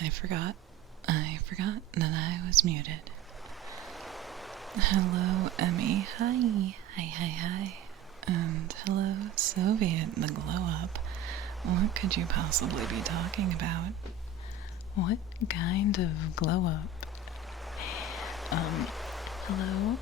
I forgot that I was muted. Hello, Emmy. Hi. Hi. And hello, Soviet, the glow up. What could you possibly be talking about? What kind of glow up? Hello?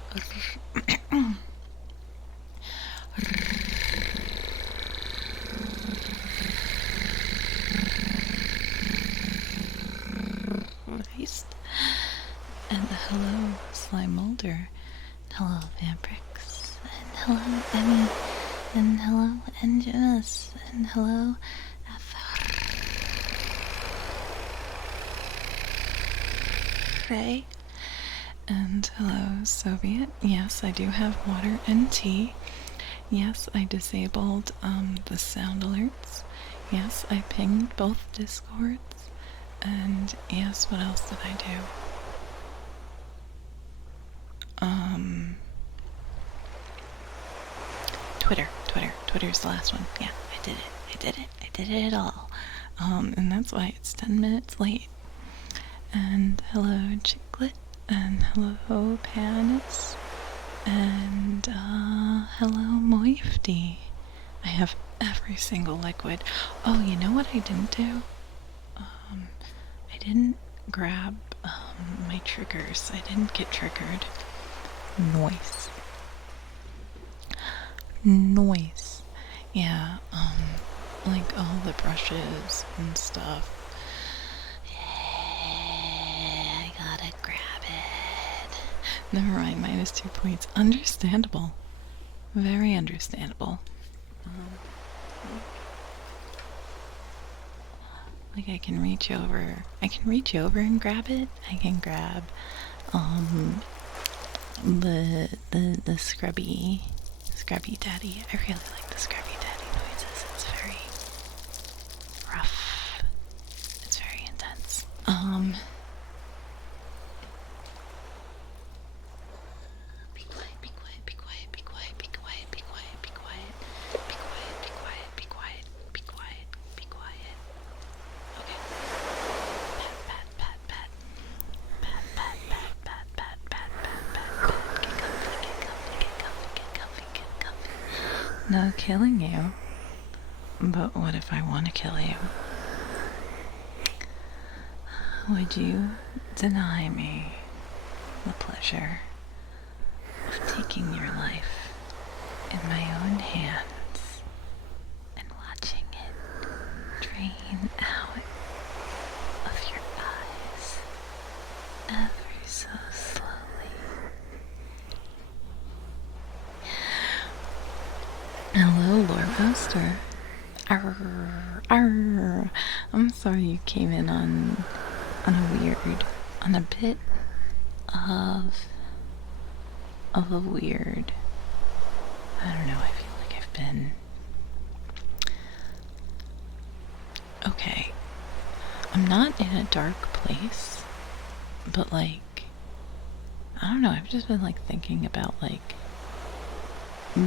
And hello, Slime Molder. Hello, Vampirix. And hello, Emmy. And hello, Angelus. And hello, Ray. And hello, Soviet. Yes, I do have water and tea. Yes, I disabled the sound alerts. Yes, I pinged both Discords. And yes, what else did I do? Twitter's the last one. Yeah, I did it all. And that's why it's 10 minutes late. And hello, Chiclet. And hello, Panis. And hello, Moifty. I have every single liquid. Oh, you know what I didn't do? I didn't grab my triggers. I didn't get triggered. Noise. Yeah, like all the brushes and stuff. Yeah, I gotta grab it. Never mind, minus 2 points. Understandable. Very understandable. Like I can reach over and grab it. I can grab the scrubby daddy. I really like the scrubby daddy noises. It's very rough. It's very intense. Be quiet. Okay. Pat. No killing you. But what if I want to kill you? Would you deny me the pleasure of taking your life in my own hands and watching it drain out of your eyes ever so slowly? Hello, Lord Poster. Arr. I'm sorry you came in on a bit of a weird, I don't know, I feel like I've been, okay, I'm not in a dark place, but like, I don't know, I've just been like thinking about like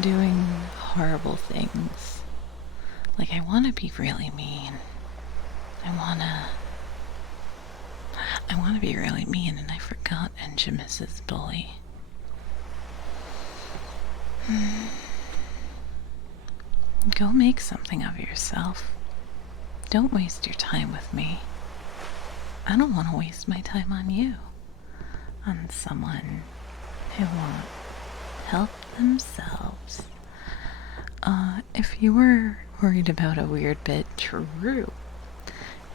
doing horrible things. Like I want to be really mean. I want to be really mean, and I forgot Enjimus's bully. Go make something of yourself. Don't waste your time with me. I don't want to waste my time on you. On someone who won't help themselves. If you were worried about a weird bit, true.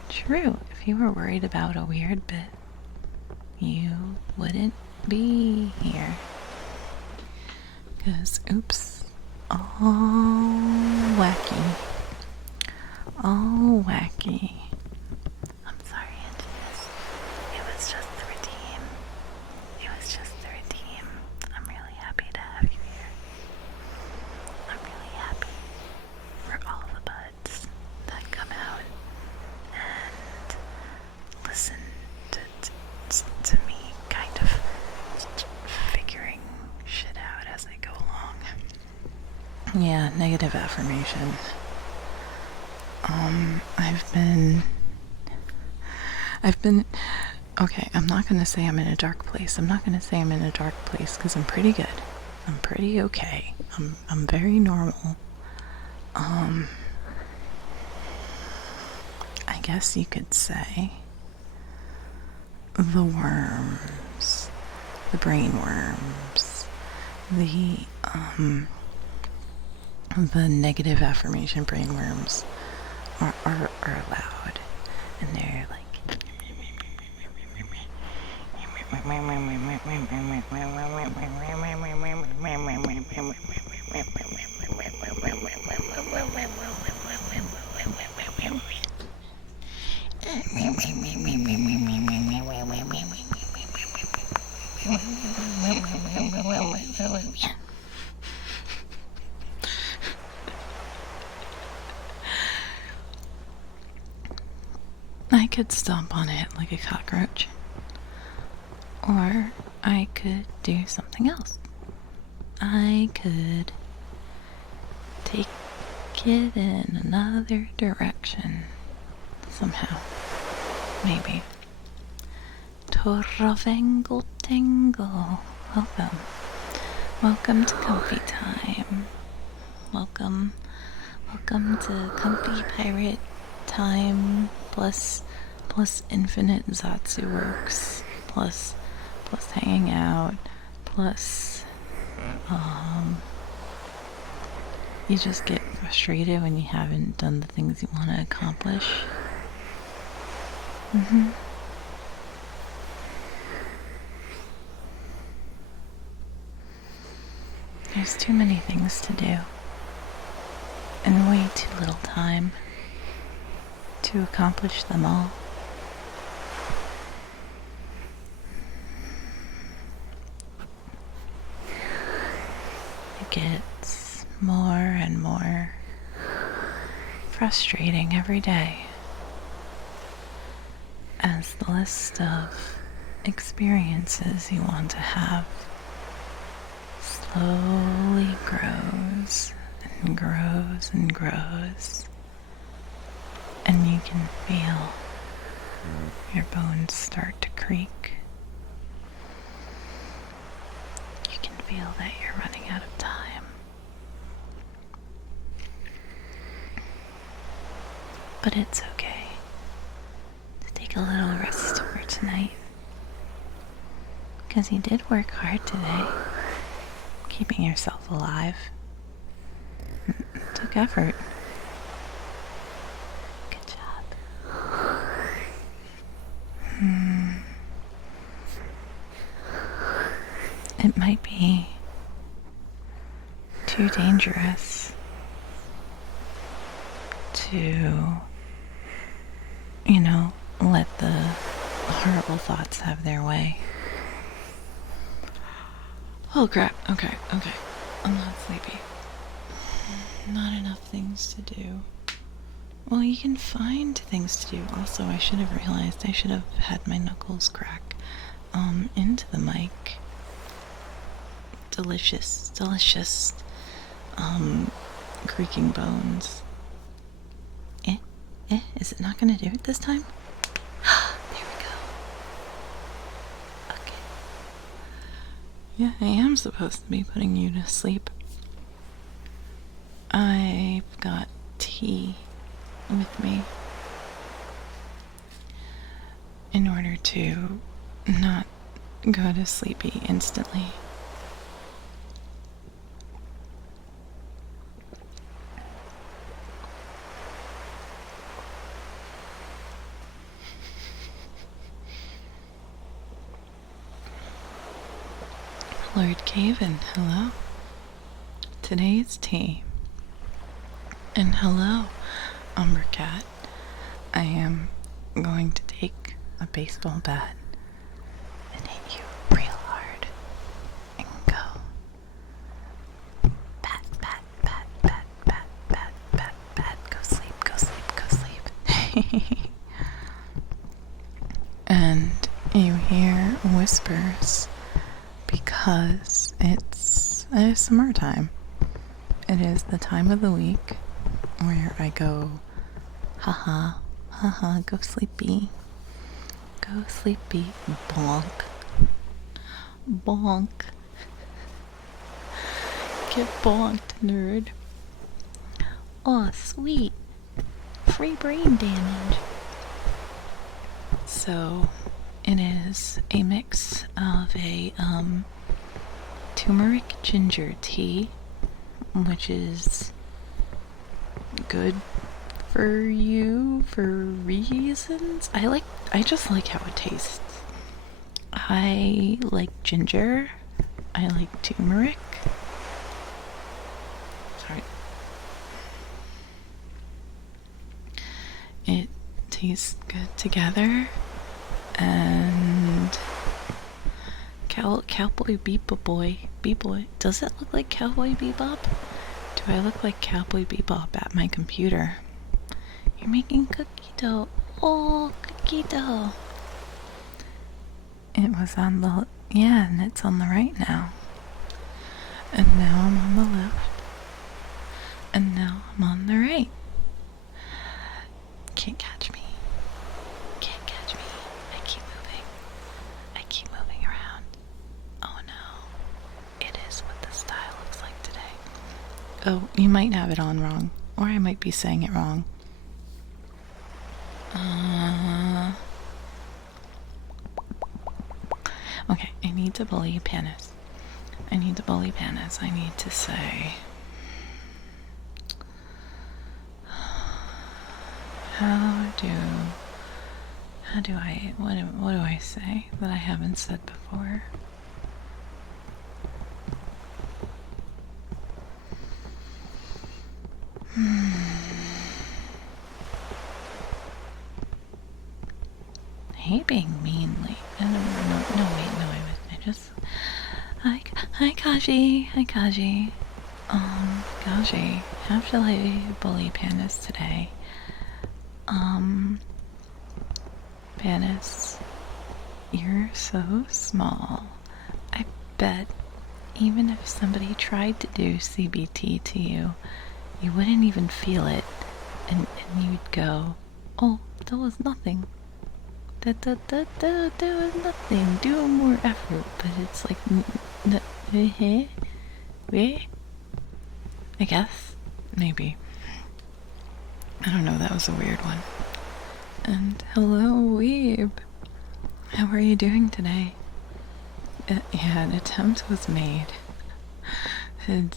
If you were worried about a weird bit, you wouldn't be here. 'Cause, oops, all wacky. I'm sorry, Angelus. It was just the redeem. I'm really happy to have you here. I'm really happy for all the buds that come out and listen to me kind of figuring shit out as I go along. Yeah, negative affirmation. I've been... Okay, I'm not gonna say I'm in a dark place. I'm not gonna say I'm in a dark place, because I'm pretty good. I'm pretty okay. I'm very normal. I guess you could say the worms, the brain worms, the negative affirmation brain worms are allowed, and they're like, I could stomp on it like a cockroach, or I could do something else. I could take it in another direction somehow, maybe. Torovengle Tangle. Welcome to comfy time. Welcome to comfy pirate time plus infinite Zatsu works plus hanging out plus you just get frustrated when you haven't done the things you want to accomplish. There's too many things to do and way too little time to accomplish them all. It gets more and more frustrating every day as the list of experiences you want to have slowly grows and grows and grows, and you can feel your bones start to creak. You can feel that you're running out of time. But it's okay to take a little rest for tonight, because you did work hard today, keeping yourself alive. It took effort. Good job. It might be too dangerous to, let the horrible thoughts have their way. Oh crap, okay. I'm not sleepy. Not enough things to do. Well, you can find things to do. Also, I should have realized I should have had my knuckles crack into the mic. Delicious, creaking bones. Is it not gonna do it this time? There we go. Okay. Yeah, I am supposed to be putting you to sleep. I've got tea with me in order to not go to sleepy instantly. Lord Caven, hello. Today's tea. And hello, Umbercat. I am going to take a baseball bat and hit you real hard and go. Bat, bat, bat, bat, bat, bat, bat, bat. Go sleep, go sleep, go sleep. And you hear whispers because it's summertime. It is the time of the week where I go, haha, go sleepy. Go sleepy. Bonk. Bonk. Get bonked, nerd. Aw, sweet. Free brain damage. So, it is a mix of a, turmeric ginger tea, which is good for you for reasons. I just like how it tastes. I like ginger. I like turmeric. Sorry. It tastes good together. And Cowboy Bebop. Does it look like Cowboy Bebop? Do I look like Cowboy Bebop at my computer? You're making cookie dough. Oh, cookie dough. It was on the... Yeah, and it's on the right now. And now I'm on the left. And now I'm on the right. Can't catch me. Can't catch me. I keep moving. I keep moving around. Oh no. It is what the style looks like today. Oh, you might have it on wrong. Or I might be saying it wrong. Okay, I need to bully Panis. I need to say... What do I say that I haven't said before? I hate being mean. Like, I don't know. I just... Hi, Kaji. Kaji, how shall I bully Panis today? Panis, you're so small. I bet even if somebody tried to do CBT to you, you wouldn't even feel it, and you'd go, oh, that was nothing. That was nothing. Do more effort, but it's like, I guess, maybe. I don't know, that was a weird one. And hello, Weeb. How are you doing today? Yeah, an attempt was made. I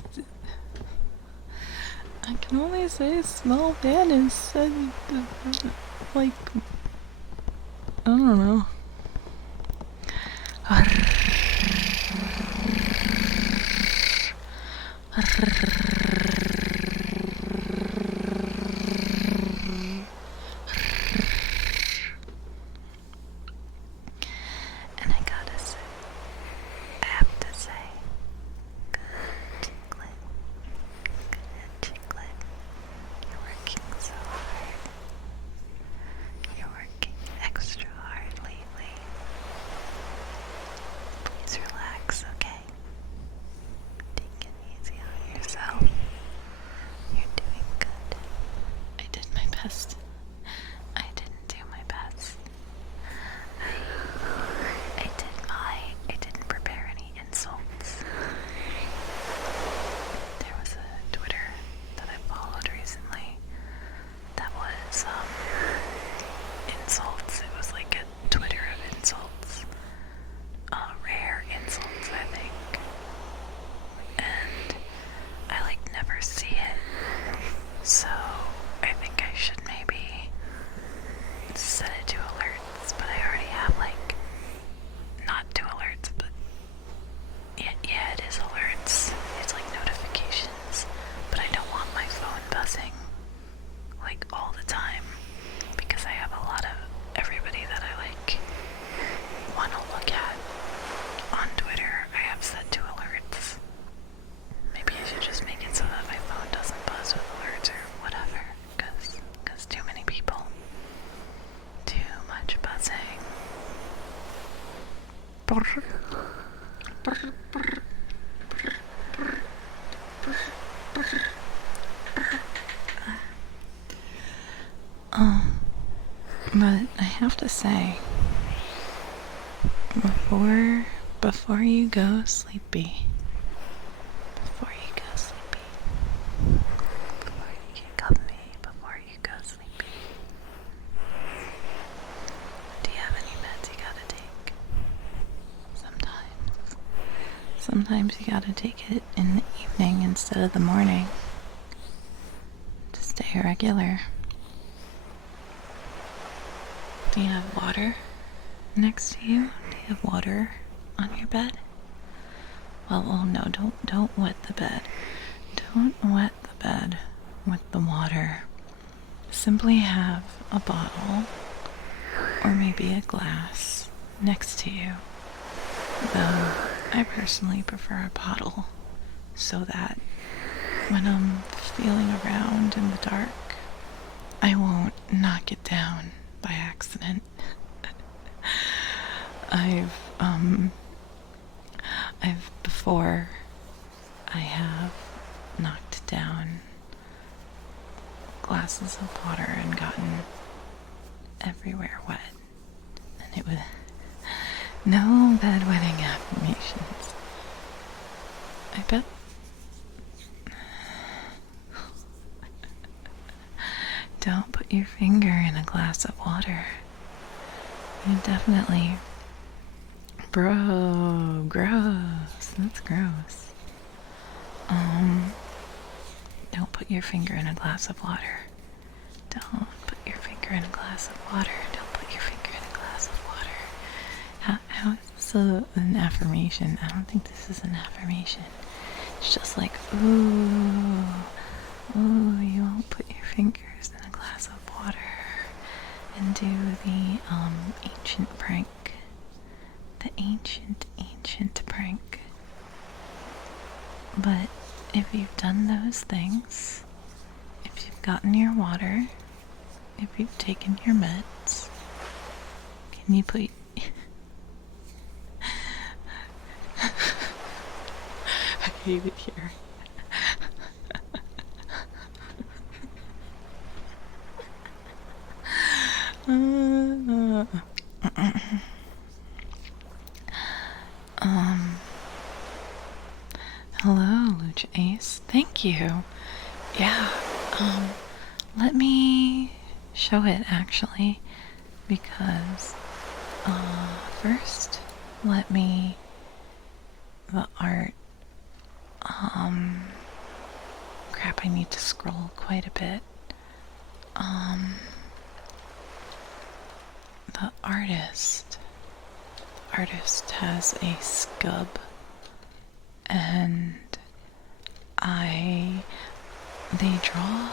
can only say small Panis and, like, I don't know. And I gotta say, I have to say, good Chiclet, you're working so hard. You're working extra hard lately. Please relax, okay? Take it easy on yourself. You're doing good. I did my best. I didn't do my best. I didn't prepare any insults. There was a Twitter that I followed recently that was, insults. It was like a Twitter of insults. Rare insults, I think. And I, like, never see it. So, I think I should maybe set it to alerts, but I already have, like, not to alerts, but yeah, it is alerts. It's like notifications, but I don't want my phone buzzing, like, all the time, because I have a lot of everybody that I, like, want to look at on Twitter. I have set to alerts. Maybe I should just make it so that my phone doesn't buzz with alerts or whatever, because too many people. Too much buzzing. But I have to say, Before you go sleepy. Before you go sleepy. Before you get comfy. Before you go sleepy. Do you have any meds you gotta take? Sometimes. Sometimes you gotta take it in the evening instead of the morning to stay regular. Do you have water next to you? Do you have water on your bed? Well, oh no, don't wet the bed. Don't wet the bed with the water. Simply have a bottle or maybe a glass next to you. Though I personally prefer a bottle so that when I'm feeling around in the dark, I won't knock it down by accident. Before I have knocked down glasses of water and gotten everywhere wet. And it was no bedwetting affirmations. I bet. Don't put your finger in a glass of water. You definitely. Bro, gross. That's gross. Don't put your finger in a glass of water. Don't put your finger in a glass of water. Don't put your finger in a glass of water. How is this an affirmation? I don't think this is an affirmation. It's just like, ooh, you won't put your fingers in a glass of water and do the ancient prank. The ancient prank. But if you've done those things, if you've gotten your water, if you've taken your meds, can you put... I hate it here. Hello, Lucha Ace. Thank you. Yeah, let me show it actually, because, first, let me, the art, crap, I need to scroll quite a bit. The artist has a scub, and they draw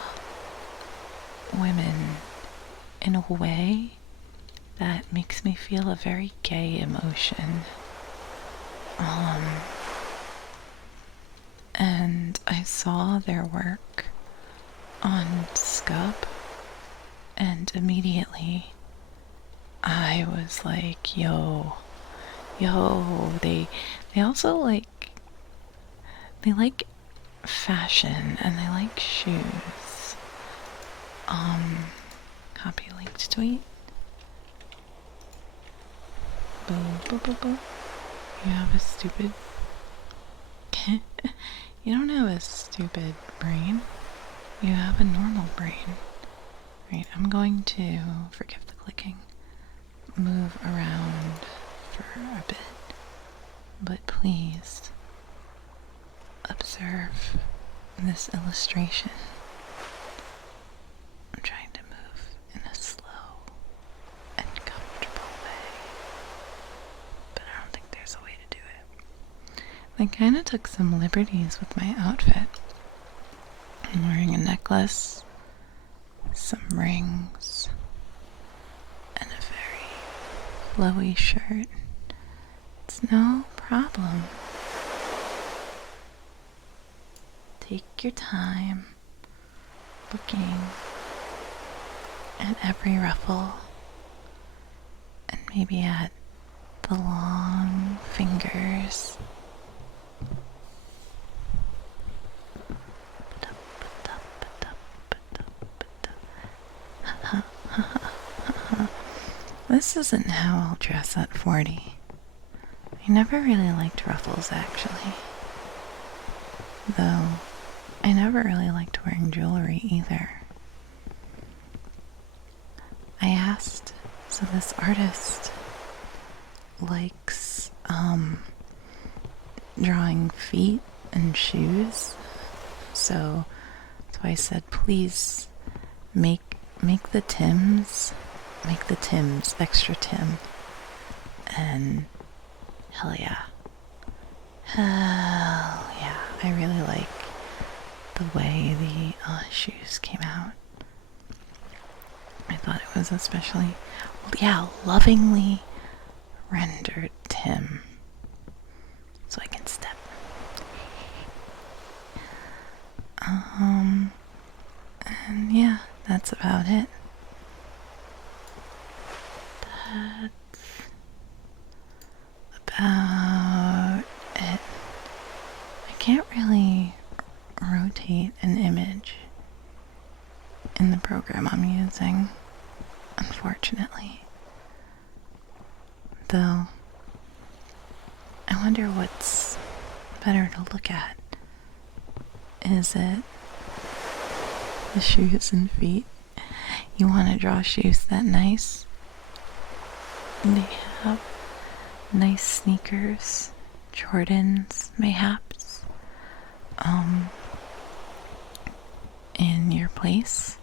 women in a way that makes me feel a very gay emotion. And I saw their work on Scub, and immediately I was like, yo, they also they like fashion and they like shoes. Copy link to tweet. Boom, boom, boom, boom. You have a stupid... You don't have a stupid brain. You have a normal brain. Right, I'm going to, forgive the clicking, move around for a bit. But please observe this illustration. I'm trying to move in a slow and comfortable way, but I don't think there's a way to do it. I kind of took some liberties with my outfit. I'm wearing a necklace, some rings, and a very flowy shirt. It's no problem. Take your time looking at every ruffle and maybe at the long fingers. This isn't how I'll dress at 40. I never really liked ruffles, actually. Though, I never really liked wearing jewelry either. I asked, so this artist likes, drawing feet and shoes. So I said, please make the Tims extra Tim. And hell yeah. I really like the way the shoes came out. I thought it was especially, lovingly rendered Tim. So I can step. And yeah, that's about it. That's about it. I can't really rotate an image in the program I'm using, unfortunately. Though, I wonder what's better to look at. Is it the shoes and feet? You want to draw shoes that nice? They have nice sneakers, Jordans, mayhaps, in your place.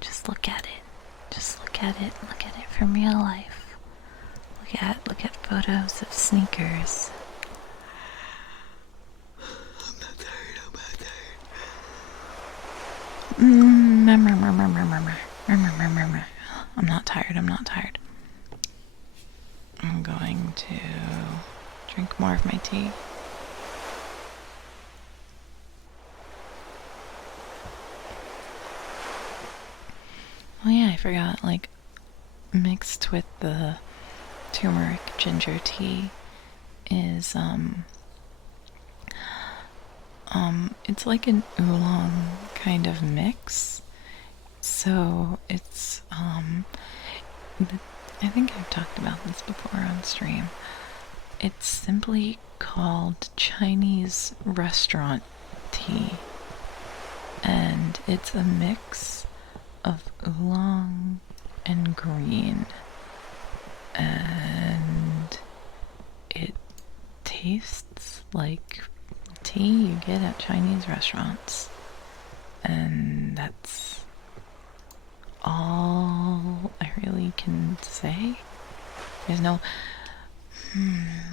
Just look at it. Just look at it. Look at it from real life. Look at photos of sneakers. I'm not tired. I'm going to drink more of my tea. Oh yeah, I forgot, like, mixed with the turmeric ginger tea is, it's like an oolong kind of mix. So it's, I think I've talked about this before on stream. It's simply called Chinese restaurant tea. And it's a mix of oolong and green. And it tastes like tea you get at Chinese restaurants. And that's all I really can say. There's no...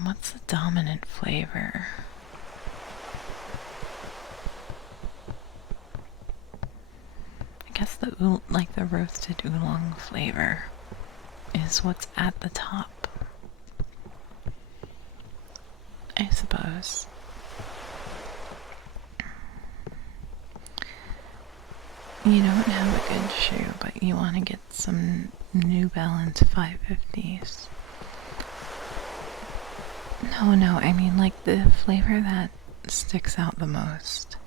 what's the dominant flavor? I guess the roasted oolong flavor is what's at the top, I suppose. You don't have a good shoe, but you want to get some New Balance 550s. No, I mean like the flavor that sticks out the most.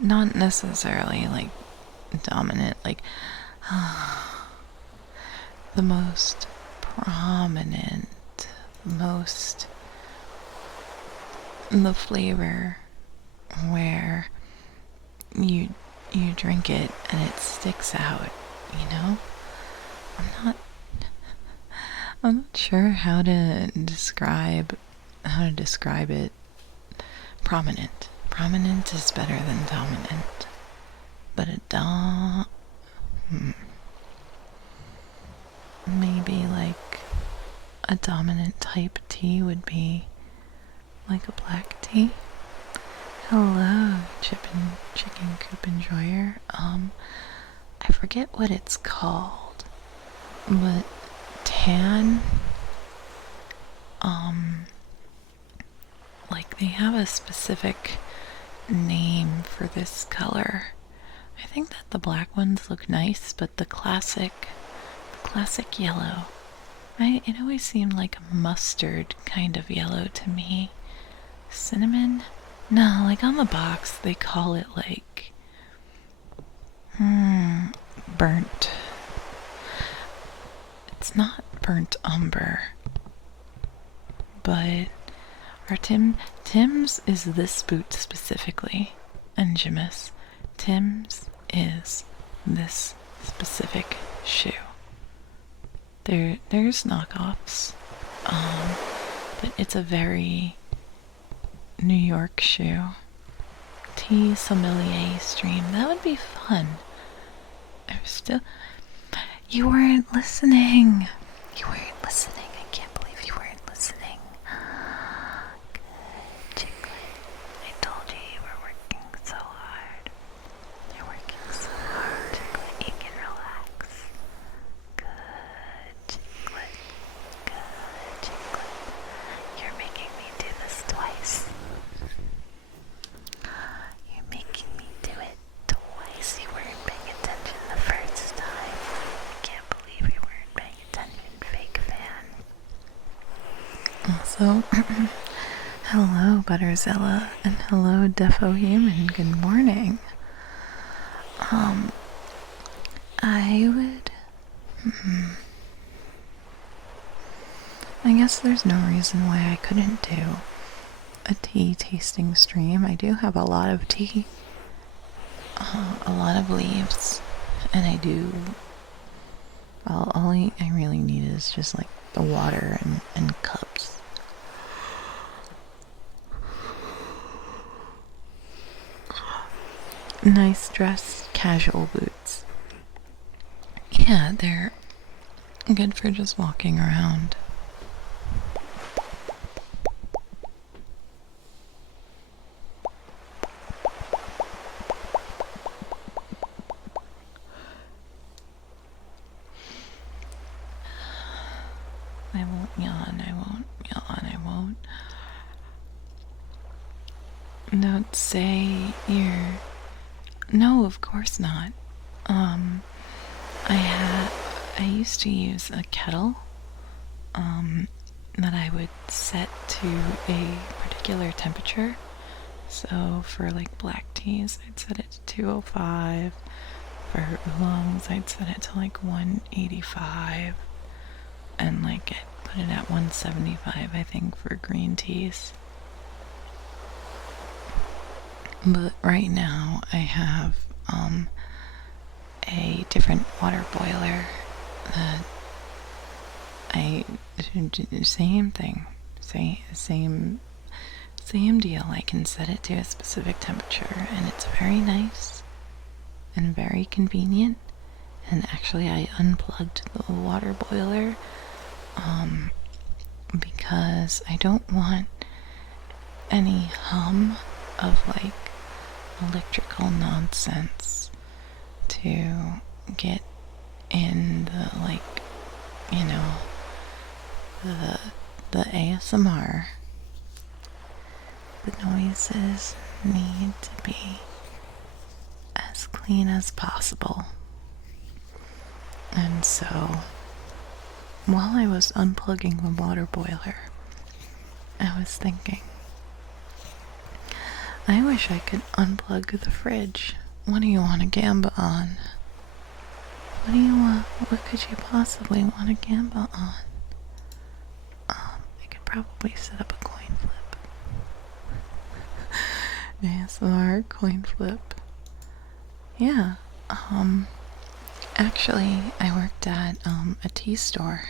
Not necessarily like dominant, like the most prominent, the flavor where you drink it and it sticks out, you know? I'm not sure how to describe it. Prominent. Prominent is better than dominant. But maybe like a dominant type tea would be like a black tea. Hello, Chicken Coop Enjoyer. I forget what it's called, but tan, like they have a specific name for this color. I think that the black ones look nice, but the classic yellow, it always seemed like a mustard kind of yellow to me. Cinnamon? No, like on the box they call it like burnt. It's not burnt umber, but Or Tim's is this boot specifically, and Jimis. Tim's is this specific shoe. There's knockoffs, but it's a very New York shoe. Tea sommelier stream. That would be fun. You weren't listening. You weren't listening. I can't believe you weren't listening. Good, Chicklet. I told you you were working so hard. You're working so hard, Chicklet. You can relax. Good, Chicklet. Good, Chicklet. You're making me do this twice. You're making me do it twice. You weren't paying attention the first time. I can't believe you weren't paying attention, fake fan. Also, hello Butterzilla and hello Defo Human. Good morning. I guess there's no reason why I couldn't do a tea tasting stream. I do have a lot of tea, a lot of leaves, and all I really need is just like the water and cups. Nice dressed casual boots. Yeah, they're good for just walking around. I won't yawn, I won't yawn, I won't. Don't say you're... No, of course not. I used to use a kettle, that I would set to a particular temperature. So for like black teas, I'd set it to 205. For oolongs, I'd set it to like 185. And like I'd put it at 175, I think, for green teas. But right now I have a different water boiler that same thing, same deal. I can set it to a specific temperature, and it's very nice and very convenient. And actually, I unplugged the water boiler because I don't want any hum of like electrical nonsense to get in the, like, you know, the ASMR. The noises need to be as clean as possible. And so, while I was unplugging the water boiler, I was thinking, I wish I could unplug the fridge. What do you want to gamba on? What do you want? What could you possibly want to gamba on? I could probably set up a coin flip. ASMR coin flip. Yeah. Actually, I worked at a tea store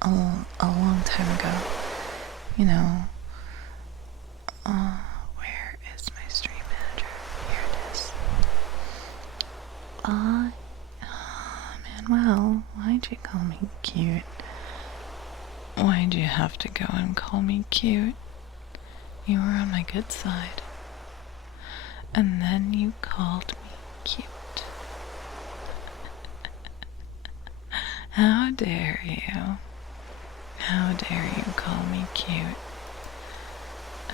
a long time ago. You know, where is my stream manager? Here it is. Manuel, why'd you call me cute? Why'd you have to go and call me cute? You were on my good side. And then you called me cute. How dare you? How dare you call me cute?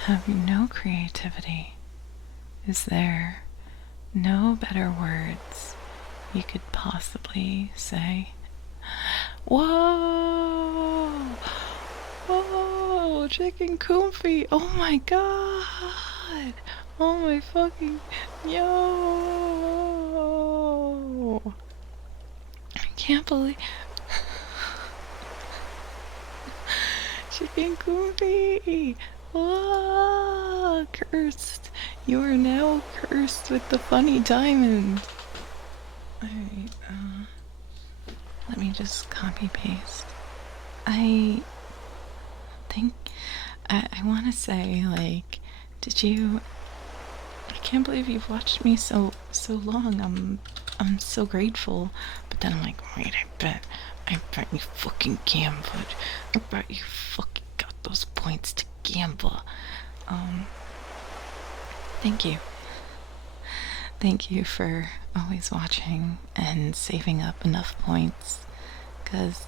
Have you no creativity? Is there no better words you could possibly say? Whoa! Whoa! Chicken confit! Oh my god! Oh my fucking... Yo! I can't believe... Chicken confit! Ah, cursed. You are now cursed with the funny diamond. Alright, let me just copy paste. I think, I want to say, like, did you, I can't believe you've watched me so long. I'm so grateful. But then I'm like, wait, I bet you fucking gambled. I bet you fucking got those points to gamble. Thank you. Thank you for always watching and saving up enough points, because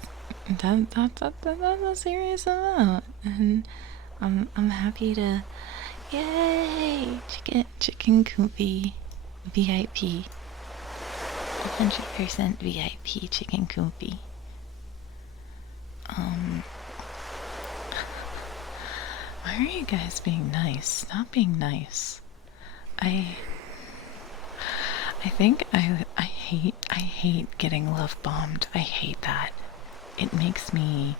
that's a serious amount, and I'm happy to, yay, chicken coopy, VIP, 100% VIP chicken coopy. Why are you guys being nice? Stop being nice. I think I hate getting love bombed. I hate that. It makes me,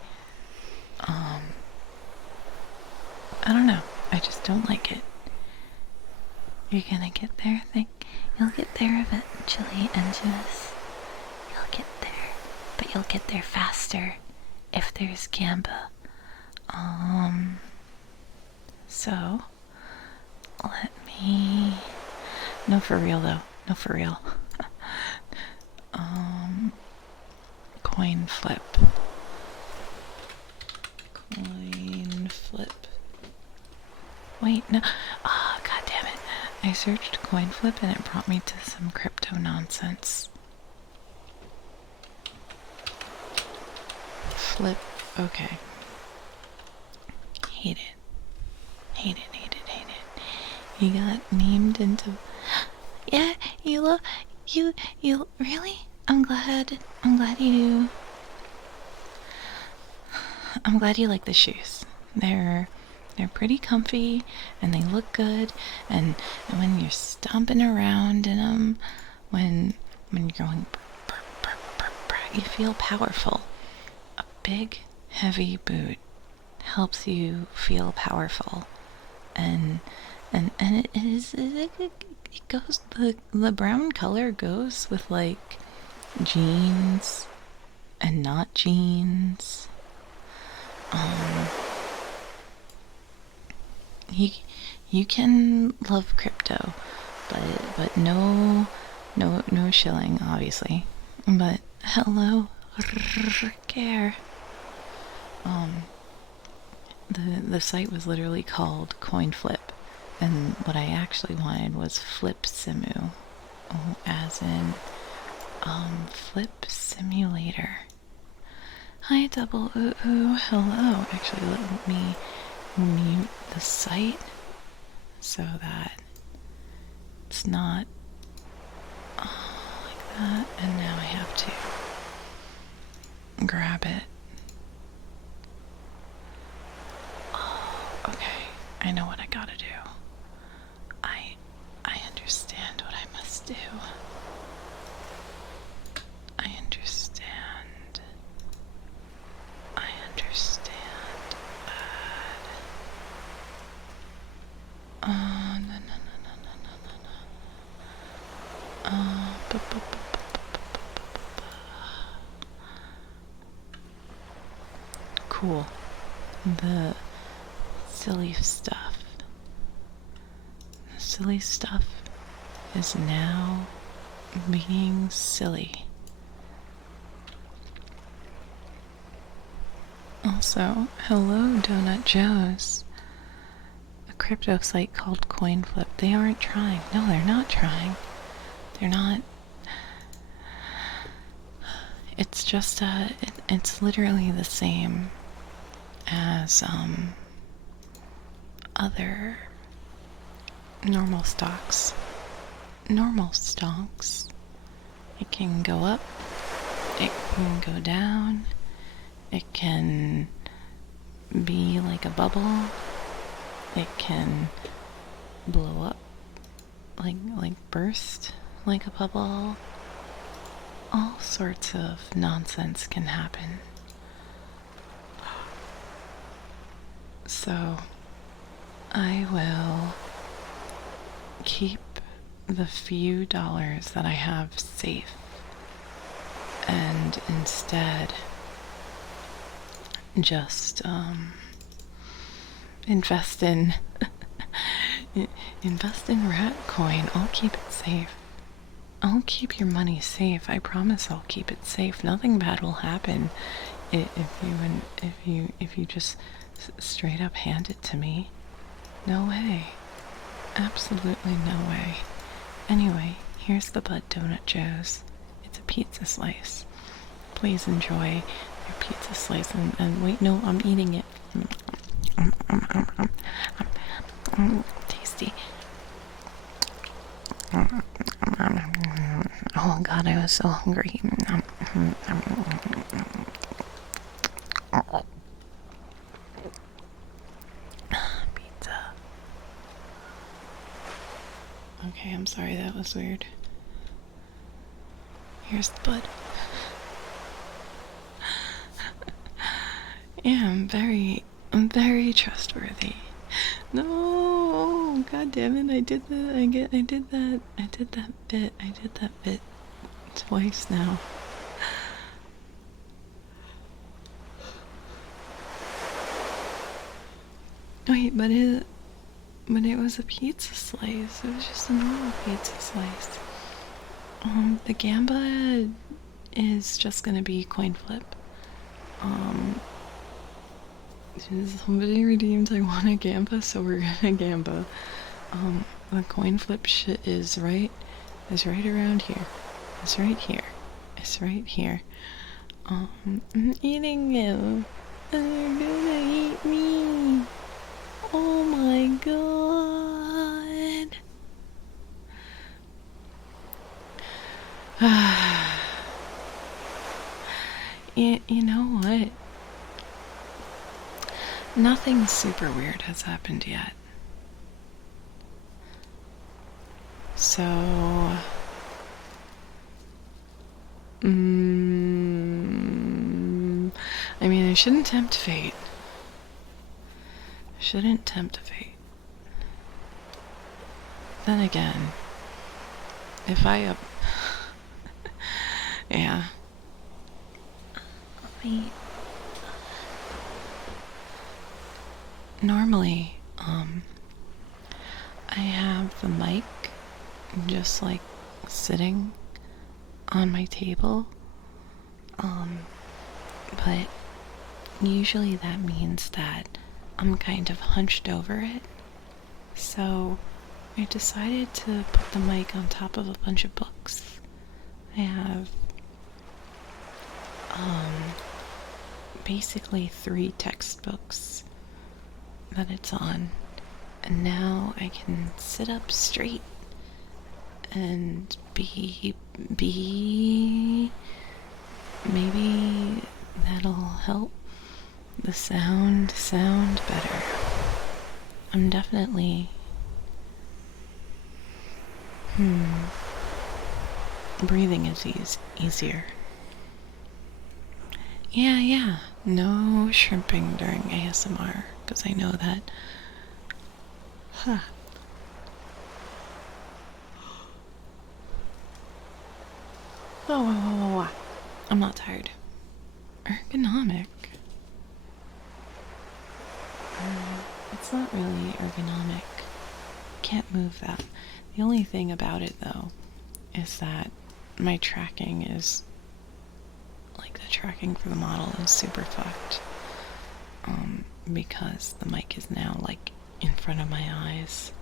I don't know. I just don't like it. You're gonna get there, I think. You'll get there eventually, Angelus. You'll get there. But you'll get there faster if there's Gamba. So, let me... No, for real, though. No, for real. Coin flip. Coin flip. Wait, no. Ah, oh, god damn it. I searched coin flip and it brought me to some crypto nonsense. Flip. Okay. Hate it. Hate it, hate it, hate it. You got memed into... Yeah, you really? I'm glad you like the shoes. They're pretty comfy and they look good, and when you're stomping around in them, when you're going you feel powerful. A big heavy boot helps you feel powerful, and it goes, the brown color goes with like jeans and not jeans. You can love crypto, but no shilling, obviously. But hello, care. The site was literally called Coin Flip, and what I actually wanted was Flip Simu, as in Flip Simulator. Hi, Double Ooh, hello. Actually, let me mute the site so that it's not like that, and now I have to grab it. Okay, I know what I gotta do. I understand what I must do. I understand. Cool. The silly stuff. The silly stuff is now being silly. Also, hello, Donut Joe's. A crypto site called CoinFlip. They aren't trying. No, they're not trying. They're not. It's just, it's literally the same as, other normal stocks. Normal stocks. It can go up. It can go down. It can be like a bubble. It can blow up, like burst like a bubble. All sorts of nonsense can happen. So, I will keep the few dollars that I have safe and instead just invest in invest in rat coin. I'll keep it safe. I'll keep your money safe. I promise I'll keep it safe. Nothing bad will happen if you just straight up hand it to me. No way. Absolutely no way. Anyway, here's the Bud Donut Joe's. It's a pizza slice. Please enjoy your pizza slice. And wait, no, I'm eating it. Tasty. Oh God, I was so hungry. Pizza. Okay, I'm sorry, that was weird. Here's the Bud. Yeah, I'm very trustworthy. No, God damn it! I did that bit twice now. Wait, but it was a pizza slice. It was just a normal pizza slice. The gamba is just gonna be coin flip. Somebody redeemed I want a gamba, so we're gonna gamba. The coin flip shit is right around here. It's right here. It's right here. I'm eating you. They're gonna eat me. Oh my God. You know what? Nothing super weird has happened yet. So, I mean, I shouldn't tempt fate. Shouldn't tempt fate. Then again, if I yeah. Normally, I have the mic just like sitting on my table, but usually that means that I'm kind of hunched over it, so I decided to put the mic on top of a bunch of books. I have basically 3 textbooks that it's on, and now I can sit up straight and be maybe that'll help the sound better. I'm definitely breathing is easier. Yeah, no shrimping during ASMR, because I know that. Whoa. I'm not tired. Ergonomic. It's not really ergonomic. Can't move that. The only thing about it, though, is that my tracking is like the tracking for the model is super fucked. Because the mic is now like in front of my eyes.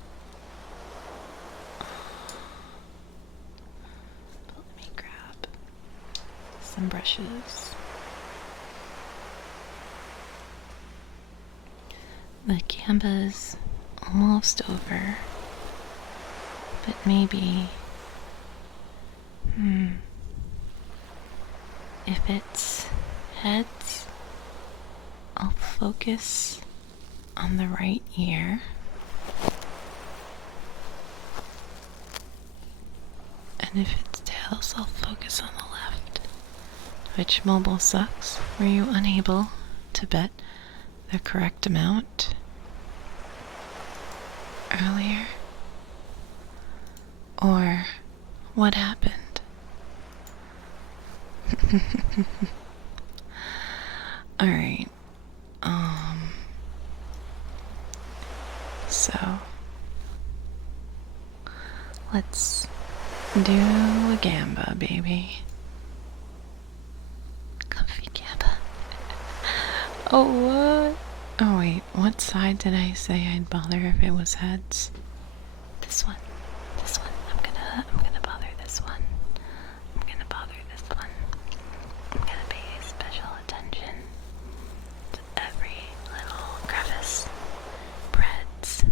But let me grab some brushes. The canva's almost over, but maybe if it's heads, I'll focus on the right ear, and if it's tails, I'll focus on the left. Which mobile sucks? Were you unable to bet the correct amount? earlier? Or what happened? Alright, so let's do a gamba, baby. Comfy gamba. Oh, what? Oh, wait, what side did I say I'd bother if it was heads? This one. This one. I'm gonna bother this one. I'm gonna bother this one. I'm gonna pay special attention to every little crevice. Breads.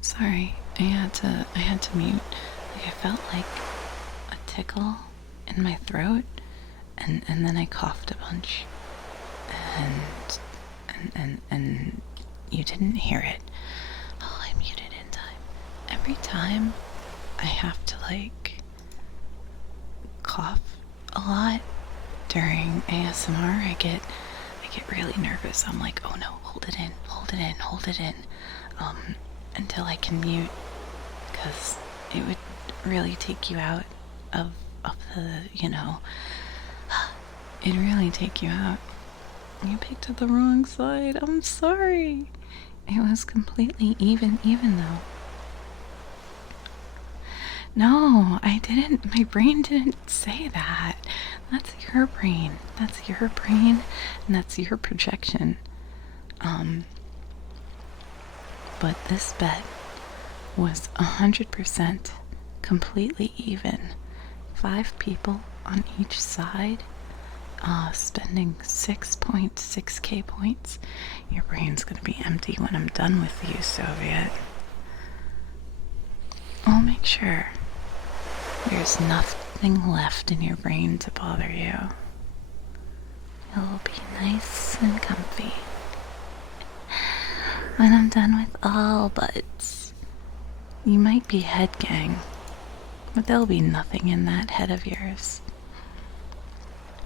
Sorry, I had to mute. Like, I felt like a tickle in my throat, and then I coughed a bunch, and you didn't hear it. Oh, I muted in time. Every time I have to like cough a lot during ASMR, I get really nervous. I'm like, oh no, hold it in, until I can mute, because it would really take you out of the, it'd really take you out. You picked up the wrong side. I'm sorry. It was completely even though. No, I didn't. My brain didn't say that. That's your brain. That's your brain, and that's your projection. But this bet was 100% completely even. 5 people on each side, spending 6.6k points. Your brain's gonna be empty when I'm done with you, Soviet. I'll make sure there's nothing left in your brain to bother you. You'll be nice and comfy when I'm done with all butts. You might be head gang, but there'll be nothing in that head of yours.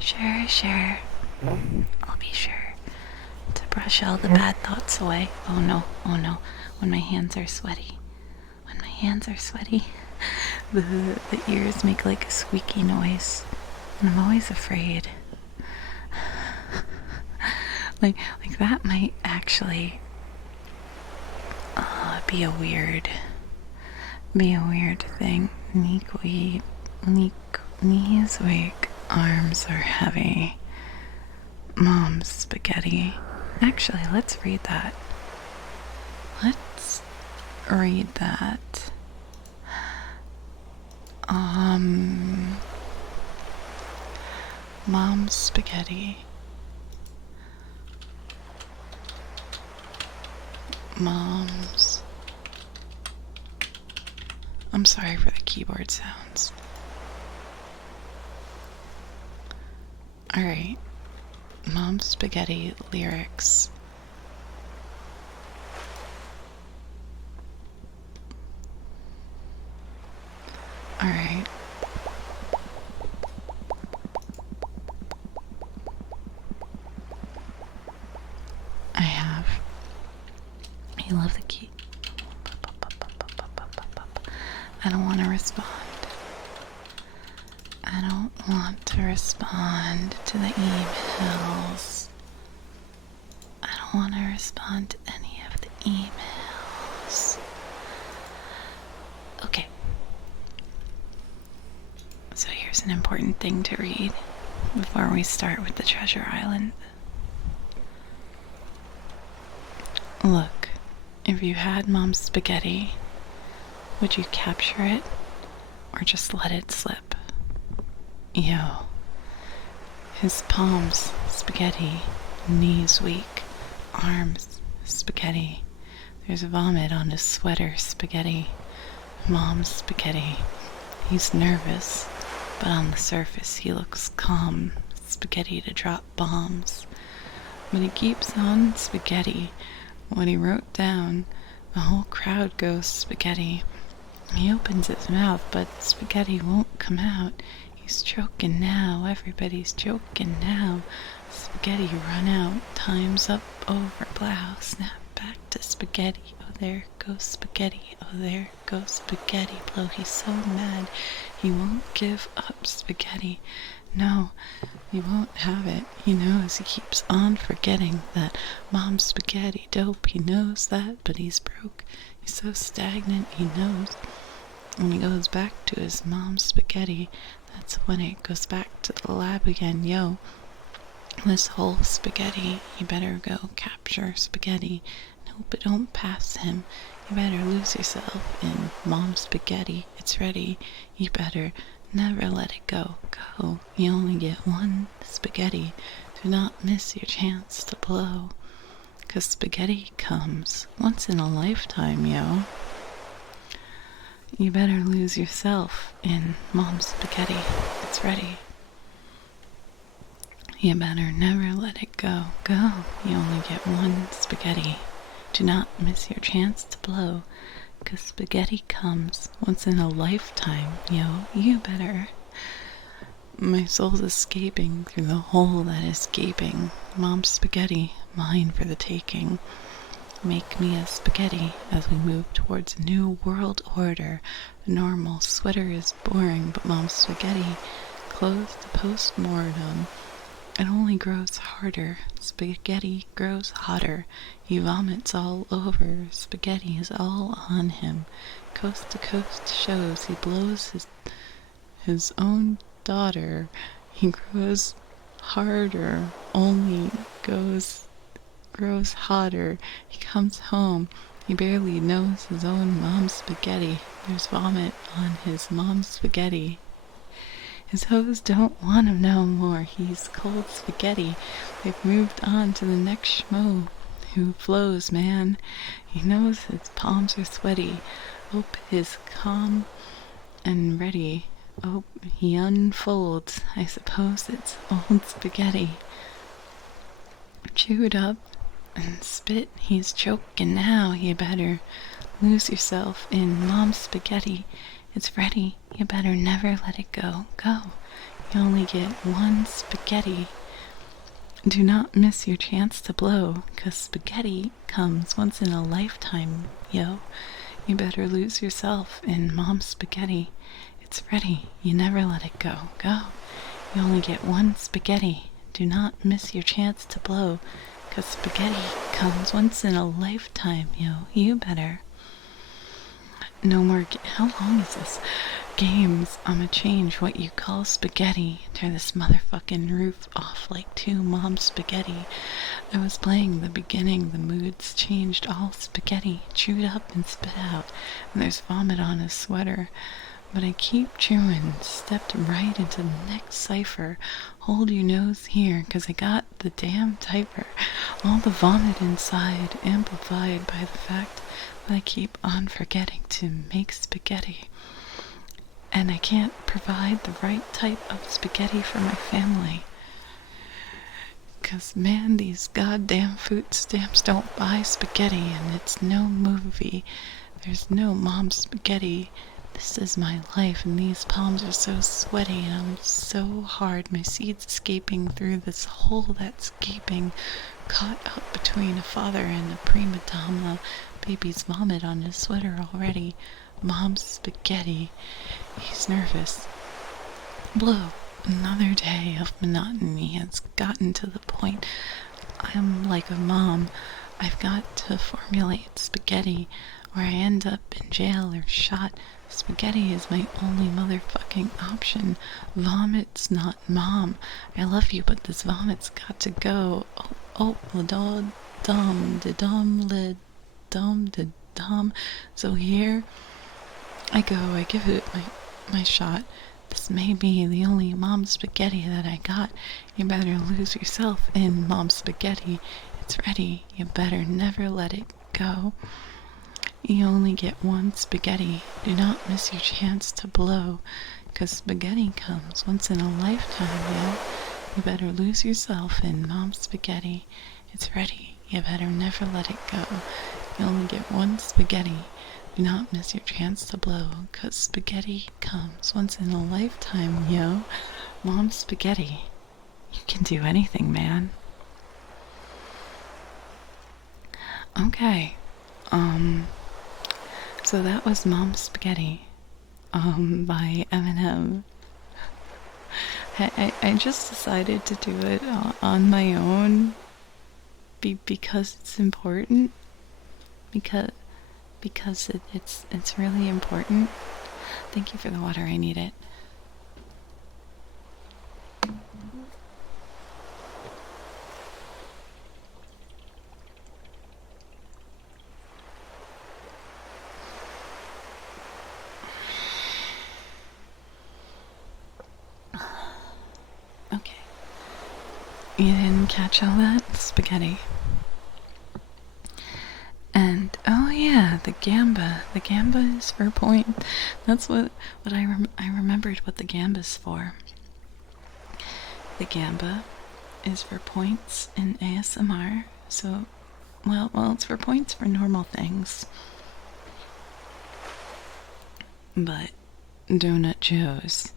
Sure. I'll be sure to brush all the bad thoughts away. Oh no. When my hands are sweaty. The ears make like a squeaky noise, and I'm always afraid. like that might actually be a weird thing. Knees weak, arms are heavy. Mom's spaghetti. Actually, let's read that. Mom's spaghetti. I'm sorry for the keyboard sounds. Alright. Mom's spaghetti lyrics. Alright. I love the key. I don't want to respond. I don't want to respond to the emails. I don't want to respond to any of the emails. Okay. So here's an important thing to read before we start with the treasure island. Look, if you had Mom's spaghetti, would you capture it or just let it slip? Yo. His palms, spaghetti. Knees weak. Arms, spaghetti. There's vomit on his sweater, spaghetti. Mom's spaghetti. He's nervous, but on the surface he looks calm. Spaghetti to drop bombs. But he keeps on spaghetti. What he wrote down, the whole crowd goes spaghetti. He opens his mouth, but spaghetti won't come out. He's choking now, everybody's choking now. Spaghetti run out, time's up, over, blow, snap back to spaghetti. Oh, there goes spaghetti, oh, there goes spaghetti, blow. He's so mad, he won't give up spaghetti. No, he won't have it. He knows he keeps on forgetting that mom's spaghetti dope. He knows that, but he's broke. He's so stagnant, he knows. When he goes back to his mom's spaghetti, that's when it goes back to the lab again. Yo, this whole spaghetti, you better go capture spaghetti. No, but don't pass him. You better lose yourself in mom's spaghetti. It's ready. You better never let it go. Go. You only get one spaghetti. Do not miss your chance to blow. 'Cause spaghetti comes once in a lifetime, yo. You better lose yourself in mom's spaghetti. It's ready. You better never let it go. Go. You only get one spaghetti. Do not miss your chance to blow. 'Cause spaghetti comes once in a lifetime, yo. You better. My soul's escaping through the hole that is gaping. Mom's spaghetti, mine for the taking. Make me a spaghetti as we move towards a new world order. The normal sweater is boring, but mom's spaghetti closed the post-mortem. It only grows harder. Spaghetti grows hotter. He vomits all over. Spaghetti is all on him. Coast to coast shows. He blows his own daughter. He grows harder. Only grows hotter. He comes home. He barely knows his own mom's spaghetti. There's vomit on his mom's spaghetti. His hoes don't want him no more. He's cold spaghetti. They've moved on to the next schmo who flows, man. He knows his palms are sweaty. Oh, his calm and ready. Oh, he unfolds. I suppose it's old spaghetti. Chewed up and spit, he's choking now. You better lose yourself in mom's spaghetti. It's ready. You better never let it go. Go. You only get one spaghetti. Do not miss your chance to blow, 'cause spaghetti comes once in a lifetime, yo. You better lose yourself in mom's spaghetti. It's ready. You never let it go. Go. You only get one spaghetti. Do not miss your chance to blow, 'cause spaghetti comes once in a lifetime, yo. You better. No more. How long is this? Games. I'ma change what you call spaghetti. Tear this motherfucking roof off like two mom's spaghetti. I was playing the beginning. The moods changed. All spaghetti. Chewed up and spit out. And there's vomit on his sweater. But I keep chewing, stepped right into the next cipher. Hold your nose here, 'cause I got the damn typer. All the vomit inside, amplified by the fact that I keep on forgetting to make spaghetti. And I can't provide the right type of spaghetti for my family. 'Cause man, these goddamn food stamps don't buy spaghetti, and it's no movie. There's no mom's spaghetti. This is my life, and these palms are so sweaty, and I'm so hard. My seed's escaping through this hole that's gaping, caught up between a father and a prima donna. Baby's vomit on his sweater already. Mom's spaghetti. He's nervous. Blow. Another day of monotony has gotten to the point. I'm like a mom. I've got to formulate spaghetti, or I end up in jail or shot. Spaghetti is my only motherfucking option. Vomit's not mom. I love you, but this vomit's got to go. Oh, la-da, dum, da-dum, le-dum, da-dum. So here I go. I give it my shot. This may be the only mom's spaghetti that I got. You better lose yourself in mom's spaghetti. It's ready. You better never let it go. You only get one spaghetti. Do not miss your chance to blow, 'cause spaghetti comes once in a lifetime, yo. You better lose yourself in mom's spaghetti. It's ready. You better never let it go. You only get one spaghetti. Do not miss your chance to blow, 'cause spaghetti comes once in a lifetime, yo. Mom Spaghetti. You can do anything, man. Okay. So that was Mom Spaghetti, by Eminem. I just decided to do it on my own because it's important. Because it's really important. Thank you for the water, I need it. Okay. You didn't catch all that? Spaghetti. And, oh yeah, the gamba. The gamba is for point. That's what I remembered what the gamba's for. The gamba is for points in ASMR. So, well, it's for points for normal things. But Donut Joe's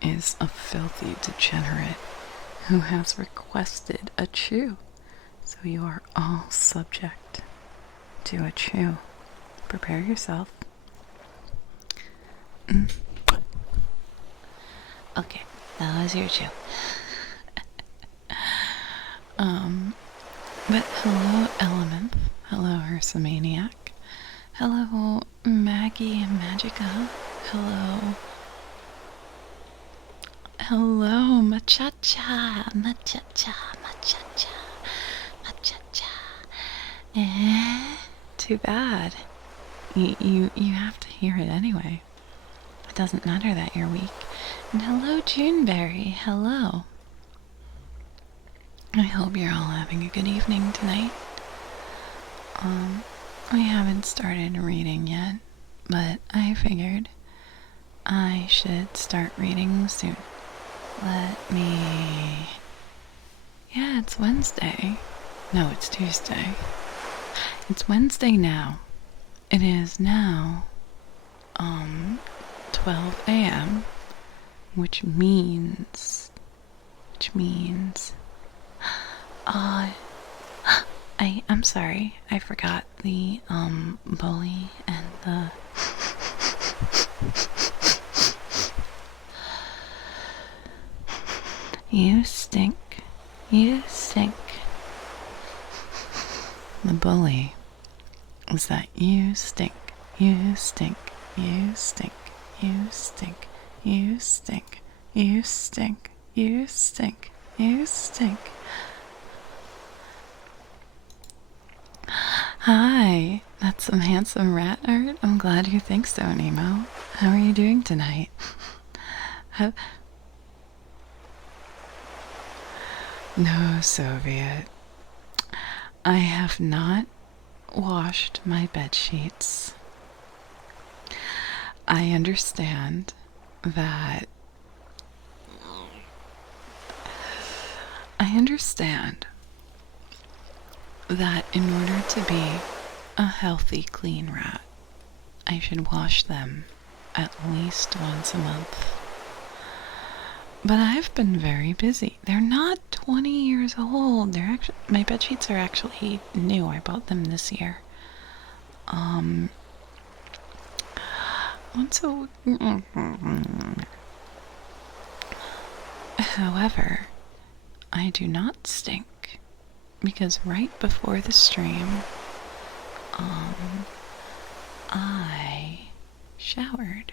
is a filthy degenerate who has requested a chew. So you are all subject to a chew. Prepare yourself. Okay, that was your chew. But hello, Element. Hello, Ursamaniac. Hello, Maggie and Magica. Hello. Hello, Machacha. Machacha, Machacha, Machacha. Too bad. You have to hear it anyway. It doesn't matter that you're weak. And hello, Juneberry. Hello. I hope you're all having a good evening tonight. I haven't started reading yet, but I figured I should start reading soon. Yeah, it's Wednesday. No, it's Tuesday. It's Wednesday now. It is now, 12 a.m., which means, I'm sorry, I forgot the, bully and the, you stink, you stink. The bully is that you stink, you stink, you stink, you stink, you stink, you stink, you stink, you stink. Hi, that's some handsome rat art. I'm glad you think so, Nemo. How are you doing tonight? No, Soviet. I have not washed my bed sheets. I understand that in order to be a healthy, clean rat, I should wash them at least once a month. But I've been very busy. They're not 20 years old. They're actually, my bed sheets are actually new. I bought them this year. However, I do not stink because right before the stream, I showered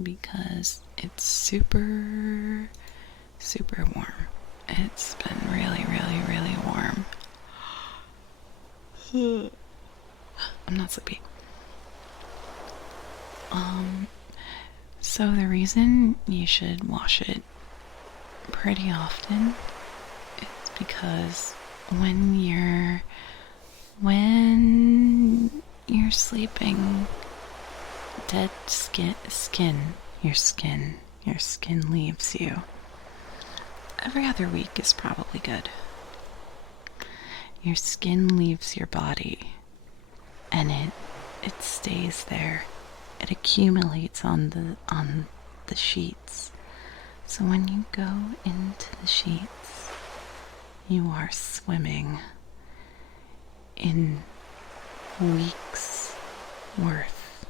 because it's super, super warm. It's been really, really, really warm. I'm not sleepy. So the reason you should wash it pretty often is because when you're sleeping, dead your skin leaves you. Every other week is probably good. Your skin leaves your body and it it stays there. It accumulates on the sheets. So when you go into the sheets, you are swimming in weeks worth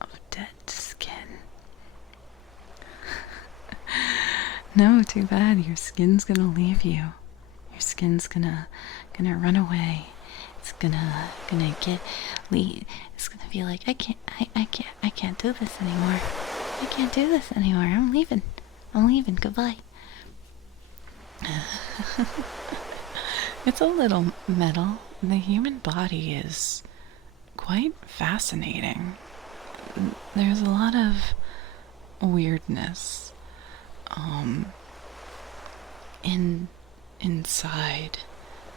of dead skin. No, too bad. Your skin's gonna leave you. Your skin's gonna run away. It's gonna it's gonna be like, I can't do this anymore. I can't do this anymore. I'm leaving. Goodbye. It's a little metal. The human body is quite fascinating. There's a lot of weirdness inside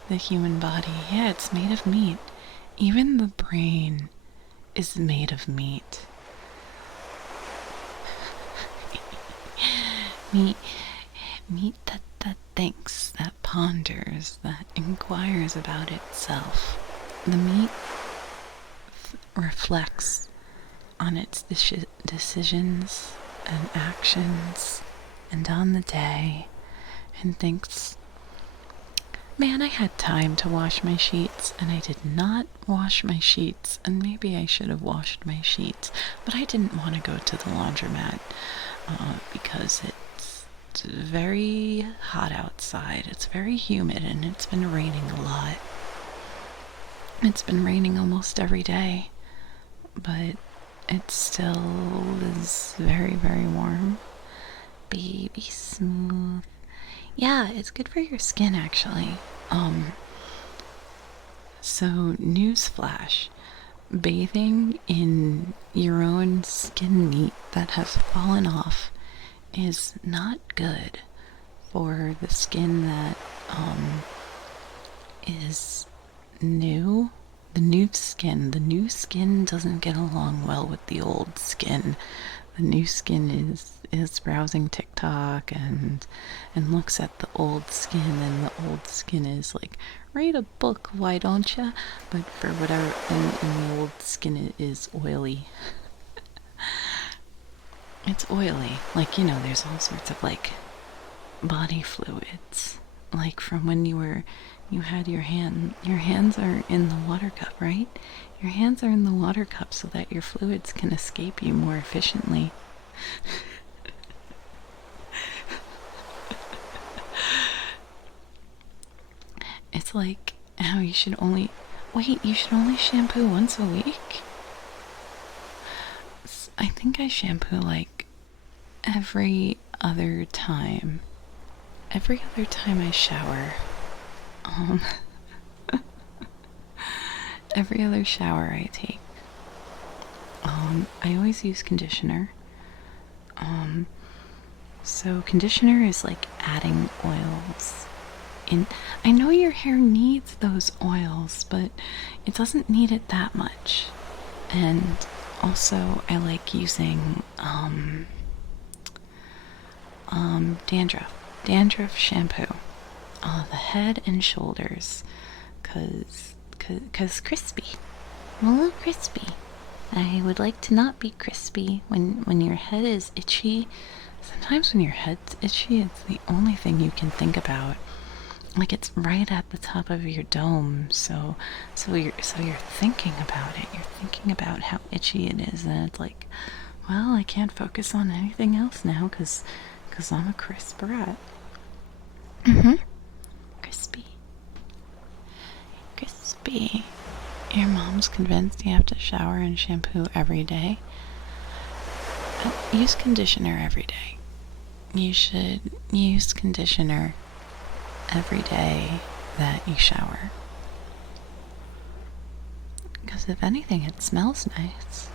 the human body. Yeah, it's made of meat. Even the brain is made of meat. Meat that thinks, that ponders, that inquires about itself. The meat reflects on its decisions and actions and on the day and thinks, man, I had time to wash my sheets and I did not wash my sheets, and maybe I should have washed my sheets, but I didn't want to go to the laundromat because it's very hot outside. It's very humid and it's been raining a lot. It's been raining almost every day, but it still is very, very warm. Baby smooth. Yeah, it's good for your skin, actually. So newsflash, bathing in your own skin meat that has fallen off is not good for the skin that is new. The new skin doesn't get along well with the old skin. The new skin is browsing TikTok and looks at the old skin, and the old skin is like, read a book, why don't ya? But for whatever, in the old skin it is oily. It's oily. Like, you know, there's all sorts of like body fluids, like from when you had your hands are in the water cup, right? Your hands are in the water cup so that your fluids can escape you more efficiently. It's like how you should only shampoo once a week? I think I shampoo like every other time. Every other time I shower. Every other shower I take. I always use conditioner. So conditioner is like adding oils in. I know your hair needs those oils, but it doesn't need it that much. And also I like using dandruff shampoo. The head and shoulders, cause crispy. I'm a little crispy. I would like to not be crispy when your head is itchy. Sometimes when your head's itchy, it's the only thing you can think about. Like, it's right at the top of your dome, so you're thinking about it. You're thinking about how itchy it is, and it's like, well, I can't focus on anything else now, cause I'm a crisp rat. Crispy. Your mom's convinced you have to shower and shampoo every day. Use conditioner every day. You should use conditioner every day that you shower. Because if anything, it smells nice.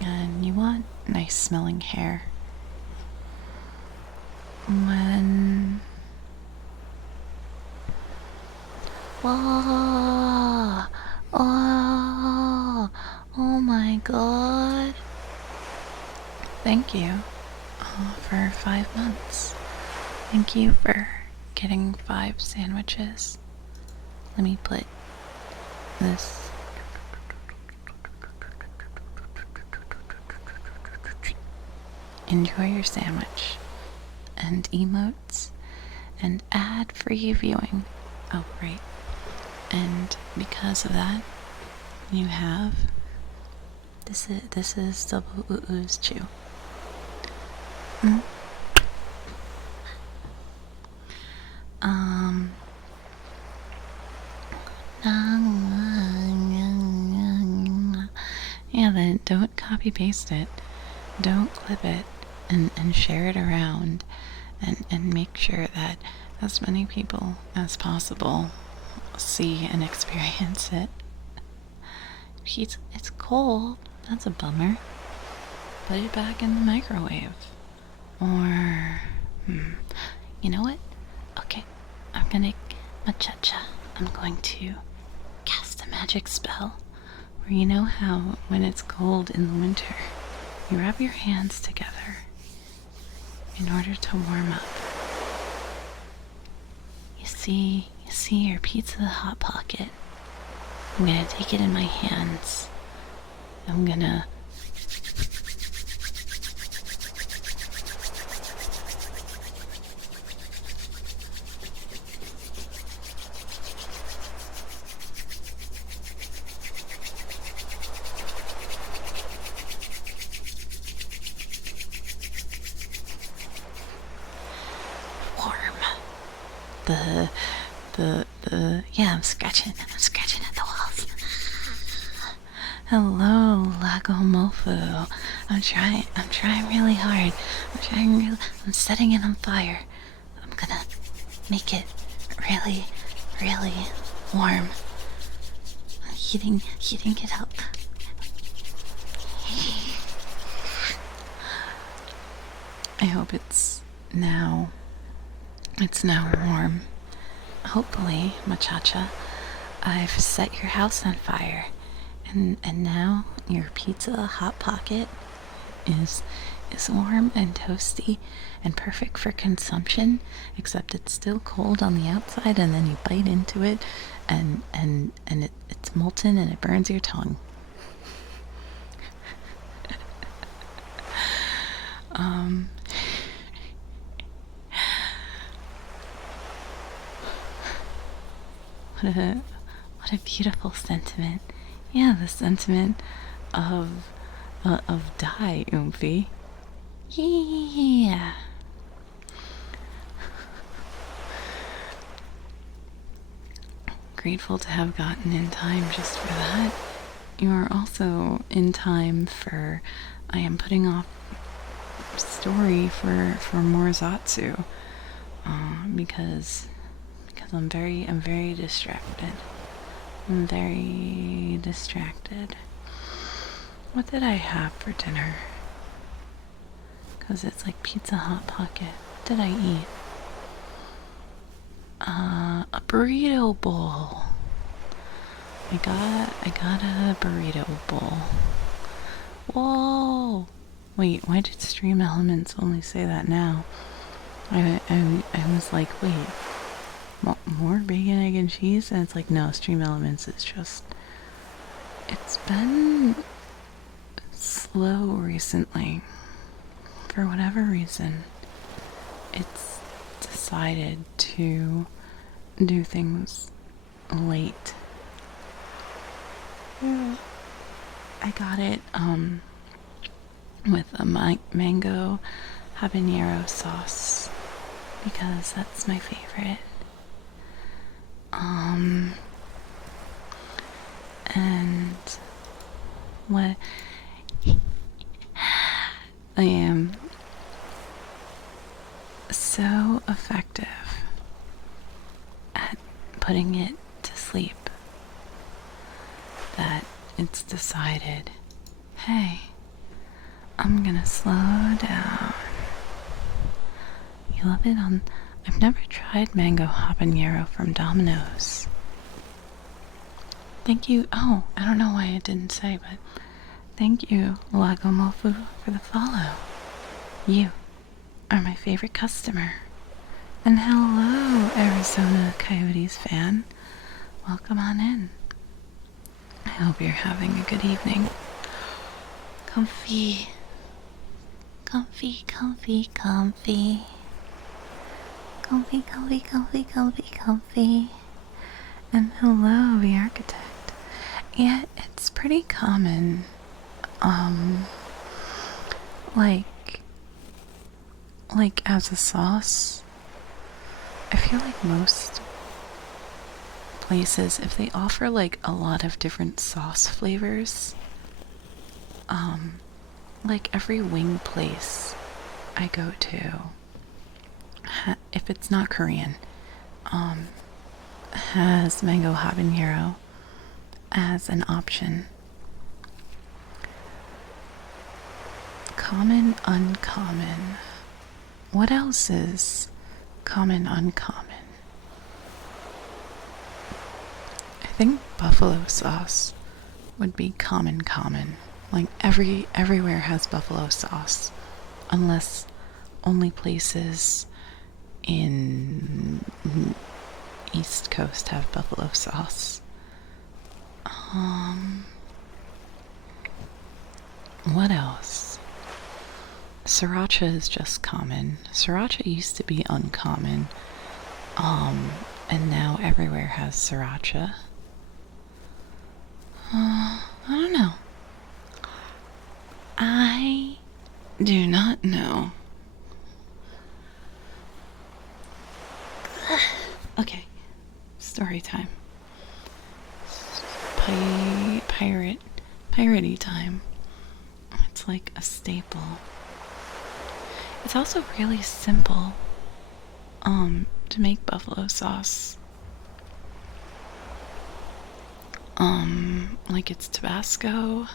And you want nice smelling hair. Oh my god. Thank you for 5 months. Thank you for getting 5 sandwiches. Let me put this enjoy your sandwich and emotes and ad-free viewing. Oh, right. And because of that, you have this is double ooze chew. Yeah, then don't copy paste it. Don't clip it and share it around and make sure that as many people as possible see and experience it. It's cold. That's a bummer. Put it back in the microwave. Or, you know what? Okay, I'm going to cast a magic spell where you know how when it's cold in the winter, you rub your hands together in order to warm up. You see your pizza Hot Pocket. I'm gonna take it in my hands. I'm gonna yeah, I'm scratching at the walls. Hello, Lagomofu. I'm trying really hard. I'm setting it on fire. I'm gonna make it really, really warm. I'm heating it up. I hope it's now warm. Hopefully, Machacha, I've set your house on fire, and now your pizza Hot Pocket is warm and toasty and perfect for consumption, except it's still cold on the outside, and then you bite into it, and it's molten and it burns your tongue. What a beautiful sentiment. Yeah, the sentiment of die, Oomphy. Yeah. Grateful to have gotten in time just for that. You are also in time for I am putting off story for more Zatsu, because I'm very distracted. I'm very distracted. What did I have for dinner? Because it's like pizza Hot Pocket. What did I eat? A burrito bowl. I got a burrito bowl. Whoa! Wait, why did Stream Elements only say that now? I was like, wait, more bacon, egg, and cheese? And it's like, no, Stream Elements is just... It's been slow recently. For whatever reason, it's decided to do things late. I got it, with a mango habanero sauce, because that's my favorite. And what I am so effective at putting it to sleep that it's decided, hey, I'm gonna slow down. You love it on... I've never tried mango habanero from Domino's. Thank you. Oh, I don't know why I didn't say, but thank you, Lagomofu, for the follow. You are my favorite customer. And hello, Arizona Coyotes fan. Welcome on in. I hope you're having a good evening. Comfy Comfy, comfy, comfy. Comfy, comfy, comfy, comfy, comfy. And hello, the architect. Yeah, it's pretty common. Like as a sauce. I feel like most places, if they offer like a lot of different sauce flavors, like every wing place I go to, if it's not Korean, has mango habanero as an option. Common, uncommon. What else is common, uncommon? I think buffalo sauce would be common, common. Like everywhere has buffalo sauce, unless only places in East Coast have buffalo sauce. What else? Sriracha is just common. Sriracha used to be uncommon. And now everywhere has sriracha. I don't know. I do not know. Okay, story time. Piratey time. It's like a staple. It's also really simple, to make buffalo sauce. Like it's Tabasco,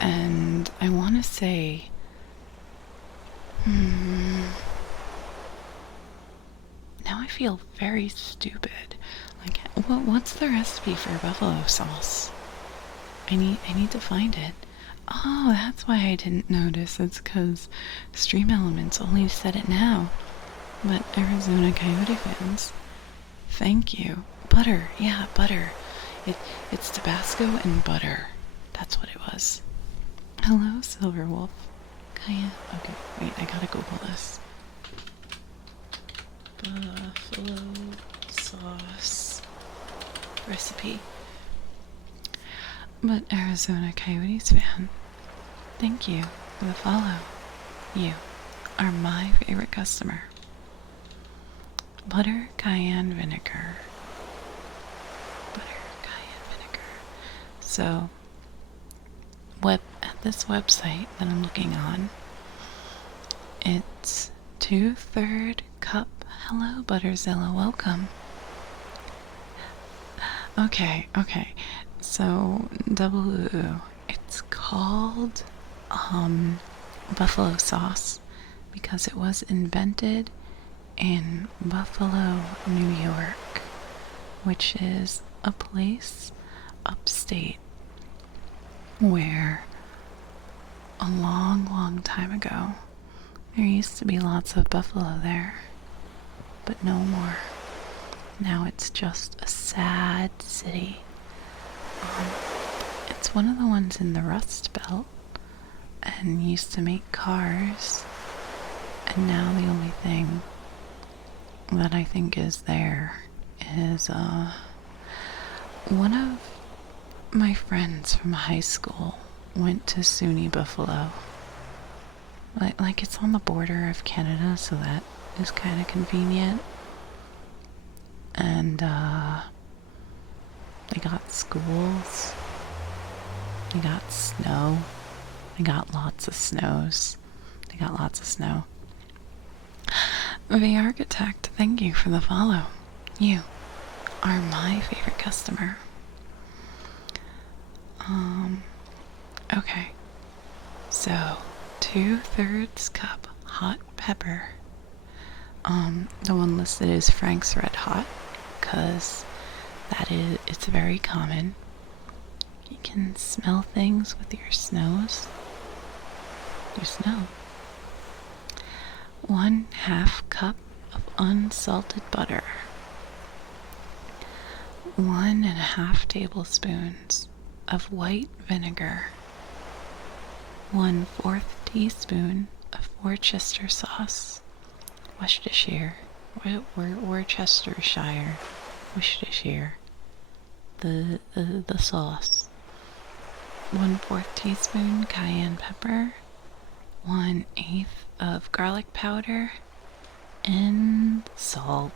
and I want to say, now I feel very stupid. Like, what's the recipe for buffalo sauce? I need to find it. Oh, that's why I didn't notice. It's because Stream Elements only said it now. But Arizona Coyote fans, thank you. Butter, yeah, butter. It's Tabasco and butter. That's what it was. Hello, Silverwolf. Kaya. Okay, wait, I gotta Google this. Buffalo sauce recipe. But Arizona Coyotes fan, thank you for the follow. You are my favorite customer. Butter cayenne vinegar. Butter cayenne vinegar. So, at this website that I'm looking on, it's 2/3 cup. Hello, Butterzilla, welcome. Okay. So, it's called buffalo sauce because it was invented in Buffalo, New York, which is a place upstate where a long time ago there used to be lots of buffalo there, but no more. Now it's just a sad city. It's one of the ones in the Rust Belt and used to make cars, and now the only thing that I think is there is one of my friends from high school went to SUNY Buffalo. Like it's on the border of Canada, so that is kind of convenient. And they got schools, they got snow, they got lots of snows, they got lots of snow. The architect, thank you for the follow. You are my favorite customer. Okay, so 2/3 cup hot pepper. The one listed is Frank's Red Hot, because it's very common. You can smell things with your snow. 1/2 cup of unsalted butter. 1.5 tablespoons of white vinegar. 1/4 teaspoon of Worcestershire sauce. Worcestershire. Worcestershire. The sauce. 1/4 teaspoon cayenne pepper. 1/8 of garlic powder. And salt.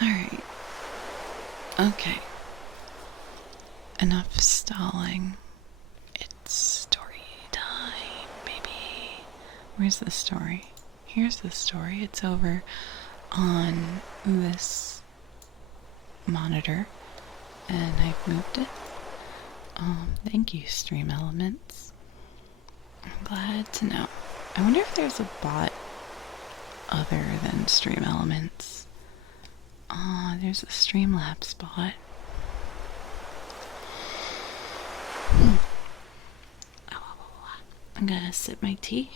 Alright. Okay. Enough stalling. It's story time, baby. Where's the story? Here's the story. It's over on this monitor, and I've moved it. Thank you, Stream Elements. I'm glad to know. I wonder if there's a bot other than Stream Elements. There's a Streamlabs bot. I'm gonna sip my tea.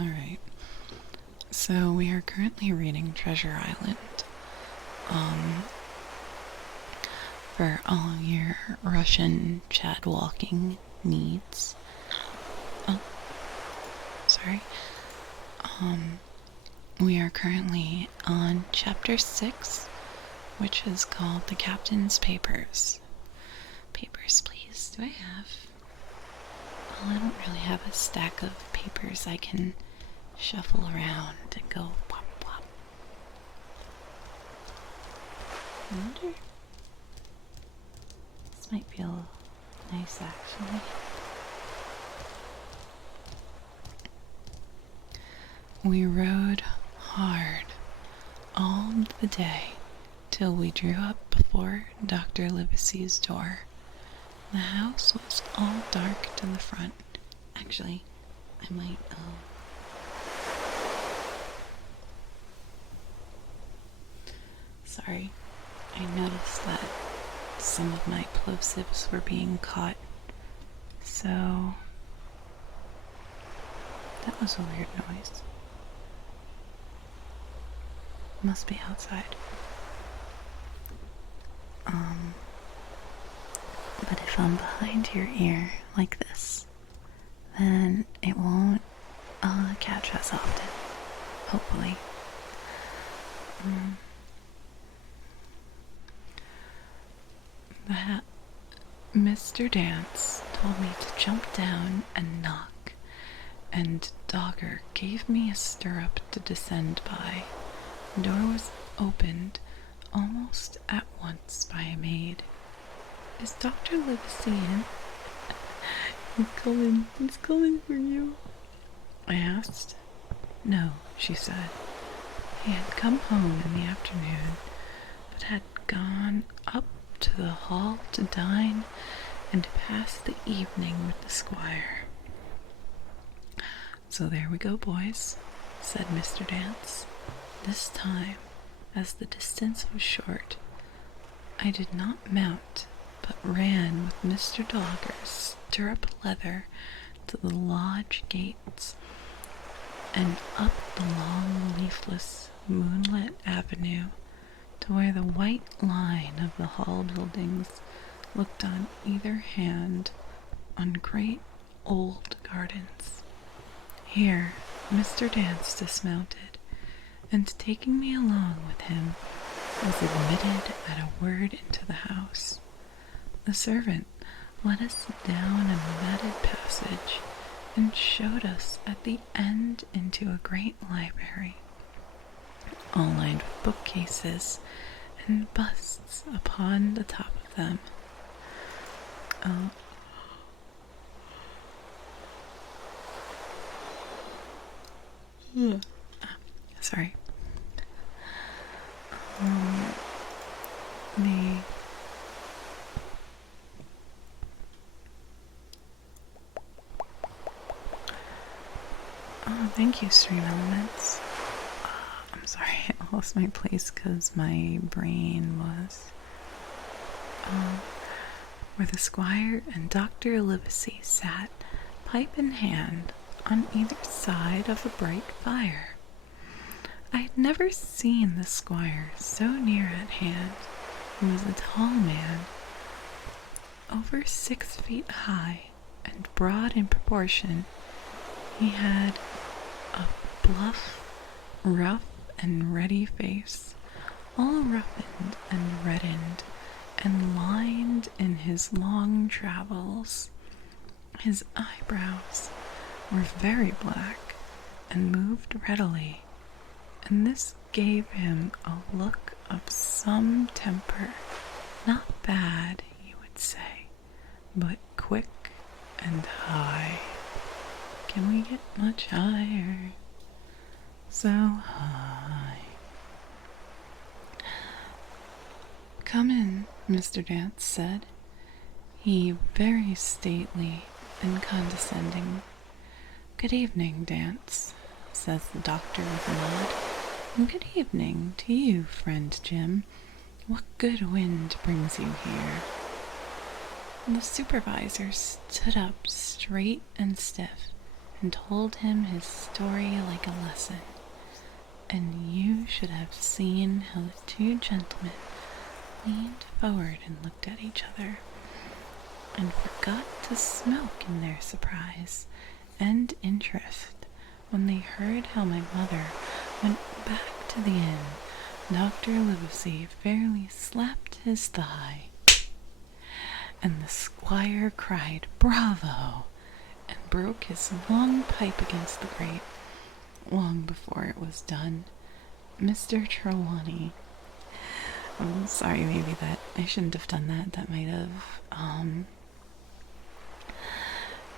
Alright. So we are currently reading Treasure Island. For all your Russian chat walking needs. Oh, sorry. We are currently on chapter 6, which is called The Captain's Papers. Papers, please. Do I have? Well, I don't really have a stack of papers I can shuffle around and go pop pop. I wonder. This might feel nice, actually. We rode hard all the day till we drew up before Dr. Livesey's door. The house was all dark to the front. Actually, I might, Sorry, I noticed that some of my plosives were being caught, so that was a weird noise. Must be outside. But if I'm behind your ear like this, then it won't catch us often, hopefully. That Mr. Dance told me to jump down and knock, and Dogger gave me a stirrup to descend by. The door was opened almost at once by a maid. Is Dr. Livesey in? He's calling for you, I asked. No, she said. He had come home in the afternoon, but had gone up to the hall to dine and to pass the evening with the squire. So there we go, boys, said Mr. Dance. This time, as the distance was short, I did not mount, but ran with Mr. Dogger's stirrup leather to the lodge gates and up the long, leafless, moonlit avenue to where the white line of the hall buildings looked on either hand on great old gardens. Here Mr. Dance dismounted, and taking me along with him, was admitted at a word into the house. The servant led us down a matted passage and showed us at the end into a great library, all lined with bookcases and busts upon the top of them. Sorry. Thank you, Stream Elements. I'm sorry, lost my place because my brain was where the squire and Dr. Livesey sat, pipe in hand, on either side of a bright fire. I had never seen the squire so near at hand. He was a tall man, over 6 feet high, and broad in proportion. He had a bluff, rough, and ready face, all roughened and reddened, and lined in his long travels. His eyebrows were very black and moved readily, and this gave him a look of some temper, not bad, you would say, but quick and high. Can we get much higher? So high. Come in, Mr. Dance said, he very stately and condescending. Good evening, Dance, says the doctor with a nod. And good evening to you, friend Jim. What good wind brings you here? The supervisor stood up straight and stiff and told him his story like a lesson. And you should have seen how the two gentlemen leaned forward and looked at each other, and forgot to smoke in their surprise and interest when they heard how my mother went back to the inn. Dr. Livesey fairly slapped his thigh, and the squire cried "Bravo!" and broke his long pipe against the grate. Long before it was done, Mr. Trelawney, I'm sorry, maybe that I shouldn't have done that. That might have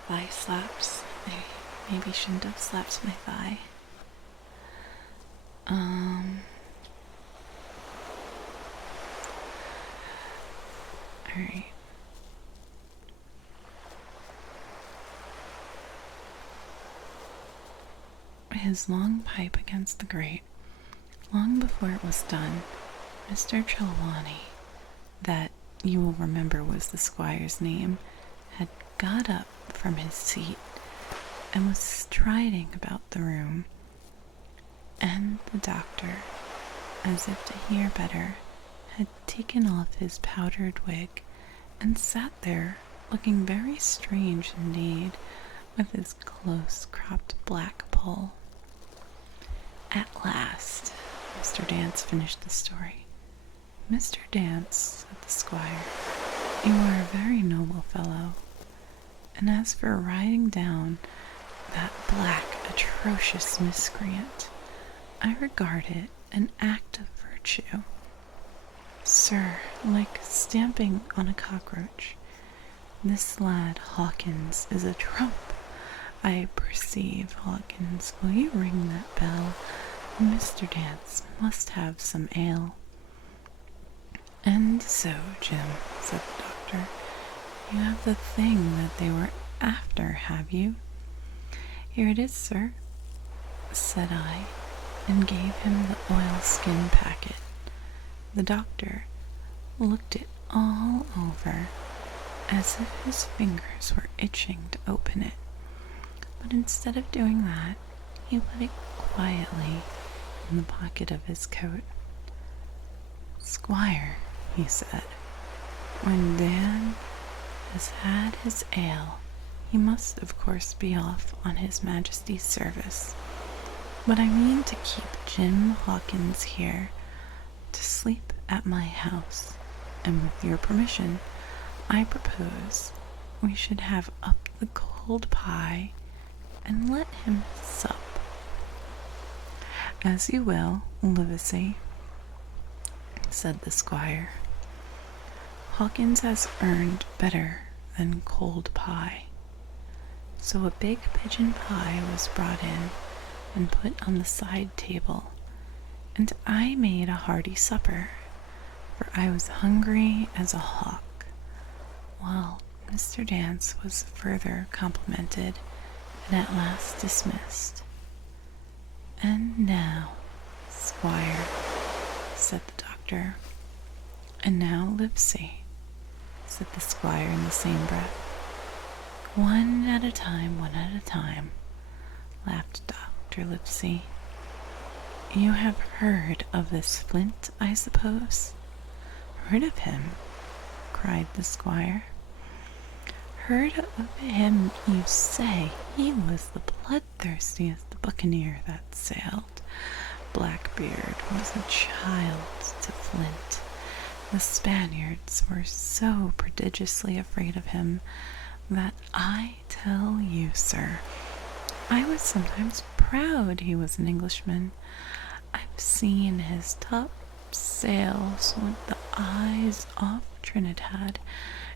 thigh slaps. I maybe shouldn't have slapped my thigh. Alright. His long pipe against the grate. Long before it was done, Mr. Trelawney, that you will remember was the squire's name, had got up from his seat and was striding about the room. And the doctor, as if to hear better, had taken off his powdered wig and sat there looking very strange indeed with his close-cropped black poll. At last, Mr. Dance finished the story. Mr. Dance, said the squire, you are a very noble fellow, and as for riding down that black, atrocious miscreant, I regard it an act of virtue. Sir, like stamping on a cockroach, this lad Hawkins is a trump. I perceive, Hawkins, will you ring that bell? Mr. Dance must have some ale. And so, Jim, said the doctor, you have the thing that they were after, have you? Here it is, sir, said I, and gave him the oilskin packet. The doctor looked it all over, as if his fingers were itching to open it. But instead of doing that, he put it quietly in the pocket of his coat. Squire, he said, when Dan has had his ale, he must of course be off on his Majesty's service. But I mean to keep Jim Hawkins here, to sleep at my house, and with your permission, I propose we should have up the cold pie and let him sup. As you will, Livesey, said the squire. Hawkins has earned better than cold pie. So a big pigeon pie was brought in and put on the side table, and I made a hearty supper, for I was hungry as a hawk, while Mr. Dance was further complimented and at last dismissed. And now, Squire, said the doctor. And now, Livesey, said the squire in the same breath. One at a time, laughed Dr. Livesey. You have heard of this Flint, I suppose? Heard of him? Cried the squire. Heard of him, you say? He was the bloodthirstiest buccaneer that sailed. Blackbeard was a child to Flint. The Spaniards were so prodigiously afraid of him that I tell you, sir, I was sometimes proud he was an Englishman. I've seen his top sails with the eyes off Trinidad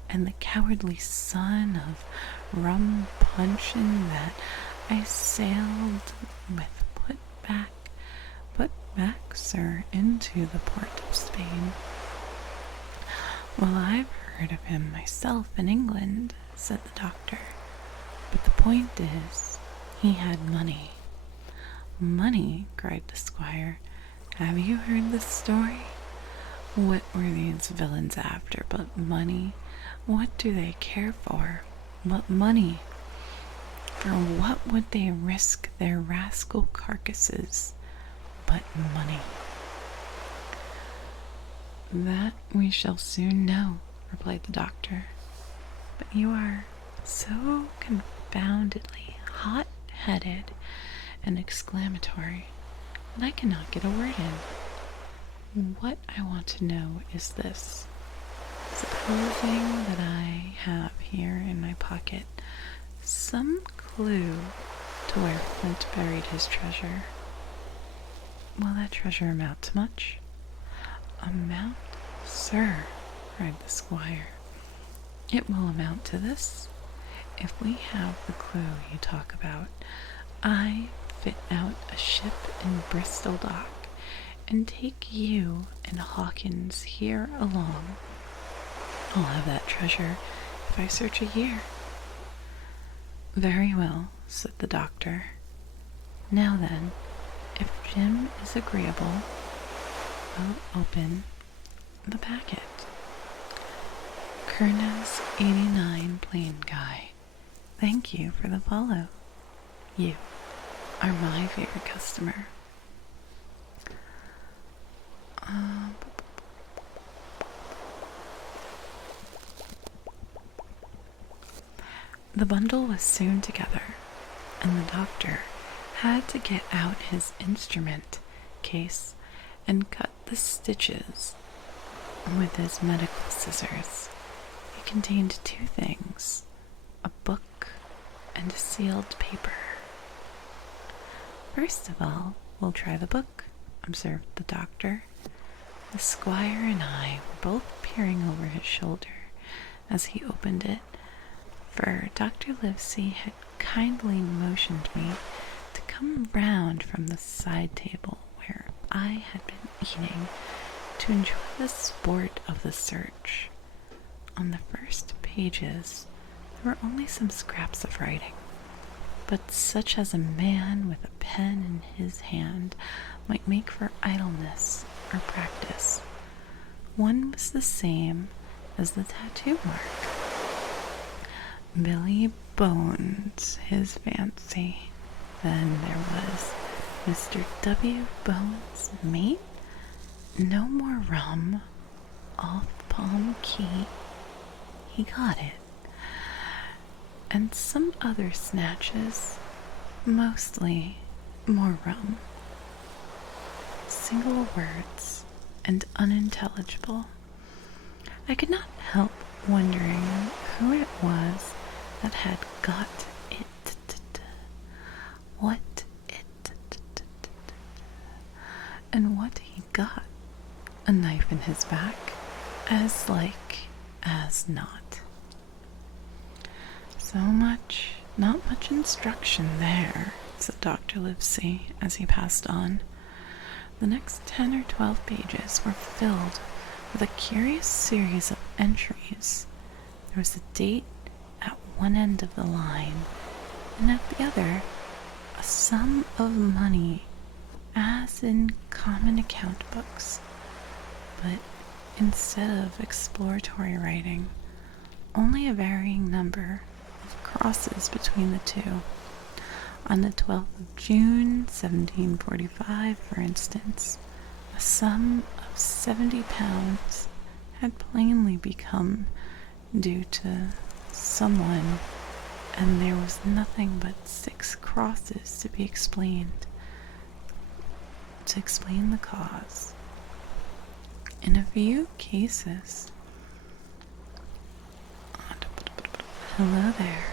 and the cowardly son of rum puncheon that I sailed with put back, sir, into the port of Spain. Well, I've heard of him myself in England, said the doctor, but the point is, he had money. Money, cried the squire. Have you heard this story? What were these villains after but money? What do they care for but money? For what would they risk their rascal carcasses but money? That we shall soon know, replied the doctor. But you are so confoundedly hot-headed and exclamatory that I cannot get a word in. What I want to know is this. Supposing that I have here in my pocket some clue to where Flint buried his treasure, will that treasure amount to much? Amount, sir, cried the squire. It will amount to this. If we have the clue you talk about, I fit out a ship in Bristol dock and take you and Hawkins here along. I'll have that treasure if I search a year. Very well, said the doctor. Now then, if Jim is agreeable, I'll open the packet. Kernes 89 Plain Guy. Thank you for the follow. You are my favorite customer. The bundle was soon together, and the doctor had to get out his instrument case and cut the stitches with his medical scissors. It contained two things, a book and a sealed paper. First of all, we'll try the book, observed the doctor. The squire and I were both peering over his shoulder as he opened it, for Dr. Livesey had kindly motioned me to come round from the side table where I had been eating to enjoy the sport of the search. On the first pages there were only some scraps of writing, but such as a man with a pen in his hand might make for idleness or practice. One was the same as the tattoo mark. Billy Bones, his fancy. Then there was Mr. W. Bones, mate. No more rum. Off Palm Key. He got it. And some other snatches. Mostly more rum. Single words and unintelligible. I could not help wondering who it was that had got it. What it. And what he got. A knife in his back, as like as not. So much, not much instruction there, said Dr. Livesey as he passed on. The next 10 or 12 pages were filled with a curious series of entries. There was a date at one end of the line, and at the other, a sum of money as in common account books, but instead of exploratory writing, only a varying number of crosses between the two. On the 12th of June, 1745, for instance, a sum of £70 had plainly become due to someone, and there was nothing but 6 crosses to be explained. To explain the cause. In a few cases. Hello there.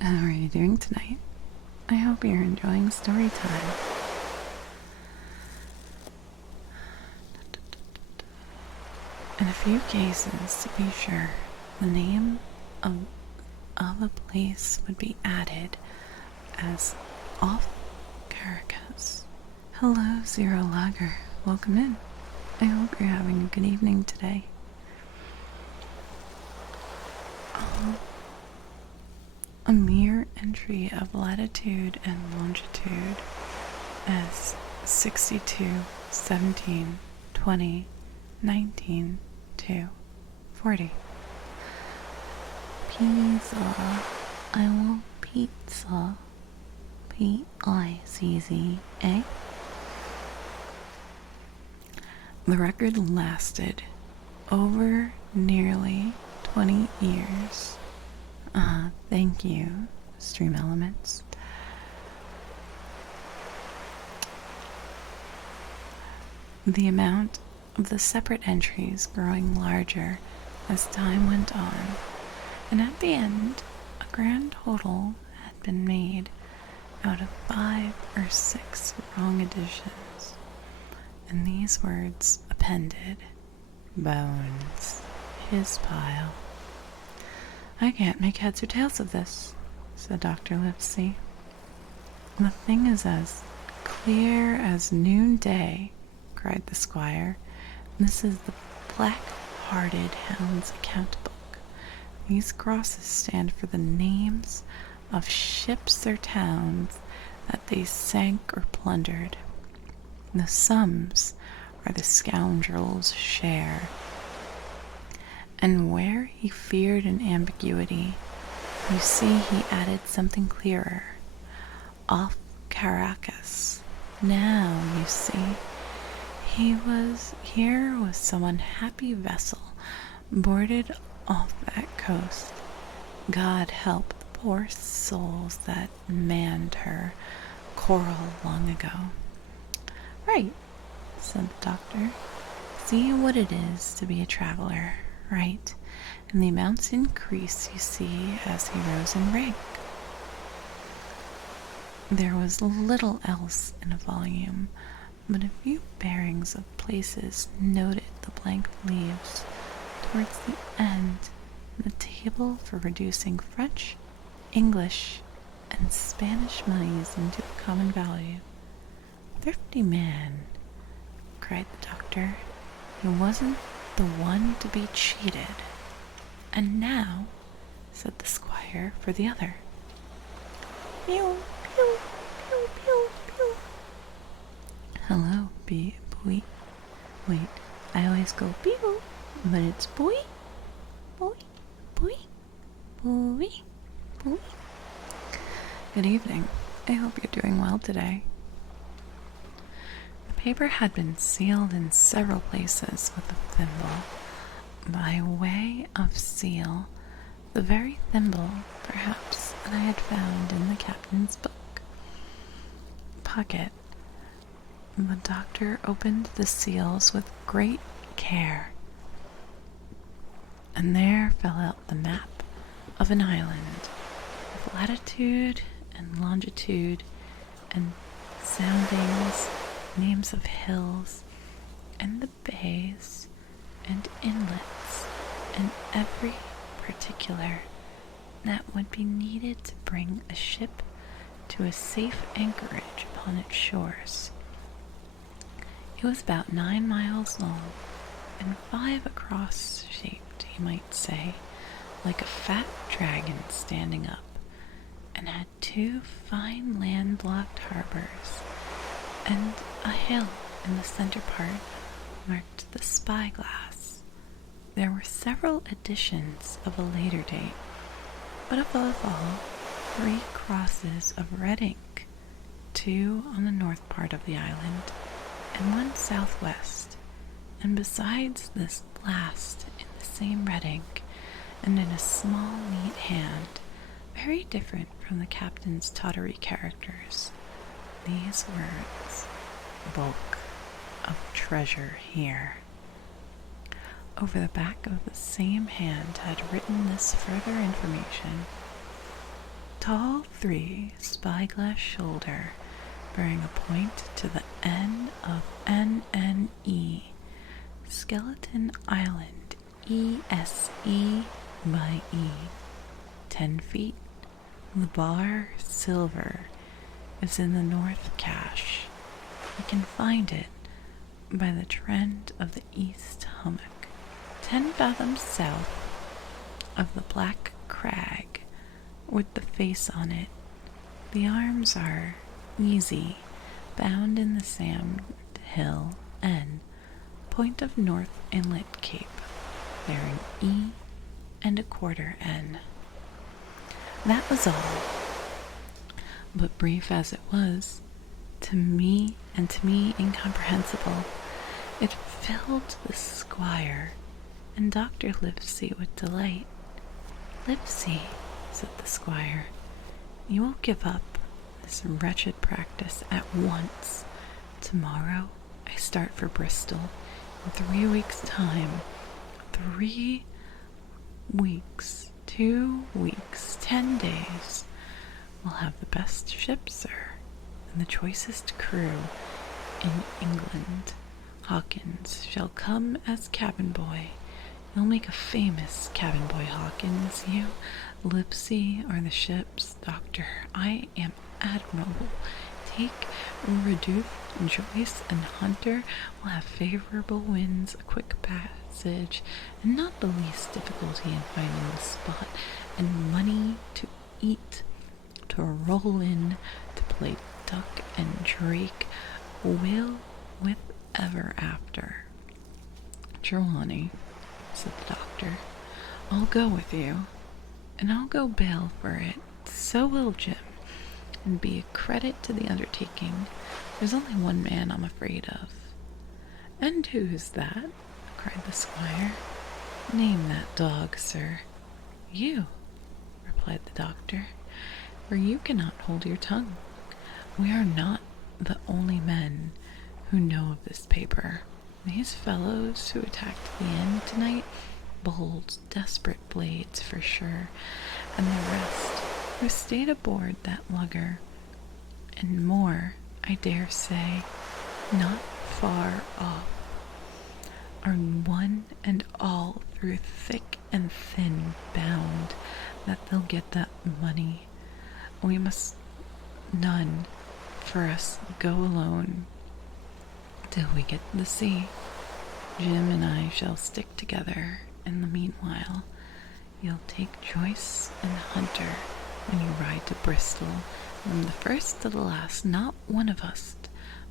How are you doing tonight? I hope you're enjoying story time. In a few cases, to be sure, the name of a place would be added as off Caracas. Hello, Zero Lager. Welcome in. I hope you're having a good evening today. A mere entry of latitude and longitude as 62, 17, 20, 19, 2, 40. Pizza. I want pizza. P-I-C-Z-A. The record lasted over nearly 20 years. Thank you, Stream Elements. The amount of the separate entries growing larger as time went on, and at the end, a grand total had been made out of 5 or 6 wrong additions, and these words appended: Bones, his pile. I can't make heads or tails of this, said Dr. Livesey. The thing is as clear as noonday, cried the squire. This is the Black-Hearted Hound's account book. These crosses stand for the names of ships or towns that they sank or plundered. The sums are the scoundrel's share. And where he feared an ambiguity, you see he added something clearer. Off Caracas. Now, you see, here was some unhappy vessel boarded off that coast. God help the poor souls that manned her coral long ago. Right, said the doctor. See what it is to be a traveler, right? And the amounts increase, you see, as he rose in rank. There was little else in a volume, but a few bearings of places noted the blank leaves. Towards the end, the table for reducing French, English, and Spanish monies into a common value. Thrifty man, cried the doctor. He wasn't the one to be cheated. And now, said the squire for the other. Pew, pew, pew, pew, pew. Hello, boy. Wait, I always go pew, but it's boy, boy, boy, boy, boy. Good evening. I hope you're doing well today. The paper had been sealed in several places with a thimble. By way of seal, the very thimble, perhaps, that I had found in the captain's pocket. The doctor opened the seals with great care, and there fell out the map of an island, with latitude and longitude and soundings, names of hills, and the bays and inlets, and every particular that would be needed to bring a ship to a safe anchorage upon its shores. It was about 9 miles long, and 5 across, shaped, you might say, like a fat dragon standing up, and had 2 fine land-blocked harbors, and a hill in the center part marked the spyglass. There were several additions of a later date, but above all, 3 crosses of red ink, 2 on the north part of the island, and 1 southwest, and besides this last in the same red ink, and in a small neat hand, very different from the captain's tottery characters, these words, "Bulk of treasure here." Over the back of the same hand had written this further information: "Tall 3 spyglass shoulder, bearing a point to the N of NNE, Skeleton Island, ESE by E, 10 feet. The bar silver is in the north cache. You can find it by the trend of the east hummock, 10 fathoms south of the black crag with the face on it. The arms are easy, bound in the sand hill N, point of north inlet cape, bearing E and a quarter N." That was all, but brief as it was, to me incomprehensible, it filled the squire and Dr. Livesey with delight. "Livesey," said the squire, "you will give up this wretched practice at once. Tomorrow I start for Bristol. In 3 weeks' time. 3 weeks, 2 weeks, 10 days. We'll have the best ship, sir, and the choicest crew in England. Hawkins shall come as cabin boy. You'll make a famous cabin boy, Hawkins. You, Livesey, are the ship's doctor. I am admirable. Take Reduth, Joyce, and Hunter will have favorable winds, a quick passage, and not the least difficulty in finding the spot, and money to eat, to roll in, to play duck and drake, will with ever after." "Trelawney," said the doctor, "I'll go with you, and I'll go bail for it. So will Jim, and be a credit to the undertaking. There's only one man I'm afraid of." "And who's that?" cried the squire. "Name that dog, sir." "You," replied the doctor, "for you cannot hold your tongue. We are not the only men who know of this paper. These fellows who attacked the inn tonight, bold, desperate blades for sure, and the rest who stayed aboard that lugger, and more, I dare say, not far off, are one and all through thick and thin bound that they'll get that money. We must none for us go alone till we get to the sea. Jim and I shall stick together. In the meanwhile, you'll take Joyce and Hunter when you ride to Bristol. From the first to the last, not one of us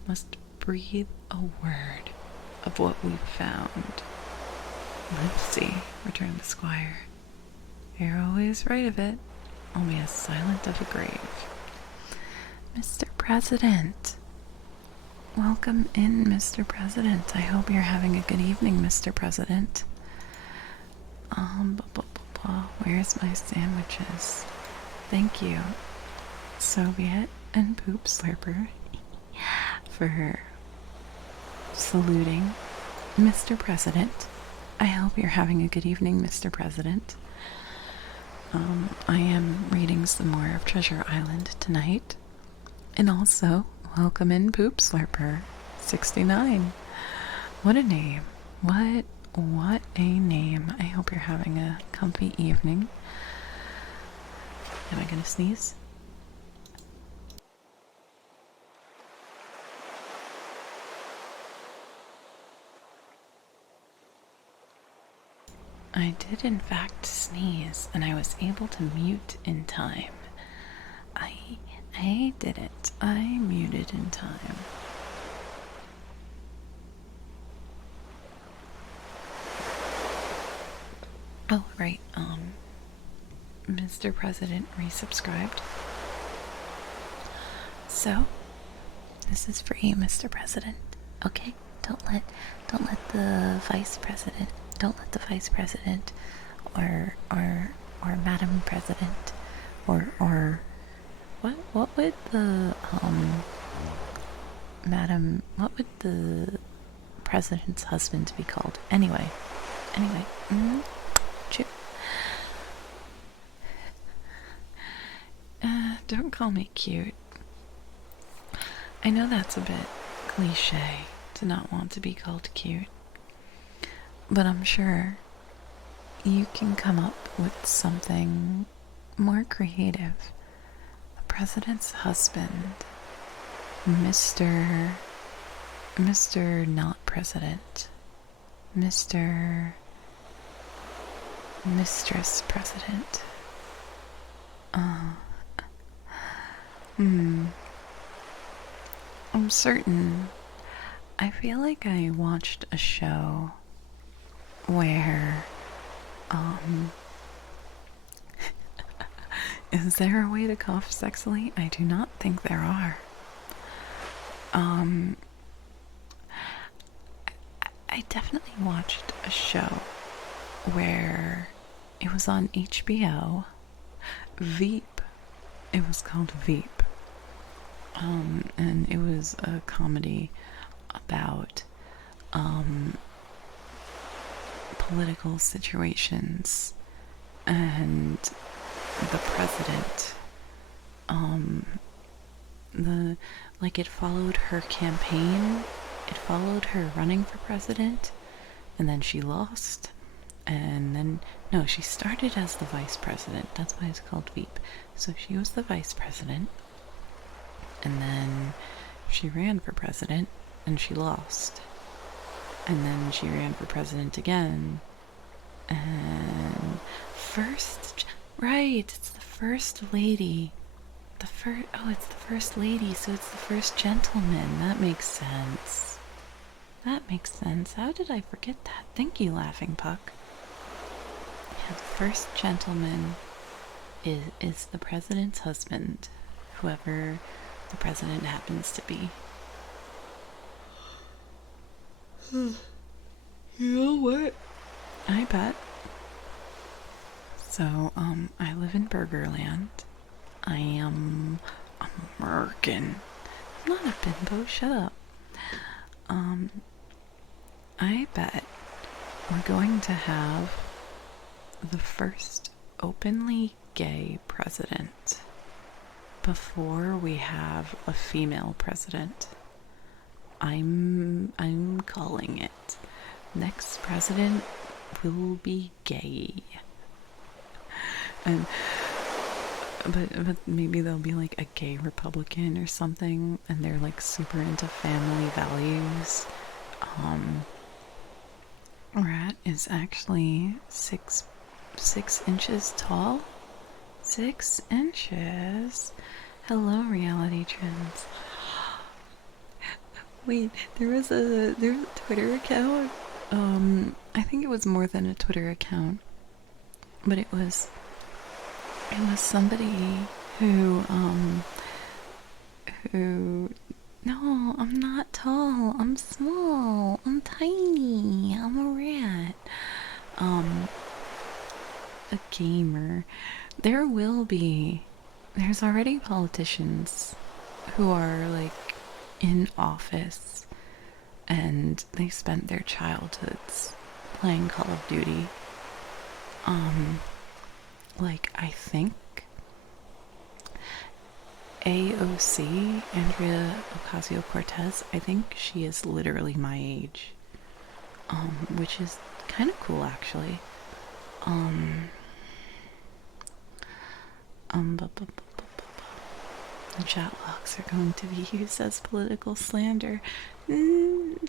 must breathe a word of what we've found." "Livesey," returned the squire, "you're always right of it, only as silent of a grave." "Mr. President." "Welcome in, Mr. President. I hope you're having a good evening, Mr. President." Where's my sandwiches? Thank you, Soviet and Poop Slurper, for saluting. "Mr. President, I hope you're having a good evening, Mr. President. I am reading some more of Treasure Island tonight. And also, welcome in Poop Slurper 69. What a name. What a name. I hope you're having a comfy evening. Am I gonna sneeze? I did in fact sneeze, and I was able to mute in time. I did it. I muted in time. Oh, right. Mr. President resubscribed. So, this is for you, Mr. President. Okay? Don't let the Vice President, or Madam President, or what would the Madam, what would the President's husband be called? Anyway, choo. Don't call me cute. I know that's a bit cliche to not want to be called cute, but I'm sure you can come up with something more creative. The President's husband, Mr. Not President, Mr. Mistress President. I'm certain. I feel like I watched a show where, is there a way to cough sexily? I do not think there are. I definitely watched a show where it was on HBO. Veep. It was called Veep. And it was a comedy about political situations and the president. It followed her campaign. It followed her running for president, and then she lost. And then, no, she started as the vice president. That's why it's called Veep. So she was the vice president, and then she ran for president, and she lost. And then she ran for president again. And it's the first lady. It's the first lady, so it's the first gentleman. That makes sense. How did I forget that? Thank you, Laughing Puck. Yeah, the first gentleman is the president's husband, whoever the president happens to be. You know what? I bet. So, I live in Burgerland. I am American. I'm not a bimbo, shut up. I bet we're going to have the first openly gay president before we have a female president. I'm calling it. Next president will be gay. And but maybe there'll be like a gay Republican or something, and they're like super into family values. Rat is actually six inches tall. 6 inches. Hello, Reality Trends. Wait, there was a Twitter account. I think it was more than a Twitter account, but it was somebody who no, I'm not tall, I'm small, I'm tiny, I'm a rat. A gamer. There's already politicians who are like in office and they spent their childhoods playing Call of Duty. I think AOC, Andrea Ocasio-Cortez, I think she is literally my age. Which is kind of cool, actually. The chat logs are going to be used as political slander. When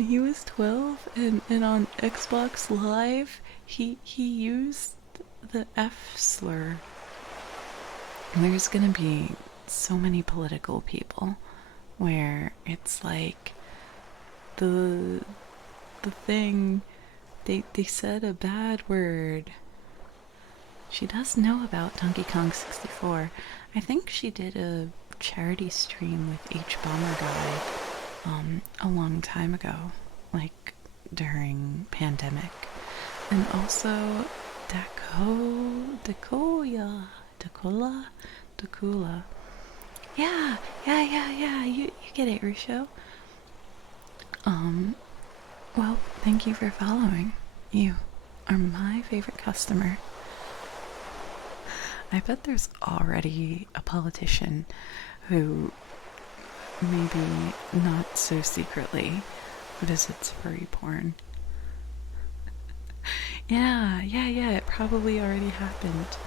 he was 12 and on Xbox Live, he used the F slur. There's gonna be so many political people where it's like the thing They said a bad word. She does know about Donkey Kong 64. I think she did a charity stream with H Bomber Guy a long time ago, like during pandemic. And also Dakula. Yeah. You get it, Rusho. Well, thank you for following. You are my favorite customer. I bet there's already a politician who, maybe not so secretly, visits furry porn. Yeah, it probably already happened.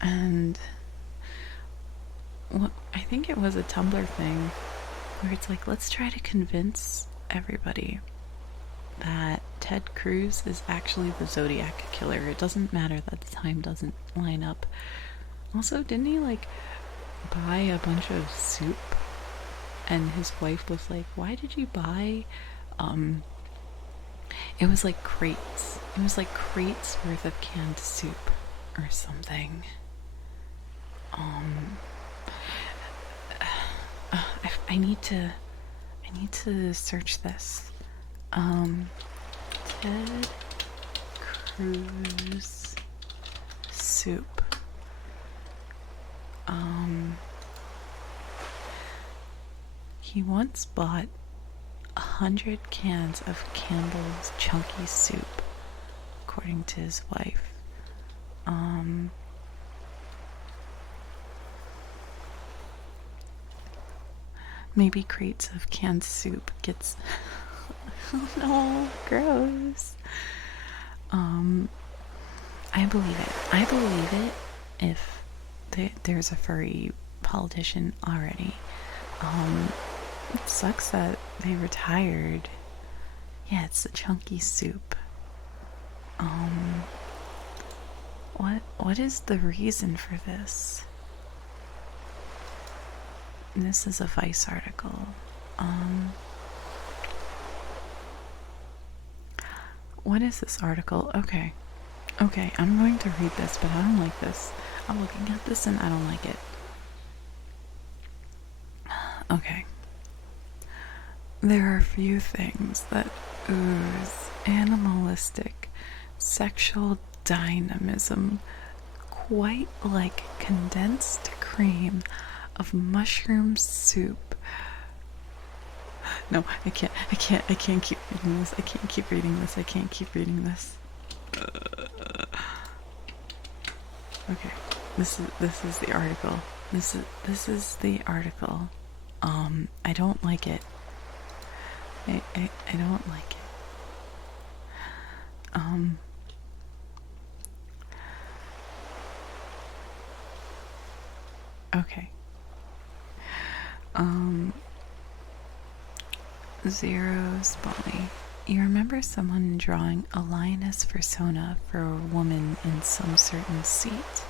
And well, I think it was a Tumblr thing where it's like, let's try to convince everybody that Ted Cruz is actually the Zodiac killer. It doesn't matter that the time doesn't line up. Also, didn't he like buy a bunch of soup? And his wife was like, why did you buy it was like crates. It was like crates worth of canned soup or something. I need to search this. Ted Cruz soup. He once bought 100 cans of Campbell's chunky soup, according to his wife. Maybe crates of canned soup gets oh no, gross. I believe it if there's a furry politician already. It sucks that they retired. Yeah, it's the chunky soup. What is the reason for this? This is a Vice article. What is this article? Okay, I'm going to read this, but I don't like this. I'm looking at this and I don't like it. Okay. There are few things that ooze animalistic sexual dynamism quite like condensed cream of mushroom soup. No, I can't keep reading this. I can't keep reading this. Okay, this is the article. This is the article. I don't like it. I don't like it. Okay. Zero's Bolly. You remember someone drawing a lioness persona for a woman in some certain seat?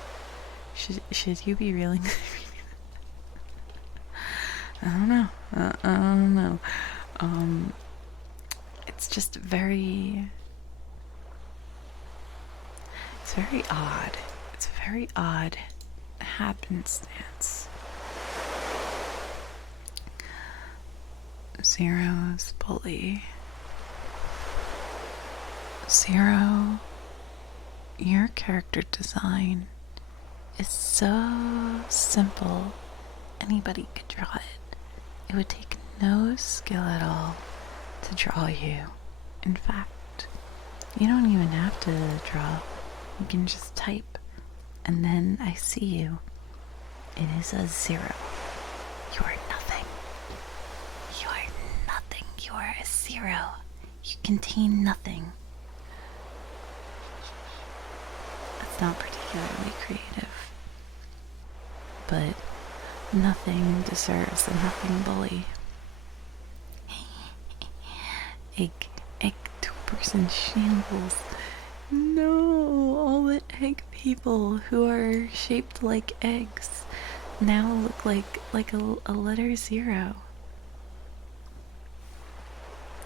Should you be reeling? I don't know. It's just very odd. It's very odd happenstance. Zero's Bully. Zero, your character design is so simple, anybody could draw it. It would take no skill at all to draw you. In fact, you don't even have to draw. You can just type, and then I see you. It is a zero. You are nothing. You are nothing. You are a zero. You contain nothing. That's not particularly creative. But nothing deserves a nothing bully. Egg, 2% shambles. No, all the egg people who are shaped like eggs now look like a letter zero.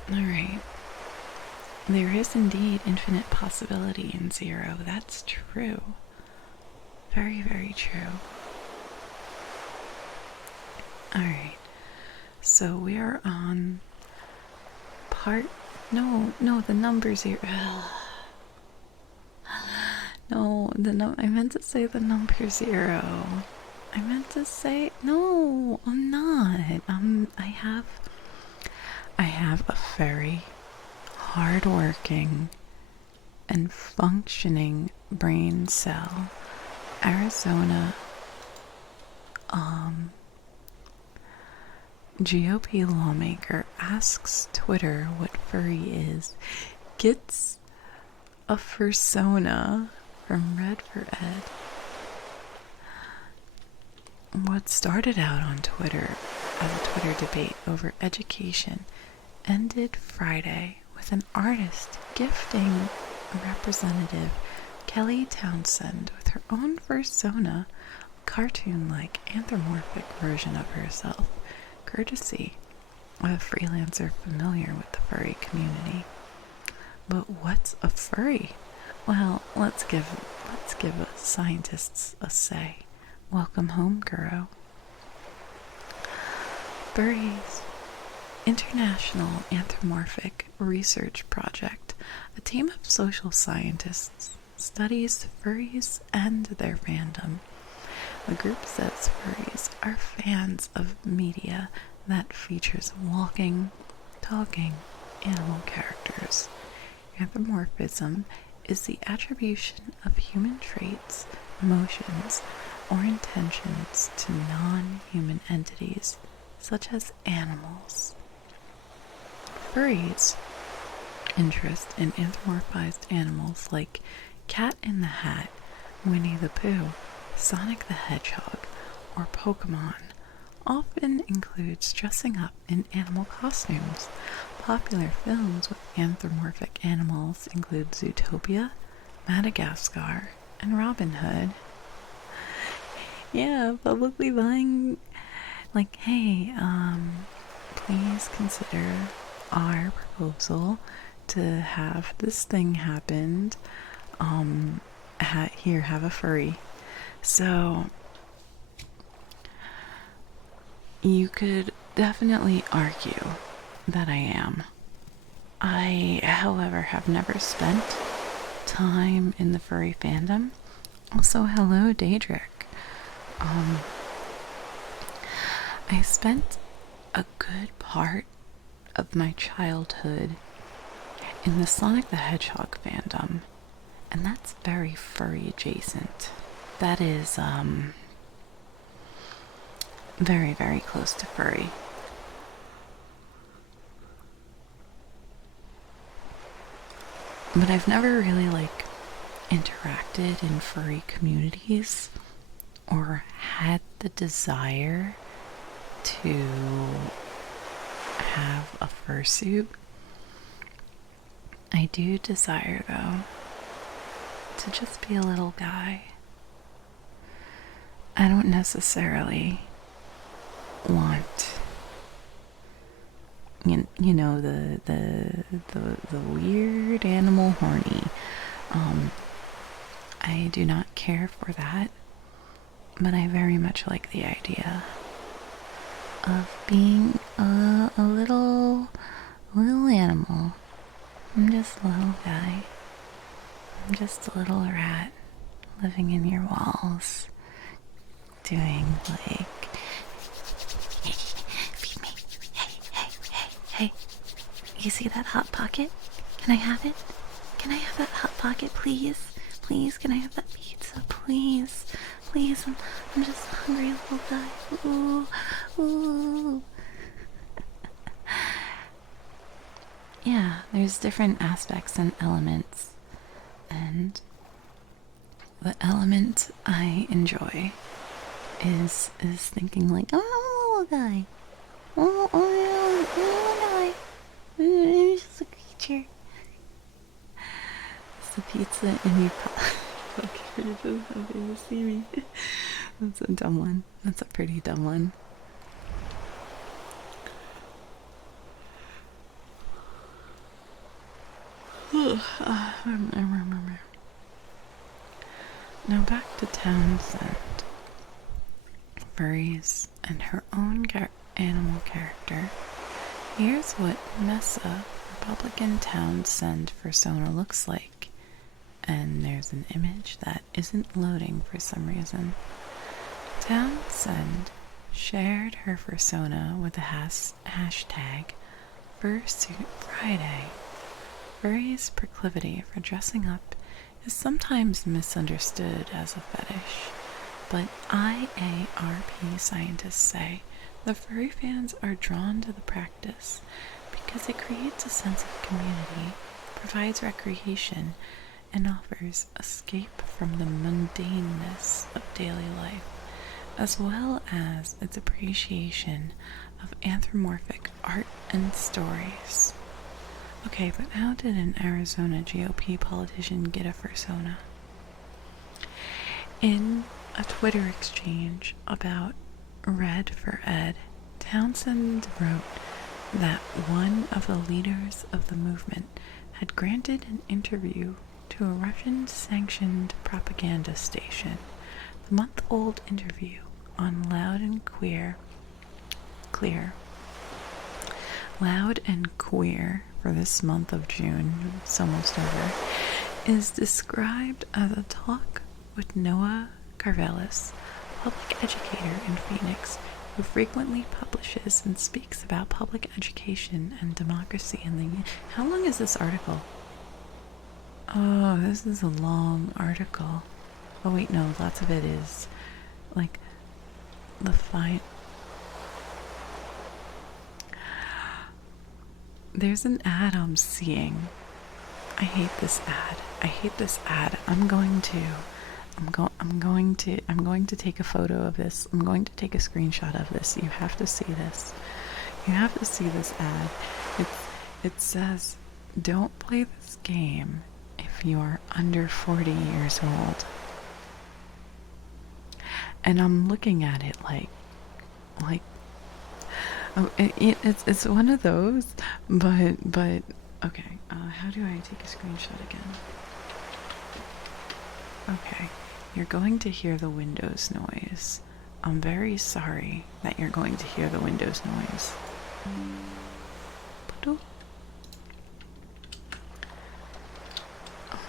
Alright. There is indeed infinite possibility in zero. That's true. Very, very true. Alright. So we are on part... No, the number zero. No, I meant to say the number zero. I meant to say... No, I'm not. I have a very hardworking and functioning brain cell. Arizona GOP lawmaker asks Twitter what furry is, gets a fursona from Red for Ed. What started out on Twitter as a Twitter debate over education ended Friday with an artist gifting Representative Kelly Townsend with her own fursona, a cartoon-like anthropomorphic version of herself, courtesy of a freelancer familiar with the furry community. But what's a furry? Well, let's give us scientists a say. Welcome home, Guru. Furries International Anthropomorphic Research Project, a team of social scientists, studies furries and their fandom. The group says furries are fans of media that features walking, talking animal characters. Anthropomorphism is the attribution of human traits, emotions, or intentions to non-human entities, such as animals. Furries' interest in anthropomorphized animals like Cat in the Hat, Winnie the Pooh, Sonic the Hedgehog, or Pokemon often includes dressing up in animal costumes. Popular films with anthropomorphic animals include Zootopia, Madagascar, and Robin Hood. Yeah, publicly buying, like, hey, please consider our proposal to have this thing happened. Here, have a furry. So, you could definitely argue that I am. I, however, have never spent time in the furry fandom. Also, hello, Daedric. I spent a good part of my childhood in the Sonic the Hedgehog fandom, and that's very furry adjacent. That is, very, very close to furry. But I've never really, interacted in furry communities or had the desire to have a fursuit. I do desire, though, to just be a little guy. I don't necessarily want, you know, the weird animal horny. I do not care for that, but I very much like the idea of being a little animal. I'm just a little guy. I'm just a little rat living in your walls, doing feed me. Hey. You see that hot pocket? Can I have it? Can I have that hot pocket, please? Please, can I have that pizza? Please, I'm just a hungry little guy. Ooh. Yeah, there's different aspects and elements, and the element I enjoy is thinking like, oh, little guy. Oh, little guy. I'm just a creature. It's the pizza in your pot. Okay, you're just happy to see me. That's a dumb one. That's a pretty dumb one. Now back to Townsend. Furries and her own animal character. Here's what Mesa Republican Townsend persona looks like. And there's an image that isn't loading for some reason. Townsend shared her persona with the hashtag Fursuit Friday. Furry's proclivity for dressing up is sometimes misunderstood as a fetish, but IARP scientists say the furry fans are drawn to the practice because it creates a sense of community, provides recreation, and offers escape from the mundaneness of daily life, as well as its appreciation of anthropomorphic art and stories. Okay, but how did an Arizona GOP politician get a persona? In a Twitter exchange about Red for Ed, Townsend wrote that one of the leaders of the movement had granted an interview to a Russian-sanctioned propaganda station. The month-old interview on Loud and Queer for this month of June, it's almost over, is described as a talk with Noah Carvelis, public educator in Phoenix, who frequently publishes and speaks about public education and democracy in the... How long is this article? Oh, this is a long article. Oh wait, no, lots of it is like the There's an ad I'm seeing. I hate this ad. I'm going to take a photo of this. I'm going to take a screenshot of this. You have to see this. You have to see this ad. It says, "Don't play this game if you are under 40 years old." And I'm looking at it like oh, it's one of those, but okay. How do I take a screenshot again? Okay, you're going to hear the Windows noise. I'm very sorry that you're going to hear the Windows noise.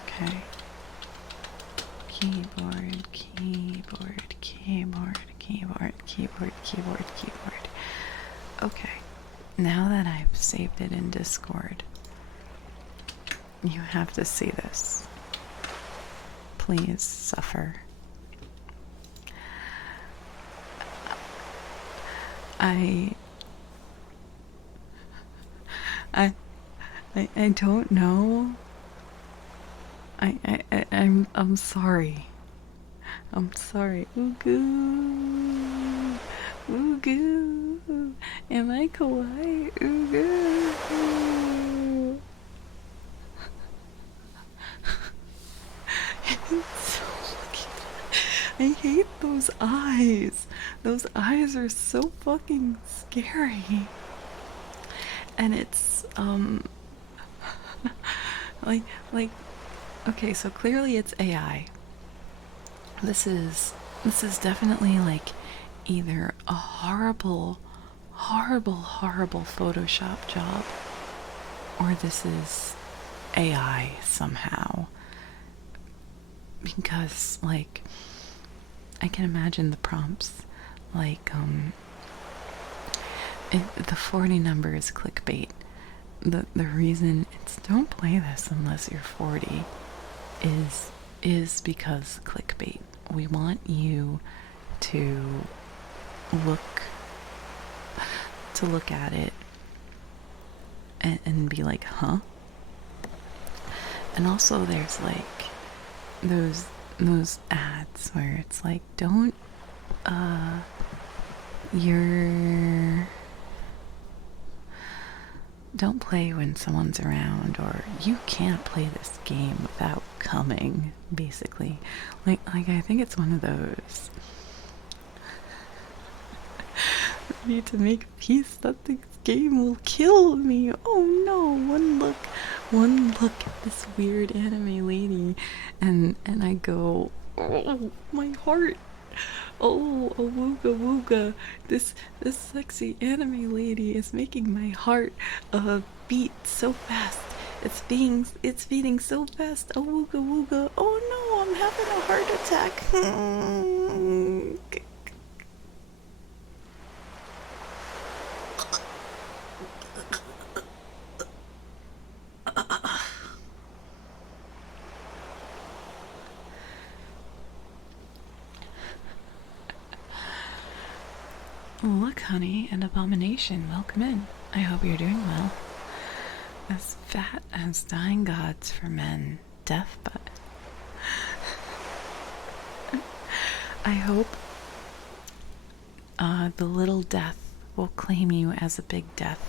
Okay. Keyboard. Okay, now that I've saved it in Discord, you have to see this. Please suffer. I don't know. I'm sorry. I'm sorry. Ooh goo. Am I kawaii? Ooh goo. It's so cute. I hate those eyes. Those eyes are so fucking scary. And it's like okay, so clearly it's AI. This is definitely like either a horrible Photoshop job, or this is AI somehow. Because like I can imagine the prompts like the 40 number is clickbait. The reason it's don't play this unless you're 40 is because clickbait. We want you to look at it and be like, huh? And also there's like those ads where it's like, don't don't play when someone's around, or you can't play this game without coming, basically. Like I think it's one of those. I need to make peace that this game will kill me. Oh no, one look at this weird anime lady, and I go, oh, my heart. Oh, awooga wooga. This sexy anime lady is making my heart beat so fast. It's beating so fast. Awooga wooga. Oh no, I'm having a heart attack. Look, honey, an abomination. Welcome in. I hope you're doing well. As fat as dying gods for men, death but. I hope the little death will claim you as a big death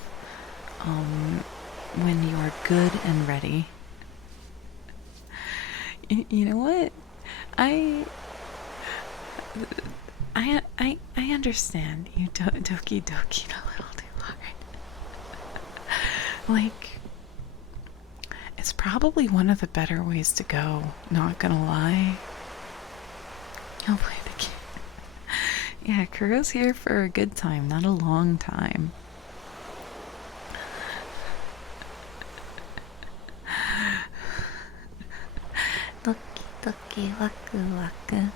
when you are good and ready. You know what? I understand you doki doki a little too hard. Like, it's probably one of the better ways to go, not gonna lie. I'll play the game. Yeah, Kuro's here for a good time, not a long time. Doki doki waku waku.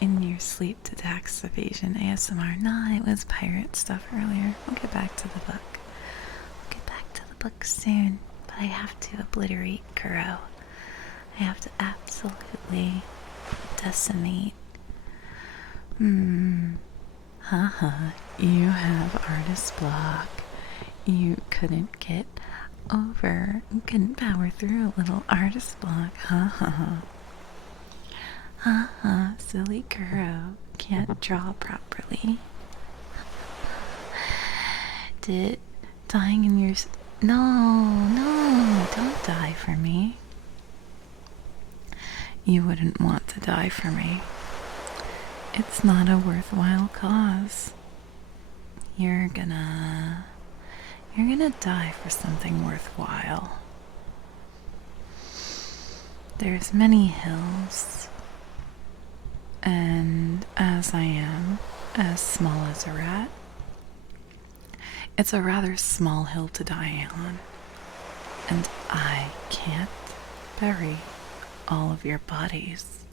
In your sleep to tax evasion ASMR. Nah, it was pirate stuff earlier. We'll get back to the book. We'll get back to the book soon. But I have to obliterate Kuro. I have to absolutely decimate. Haha, you have artist block. You couldn't get over. You couldn't power through a little artist block. Haha. Haha, silly Kuro. Can't draw properly. Did dying in your... No, don't die for me. You wouldn't want to die for me. It's not a worthwhile cause. You're gonna die for something worthwhile. There's many hills, and as I am as small as a rat, it's a rather small hill to die on, and I can't bury all of your bodies.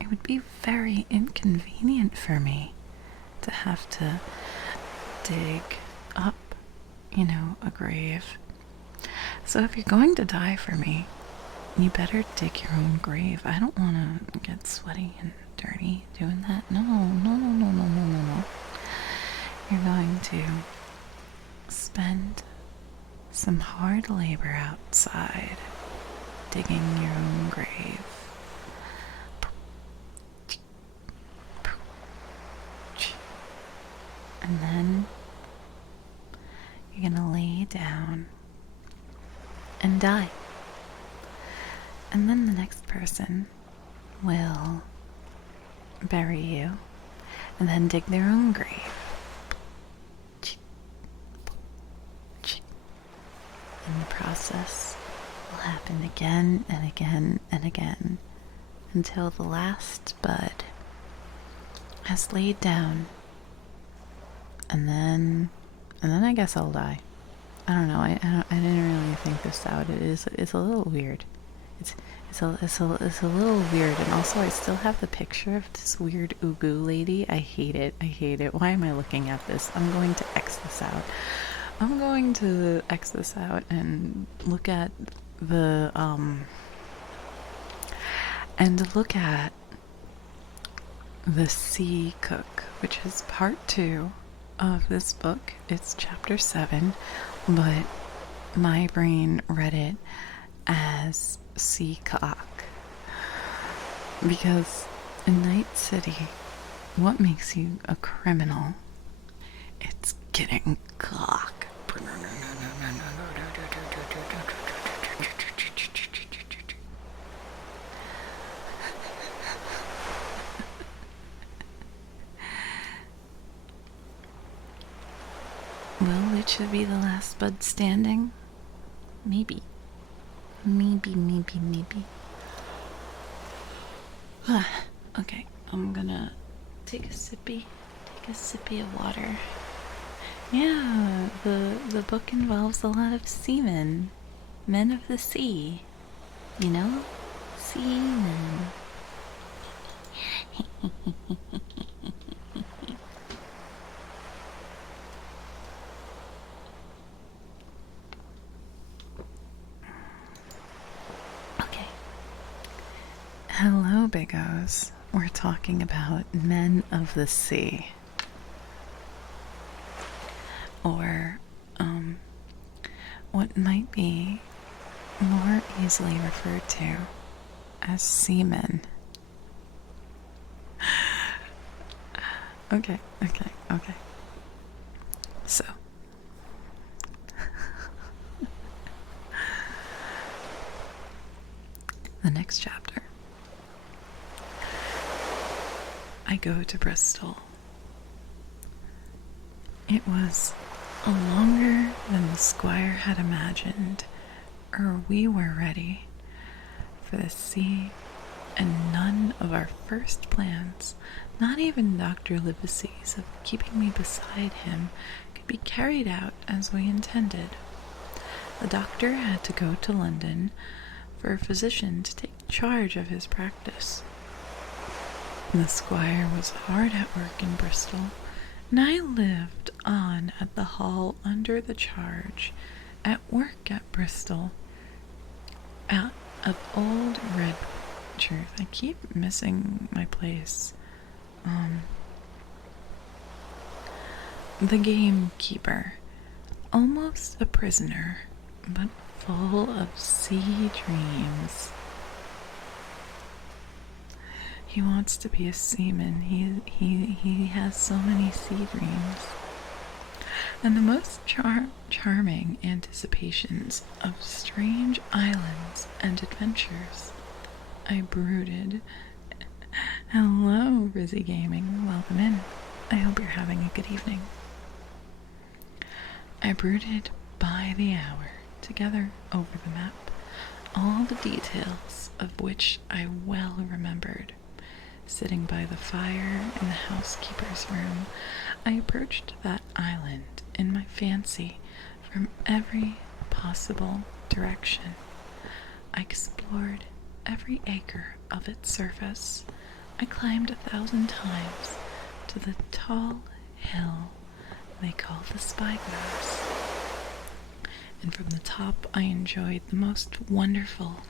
It would be very inconvenient for me to have to dig up, a grave. So if you're going to die for me, you better dig your own grave. I don't want to get sweaty and dirty doing that. No. You're going to spend some hard labor outside digging your own grave. And then you're gonna lay down and die. And then the next person will bury you and then dig their own grave. And the process will happen again and again and again until the last bud has laid down. And then I guess I'll die. I don't know. I didn't really think this out. It's a little weird. It's a little weird, and also I still have the picture of this weird Ugu lady. I hate it. Why am I looking at this? I'm going to X this out. And look at the Sea Cook, which is part 2 of this book. It's chapter 7, but my brain read it as Sea Cock, because in Night City, what makes you a criminal? It's getting cock. Well, it should be the last bud standing. Maybe. Maybe. Okay, I'm gonna take a sippy of water. Yeah, the book involves a lot of seamen, men of the sea. You know, seamen. Okay. Hello, Biggos. We're talking about men of the sea. Or, what might be more easily referred to as seamen. Okay. So, the next chapter. I go to Bristol. It was longer than the squire had imagined, or we were ready for the sea, and none of our first plans, not even Dr. Livesey's of keeping me beside him, could be carried out as we intended. The doctor had to go to London for a physician to take charge of his practice. The squire was hard at work in Bristol, and I lived on at the hall under the charge, at work at Bristol, out of old Redruth. I keep missing my place. The gamekeeper, almost a prisoner, but full of sea dreams. He wants to be a seaman. He has so many sea dreams. And the most charming anticipations of strange islands and adventures. I brooded. Hello, Rizzy Gaming. Welcome in. I hope you're having a good evening. I brooded by the hour, together over the map, all the details of which I well remembered. Sitting by the fire in the housekeeper's room, I approached that island in my fancy from every possible direction. I explored every acre of its surface. I climbed 1,000 times to the tall hill they call the Spyglass. And from the top I enjoyed the most wonderful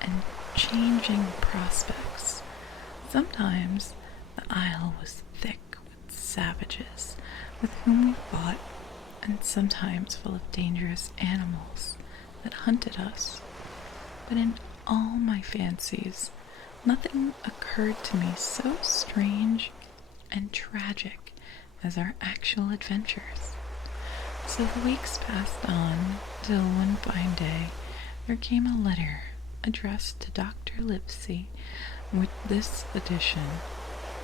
and changing prospects. Sometimes the isle was thick with savages with whom we fought, and sometimes full of dangerous animals that hunted us. But in all my fancies, nothing occurred to me so strange and tragic as our actual adventures. So the weeks passed on, till one fine day there came a letter addressed to Dr. Livesey, with this addition: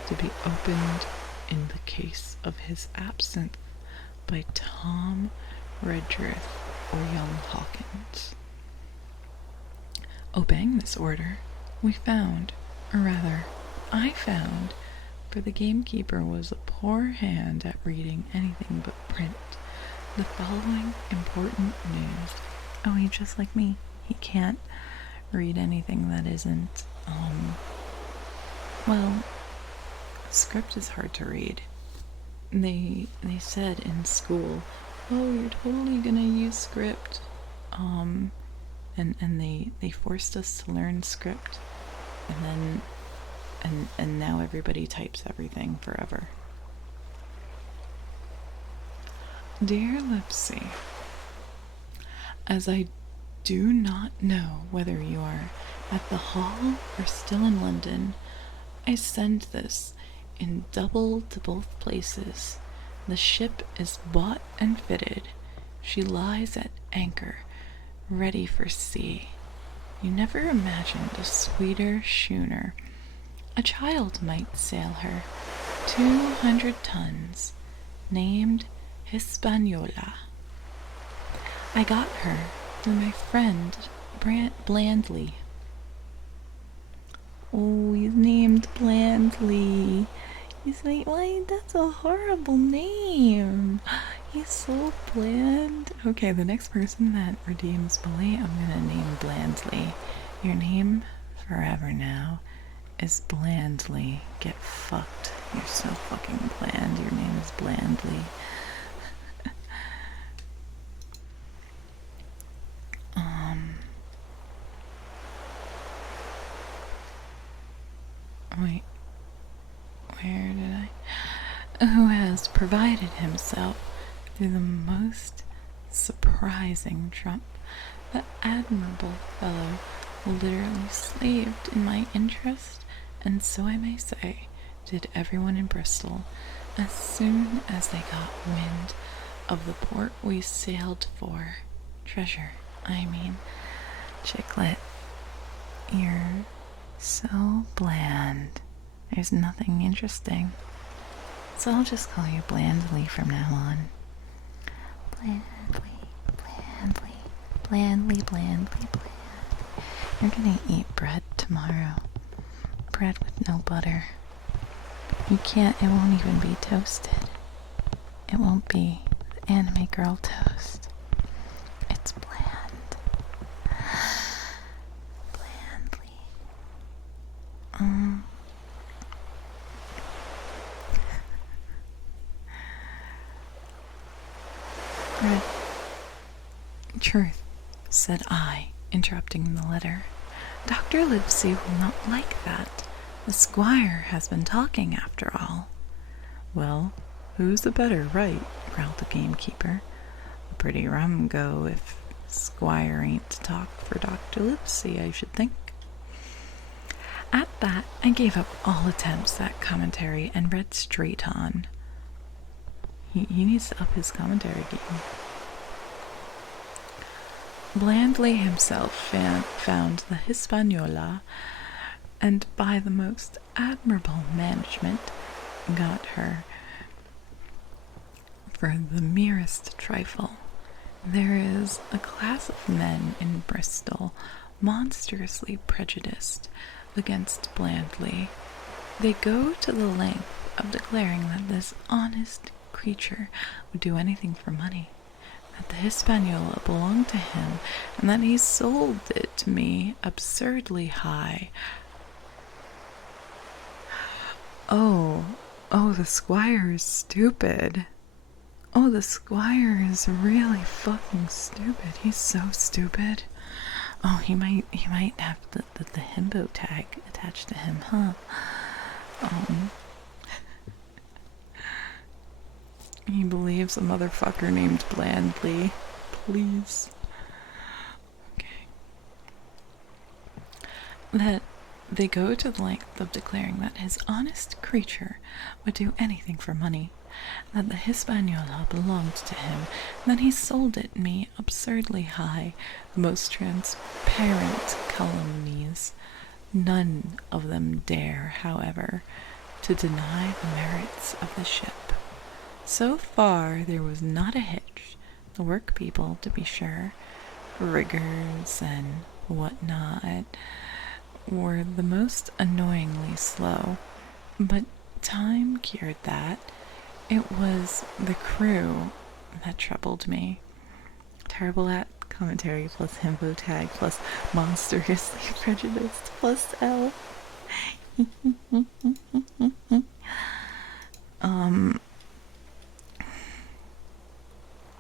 to be opened in the case of his absinthe by Tom Redruth or young Hawkins. Obeying this order, we found, or rather, I found, for the gamekeeper was a poor hand at reading anything but print, the following important news. Oh, he's just like me. He can't read anything that isn't, well, script is hard to read. They said in school, oh, you're totally gonna use script, and they forced us to learn script, and now everybody types everything forever. Dear Livesey, as I do not know whether you are at the hall or still in London, I send this in double to both places. The ship is bought and fitted. She lies at anchor, ready for sea. You never imagined a sweeter schooner. A child might sail her, 200 tons, named Hispaniola. I got her through my friend Blandly. Oh, he's named Blandly. He's like, why, that's a horrible name. He's so bland. Okay, the next person that redeems Bully, I'm gonna name Blandly. Your name forever now is Blandly. Get fucked. You're so fucking bland. Your name is Blandly. Wait. Where did I? Who has provided himself through the most surprising trump. The admirable fellow literally slaved in my interest, and so I may say, did everyone in Bristol, as soon as they got wind of the port we sailed for. Treasure, I mean. Chicklet, you're so bland. There's nothing interesting. So I'll just call you Blandly from now on. Blandly, Blandly, Blandly, Blandly, Blandly. You're gonna eat bread tomorrow. Bread with no butter. You can't, it won't even be toasted. It won't be the anime girl toast. It's bland. Blandly. Red. Truth, said I, interrupting the letter. Dr. Livesey will not like that. The squire has been talking after all. Well, who's the better right? Growled the gamekeeper. A pretty rum go if squire ain't to talk for Dr. Livesey, I should think. At that, I gave up all attempts at commentary and read straight on. He needs to up his commentary game. Blandly himself found the Hispaniola, and by the most admirable management got her for the merest trifle. There is a class of men in Bristol monstrously prejudiced against Blandly. They go to the length of declaring that this honest creature would do anything for money, that the Hispaniola belonged to him, and that he sold it to me absurdly high. Oh, the squire is stupid. Oh, the squire is really fucking stupid. He's so stupid. Oh, he might have the himbo tag attached to him, huh? He believes a motherfucker named Blandly. Please. Okay. That they go to the length of declaring that his honest creature would do anything for money, that the Hispaniola belonged to him, and that he sold it me absurdly high, the most transparent calumnies. None of them dare, however, to deny the merits of the ship. So far there was not a hitch. The work people, to be sure, riggers and whatnot, were the most annoyingly slow, but time cured that. It was the crew that troubled me. Terrible at commentary plus himbo tag plus monstrously prejudiced plus L.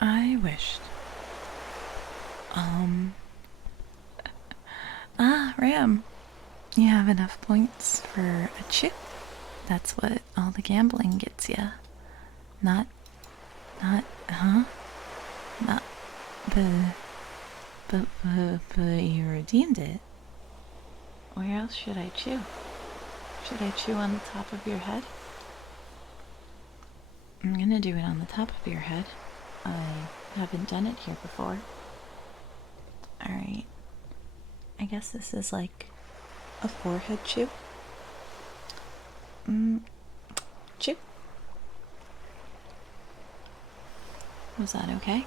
I wished. Ram. You have enough points for a chip. That's what all the gambling gets you. Not, but you redeemed it. Where else should I chew? Should I chew on the top of your head? I'm gonna do it on the top of your head. I haven't done it here before. Alright. I guess this is like a forehead chew. Chew. Was that okay?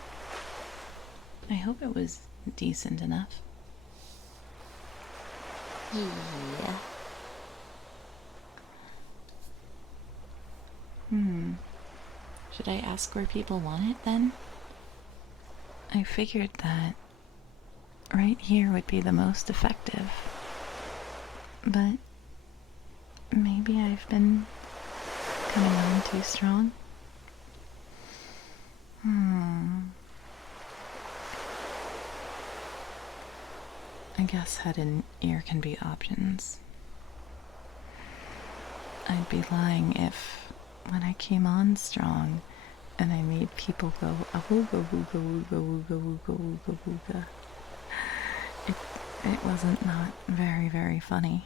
I hope it was decent enough. Yeah. Should I ask where people want it then? I figured that right here would be the most effective. But maybe I've been coming on too strong. I guess head and ear can be options. I'd be lying if, when I came on strong, and I made people go awooga wooga wooga wooga wooga wooga wooga. It wasn't not very, very funny.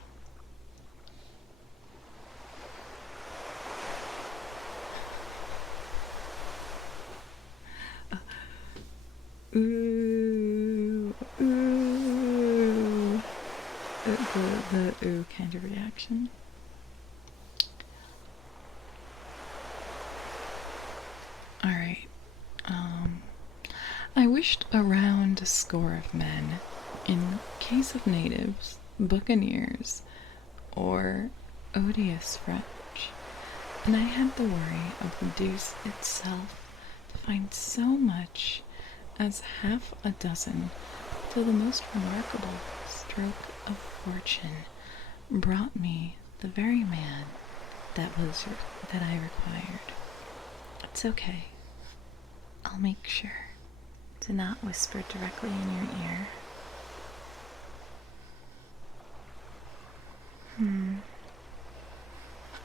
Ooh, ooh. The ooh kind of reaction. Alright. I wished around a score of men, in case of natives, buccaneers, or odious French, and I had the worry of the deuce itself to find so much as half a dozen, till the most remarkable stroke of fortune brought me the very man that I required. It's okay. I'll make sure to not whisper directly in your ear.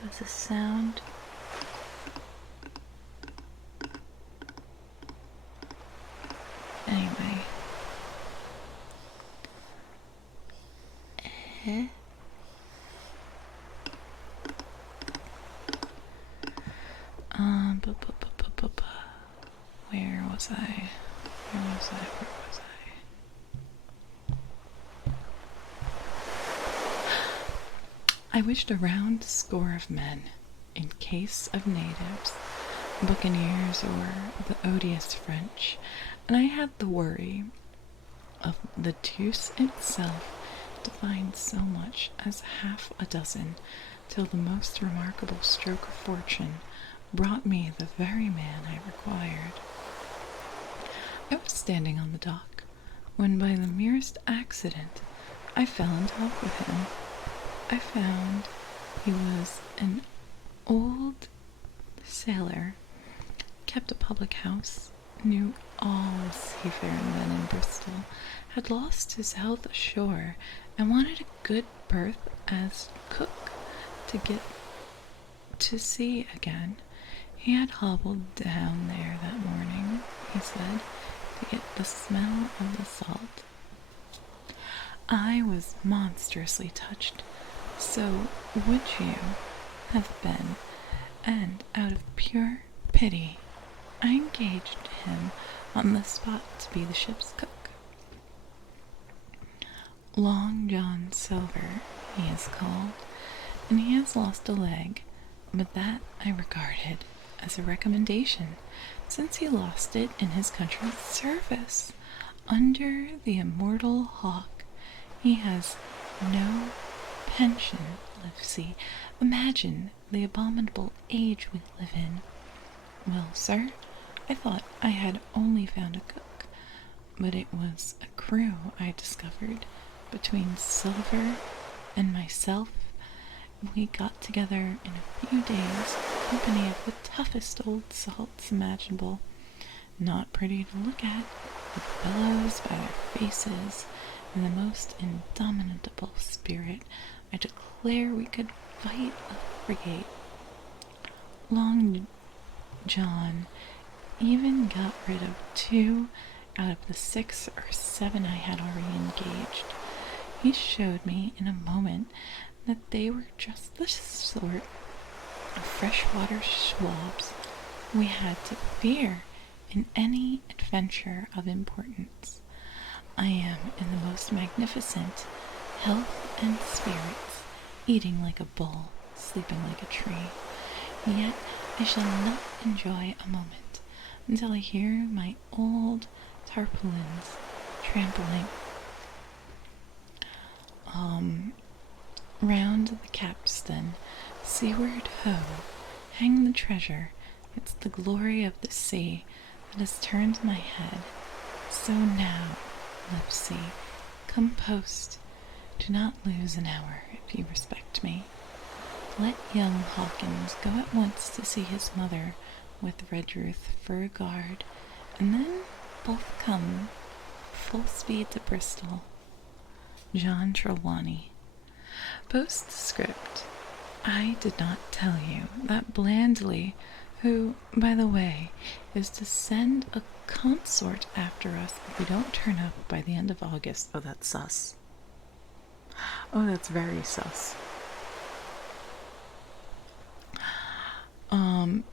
Does this sound? Anyway. Where was I? I wished a round score of men, in case of natives, buccaneers, or the odious French, and I had the worry of the deuce itself to find so much as half a dozen, till the most remarkable stroke of fortune brought me the very man I required. I was standing on the dock, when by the merest accident I fell in talk with him. I found he was an old sailor, kept a public house, knew all the seafaring men in Bristol, had lost his health ashore, and wanted a good berth as cook to get to sea again. He had hobbled down there that morning, he said, to get the smell of the salt. I was monstrously touched. So would you have been, and out of pure pity, I engaged him on the spot to be the ship's cook. Long John Silver, he is called, and he has lost a leg, but that I regarded as a recommendation, since he lost it in his country's service. Under the immortal hawk, he has no pension. Let's see, imagine the abominable age we live in. Well, sir, I thought I had only found a cook, but it was a crew I discovered. Between Silver and myself, we got together in a few days, company of the toughest old salts imaginable, not pretty to look at, with billows by their faces, and the most indomitable spirit. I declare we could fight a frigate. Long John even got rid of 2 out of the 6 or 7 I had already engaged. He showed me in a moment that they were just the sort of freshwater swabs we had to fear in any adventure of importance. I am in the most magnificent health and spirits, eating like a bull, sleeping like a tree. Yet I shall not enjoy a moment until I hear my old tarpaulins trampling. Round the capstan, seaward ho, hang the treasure. It's the glory of the sea that has turned my head. So now, Lipsy, come post. Do not lose an hour if you respect me. Let young Hawkins go at once to see his mother with Redruth for a guard, and then both come full speed to Bristol. John Trelawney. Postscript. I did not tell you that Blandly, who, by the way, is to send a consort after us if we don't turn up by the end of August. Oh, that's sus. Oh, that's very sus.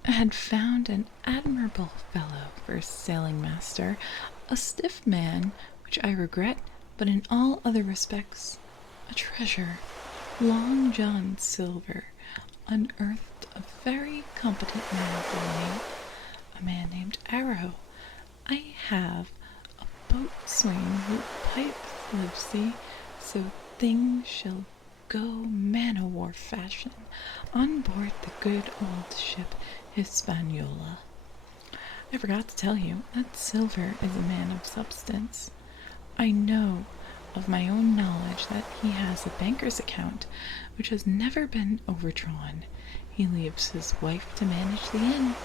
Had found an admirable fellow for sailing master, a stiff man, which I regret, but in all other respects, a treasure. Long John Silver unearthed a very competent man for me, a man named Arrow. I have a boatswain who pipes Lucy, so things shall go man-o'-war fashion on board the good old ship Hispaniola. I forgot to tell you that Silver is a man of substance. I know of my own knowledge that he has a banker's account which has never been overdrawn. He leaves his wife to manage the inn,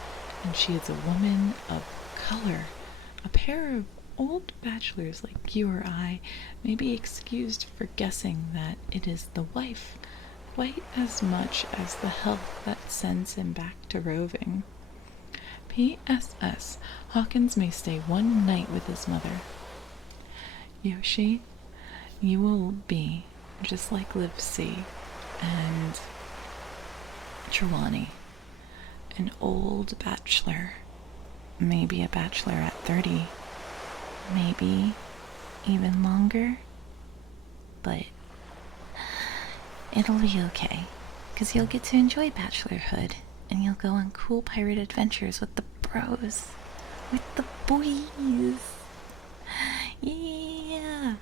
and she is a woman of color. A pair of old bachelors like you or I may be excused for guessing that it is the wife, quite as much as the health that sends him back to roving. P.S.S. Hawkins may stay one night with his mother. Yoshi, you will be just like Livesey and Trelawney, an old bachelor, maybe a bachelor at 30, maybe even longer, but it'll be okay, because you'll get to enjoy bachelorhood, and you'll go on cool pirate adventures with the bros, with the boys. Yeah.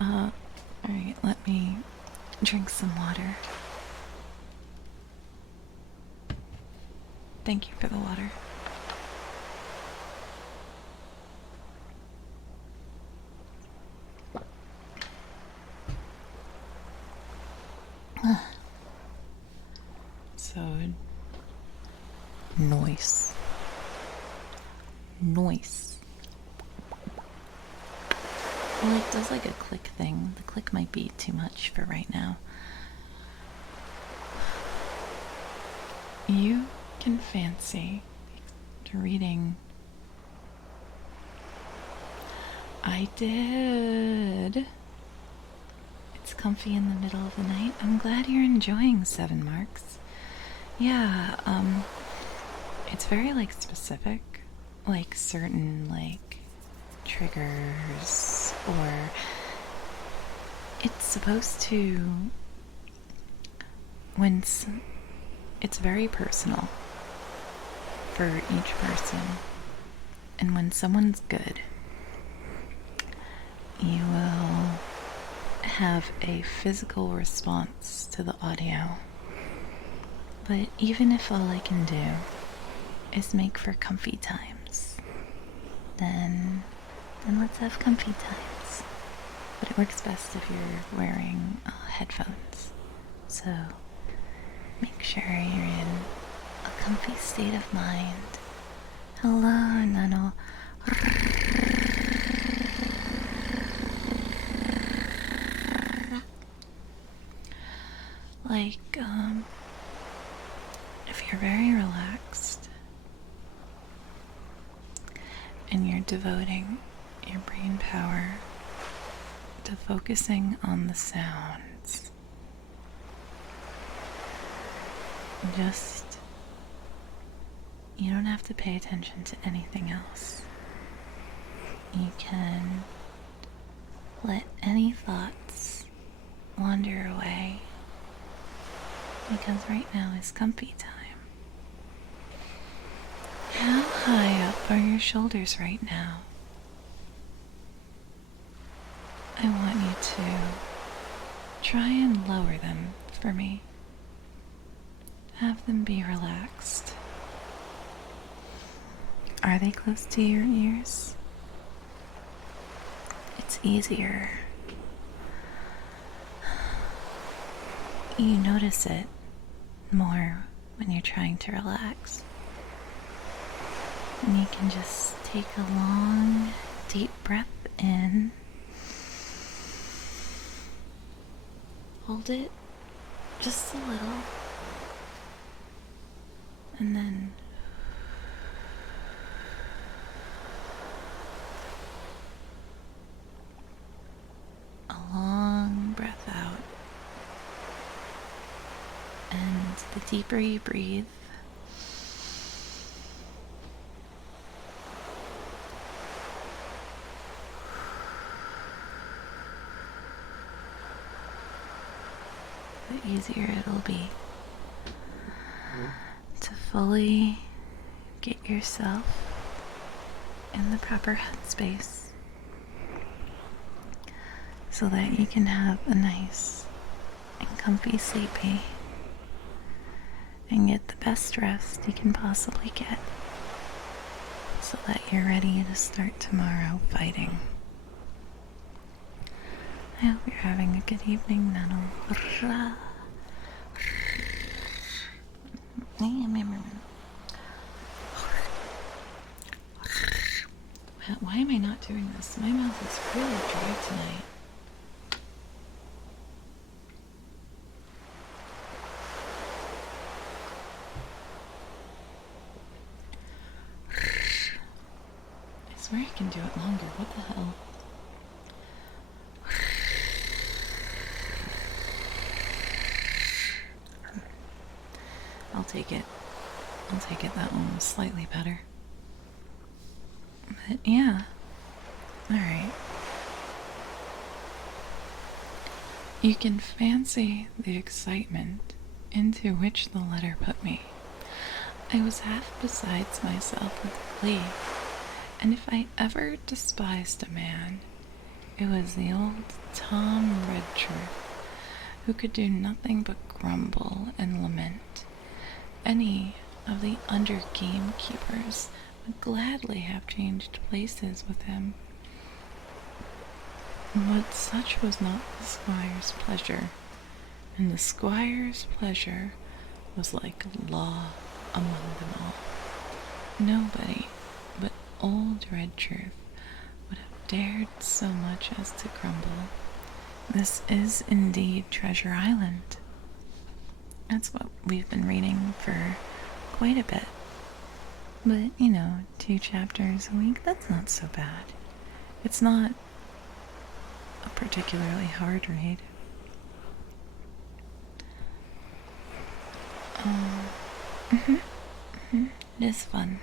Alright, let me drink some water. Thank you for the water. So noise. Well, it does like a click thing. The click might be too much for right now. You can fancy reading. I did. It's comfy in the middle of the night. I'm glad you're enjoying 7 Marks. Yeah, it's very like specific, like certain like triggers, or it's supposed to, it's very personal for each person, and when someone's good, you will have a physical response to the audio. But even if all I can do is make for comfy times, then let's have comfy times. But it works best if you're wearing headphones. So make sure you're in a comfy state of mind. Hello, Nano. Like, if you're very relaxed and you're devoting your brain power to focusing on the sounds, you don't have to pay attention to anything else. You can let any thoughts wander away, because right now is comfy time. How high up are your shoulders right now? I want you to try and lower them for me. Have them be relaxed. Are they close to your ears? It's easier. You notice it more when you're trying to relax. And you can just take a long, deep breath in. Hold it just a little. And then a long breath out. And the deeper you breathe, the easier it'll be to fully get yourself in the proper headspace so that you can have a nice and comfy sleepy and get the best rest you can possibly get so that you're ready to start tomorrow fighting. I hope you're having a good evening, Nano. Why am I not doing this? My mouth is really dry tonight. I swear I can do it longer. What the hell? I'll take it. That one was slightly better. But yeah. Alright. You can fancy the excitement into which the letter put me. I was half besides myself with glee, and if I ever despised a man, it was the old Tom Redcher, who could do nothing but grumble and lament. Any of the under gamekeepers would gladly have changed places with him. But such was not the squire's pleasure, and the squire's pleasure was like law among them all. Nobody but old Redtruth would have dared so much as to grumble. This is indeed Treasure Island. That's what we've been reading for quite a bit. But, 2 chapters a week, that's not so bad. It's not a particularly hard read. It is fun.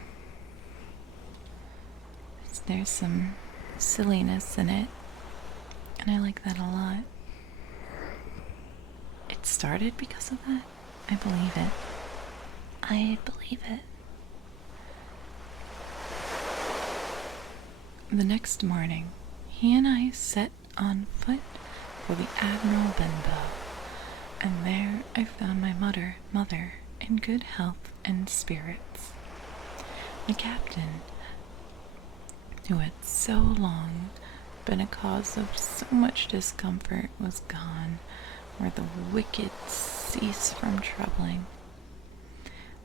There's some silliness in it, and I like that a lot. It started because of that? I believe it. The next morning, he and I set on foot for the Admiral Benbow, and there I found my mother in good health and spirits. The captain, who had so long been a cause of so much discomfort, was gone, where the wicked cease from troubling.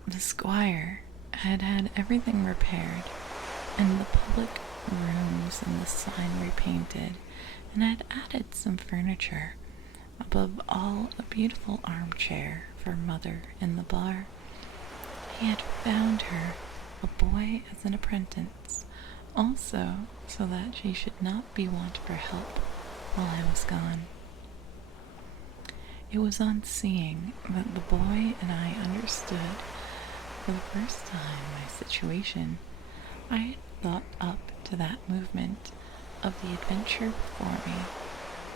The squire had everything repaired, and the public rooms and the sign repainted, and had added some furniture, above all a beautiful armchair for mother in the bar. He had found her a boy as an apprentice, also so that she should not be want for help while I was gone. It was on seeing that the boy and I understood for the first time my situation. I had thought up to that movement of the adventure before me,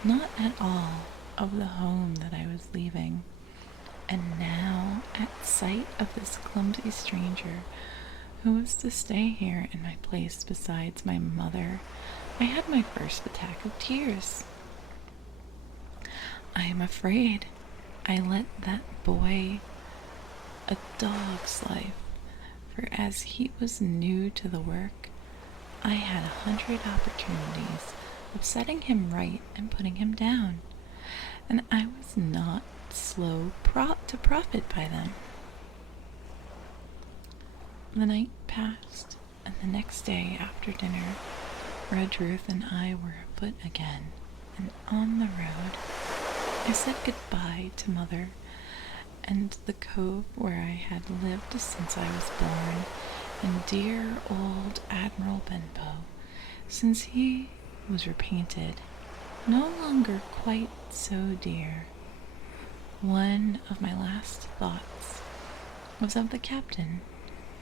not at all of the home that I was leaving. And now, at sight of this clumsy stranger who was to stay here in my place besides my mother, I had my first attack of tears. I am afraid I let that boy a dog's life, for as he was new to the work, I had 100 opportunities of setting him right and putting him down, and I was not slow to profit by them. The night passed, and the next day after dinner, Redruth and I were afoot again, and on the road I said goodbye to Mother and the cove where I had lived since I was born, and dear old Admiral Benbow, since he was repainted, no longer quite so dear. One of my last thoughts was of the captain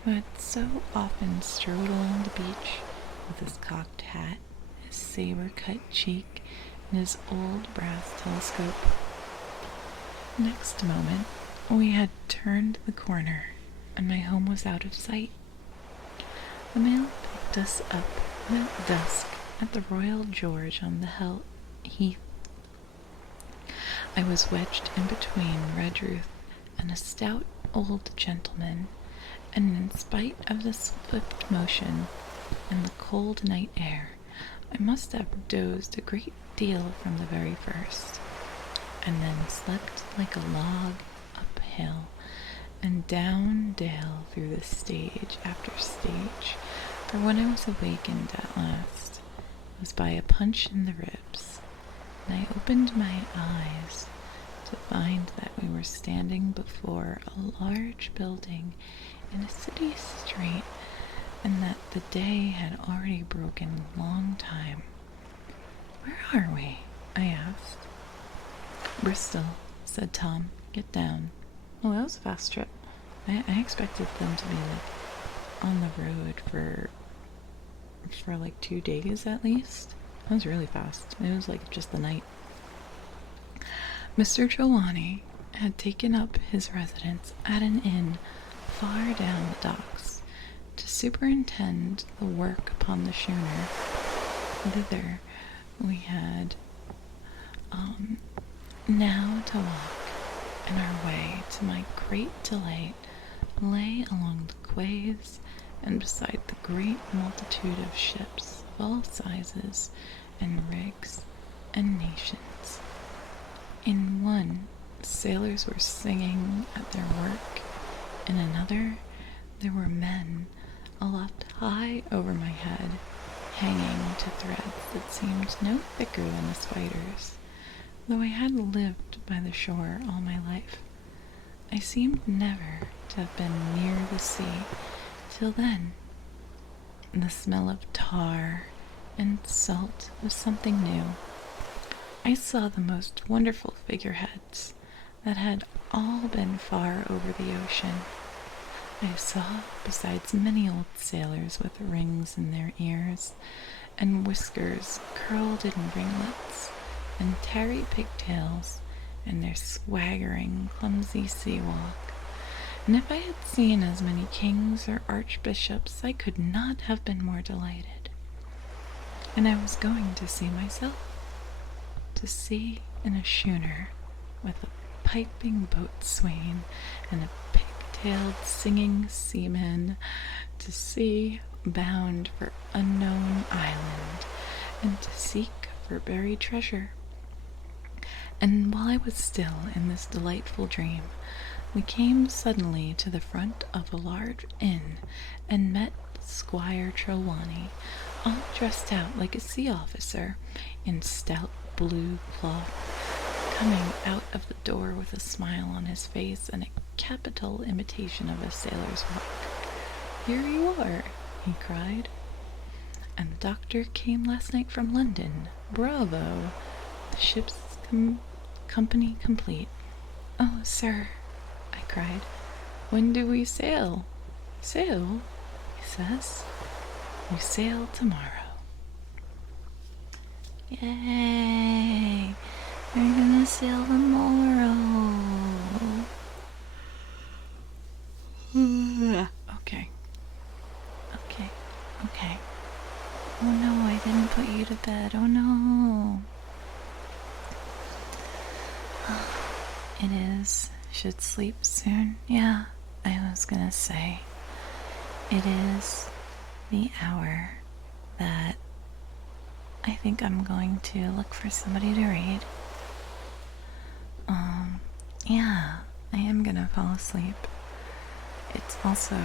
who had so often strode along the beach with his cocked hat, his saber-cut cheek, and his old brass telescope. Next moment, we had turned the corner, and my home was out of sight. The mail picked us up at dusk at the Royal George on the Heath. I was wedged in between Redruth and a stout old gentleman, and in spite of the swift motion and the cold night air, I must have dozed a great deal from the very first, and then slept like a log uphill and down dale through the stage after stage, for when I was awakened at last, it was by a punch in the ribs, and I opened my eyes to find that we were standing before a large building in a city street, and that the day had already broken long time. "Where are we?" I asked. "Bristol," said Tom. "Get down." Well, that was a fast trip. I expected them to be like on the road for like 2 days at least. That was really fast. It was like just the night. Mr. Trelawney had taken up his residence at an inn far down the docks to superintend the work upon the schooner. Thither we had now to walk, and our way, to my great delight, lay along the quays and beside the great multitude of ships of all sizes and rigs and nations. In one, sailors were singing at their work. In another, there were men aloft high over my head, hanging to threads that seemed no thicker than a spider's. Though I had lived by the shore all my life, I seemed never to have been near the sea till then. The smell of tar and salt was something new. I saw the most wonderful figureheads that had all been far over the ocean. I saw, besides, many old sailors with rings in their ears, and whiskers curled in ringlets, and tarry pigtails, and their swaggering, clumsy sea walk. And if I had seen as many kings or archbishops, I could not have been more delighted. And I was going to see myself, to sea in a schooner, with a piping boatswain and a pigtailed singing seaman, to sea bound for unknown island, and to seek for buried treasure. And while I was still in this delightful dream, we came suddenly to the front of a large inn, and met Squire Trelawney, all dressed out like a sea officer, in stout blue cloth, coming out of the door with a smile on his face and a capital imitation of a sailor's walk. "Here you are," he cried. "And the doctor came last night from London. Bravo! The ship's company complete." "Oh, sir," I cried, "when do we sail?" "Sail?" he says. "We sail tomorrow." Yay! We're gonna sail tomorrow. Okay. Oh no, I didn't put you to bed. Oh no. It is. Should sleep soon. Yeah, I was gonna say. It is the hour that I think I'm going to look for somebody to read. Yeah, I am gonna fall asleep. It's also,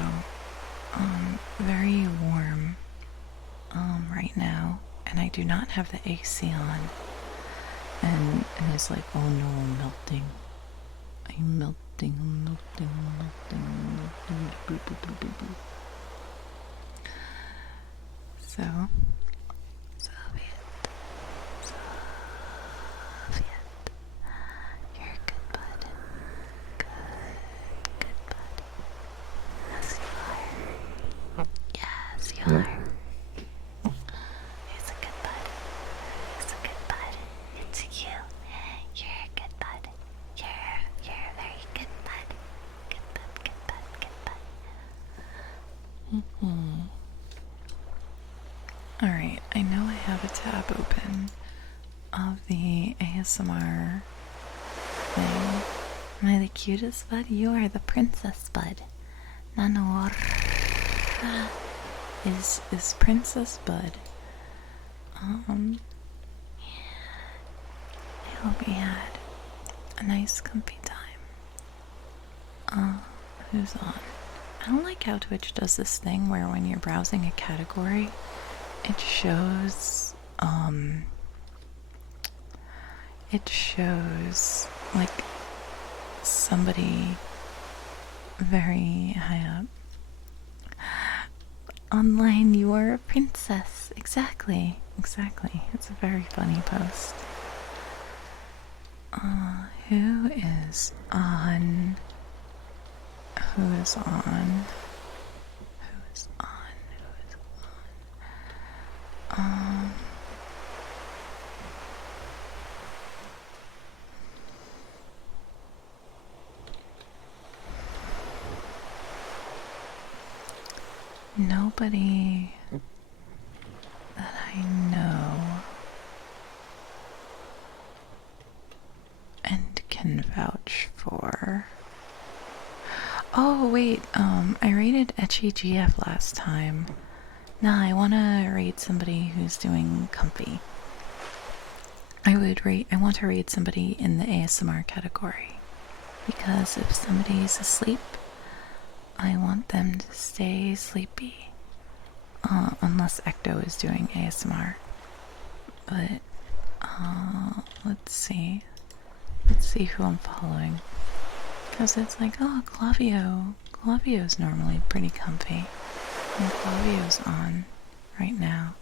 very warm, right now, and I do not have the AC on. And it's like, oh no, I'm melting. I'm melting, I'm melting, I'm melting, I'm melting. So, Soviet, you're a good bud. Good bud. Yes, you are. Yes, you are. He's a good bud. He's a good bud. It's you. You're a good bud. You're a very good bud. Good bud, good bud, good bud. Alright, I know I have a tab open of the ASMR thing. Am I the cutest bud? You are the princess bud. Nanora is Princess Bud. I hope you had a nice comfy time. Who's on? I don't like how Twitch does this thing where when you're browsing a category, it shows like somebody very high up. Online, you are a princess. Exactly. It's a very funny post. Who is on? Nobody that I know and can vouch for. Oh wait, I rated HEGF last time. Nah, I wanna rate somebody who's doing comfy. I want to rate somebody in the ASMR category. Because if somebody's asleep, I want them to stay sleepy. Unless Ecto is doing ASMR. But, let's see. Let's see who I'm following. Because it's like, oh, Clavio's normally pretty comfy. And Clavio's on right now.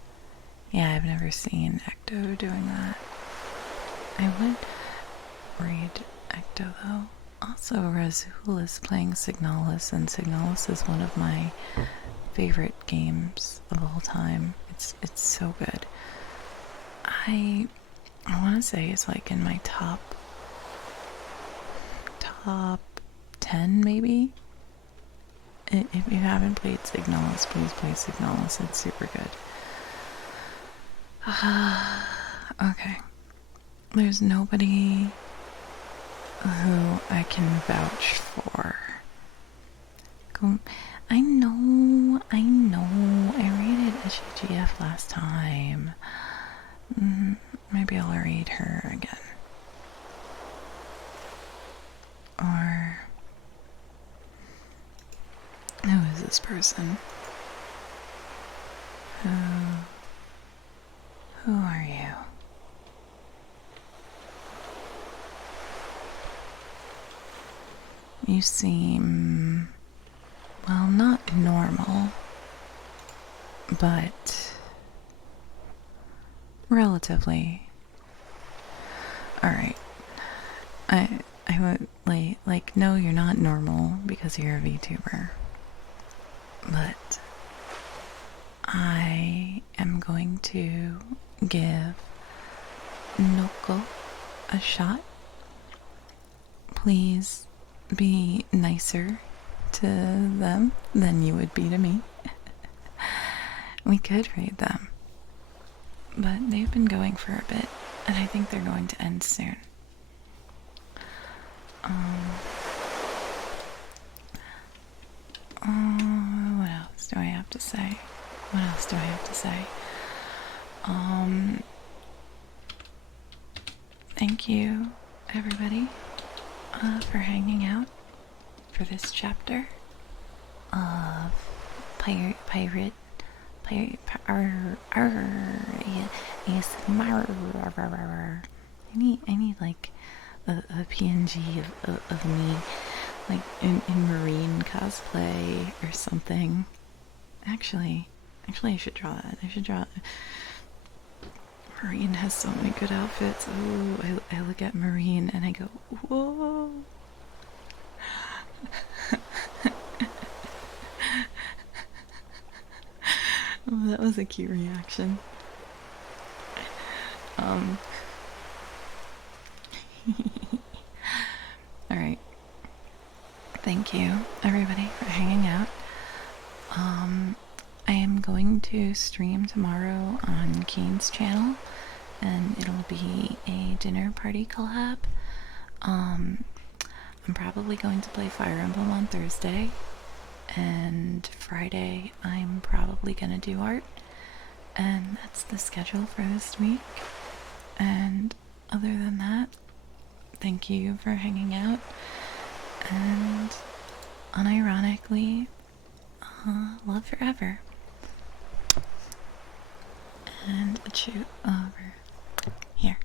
Yeah, I've never seen Ecto doing that. I would read Ecto though. Also, Razul is playing Signalis, and Signalis is one of my favorite games of all time. It's so good. I want to say it's like in my top 10 maybe. If you haven't played Signalis, please play Signalis. It's super good. Okay. There's nobody who I can vouch for. I know. I rated HGF last time. Maybe I'll rate her again. Or who is this person? Who are you? You seem, well, not normal, but relatively. Alright. I would like, no, you're not normal because you're a VTuber. But I am going to give Noko a shot. Please be nicer to them than you would be to me. We could raid them. But they've been going for a bit, and I think they're going to end soon. What else do I have to say? What else do I have to say? Thank you, everybody, for hanging out for this chapter of pirate ASMR. I need like a PNG of me, like in marine cosplay or something. Actually, I should draw that. I should draw. Marine has so many good outfits. Oh, I look at Marine and I go, whoa. Oh, that was a cute reaction. Alright. Thank you, everybody, for hanging out. I am going to stream tomorrow on Kane's channel, and it'll be a dinner party collab. I'm probably going to play Fire Emblem on Thursday, and Friday I'm probably gonna do art, and that's the schedule for this week. And other than that, thank you for hanging out, and unironically, love forever. And a chew over here.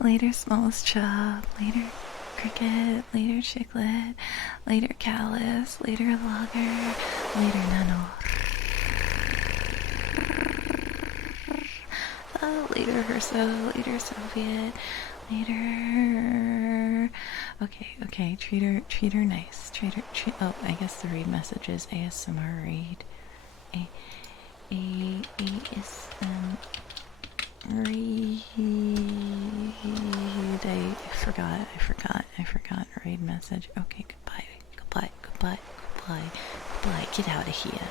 Later, smallest chub. Later, cricket. Later, chiclet. Later, callus. Later, logger. Later, nano. Later, Herso. Later, Soviet. Later. Okay. Treat her nice. Oh, I guess the read message is ASMR read. ASMR read. I forgot read message. Okay, goodbye. Get out of here.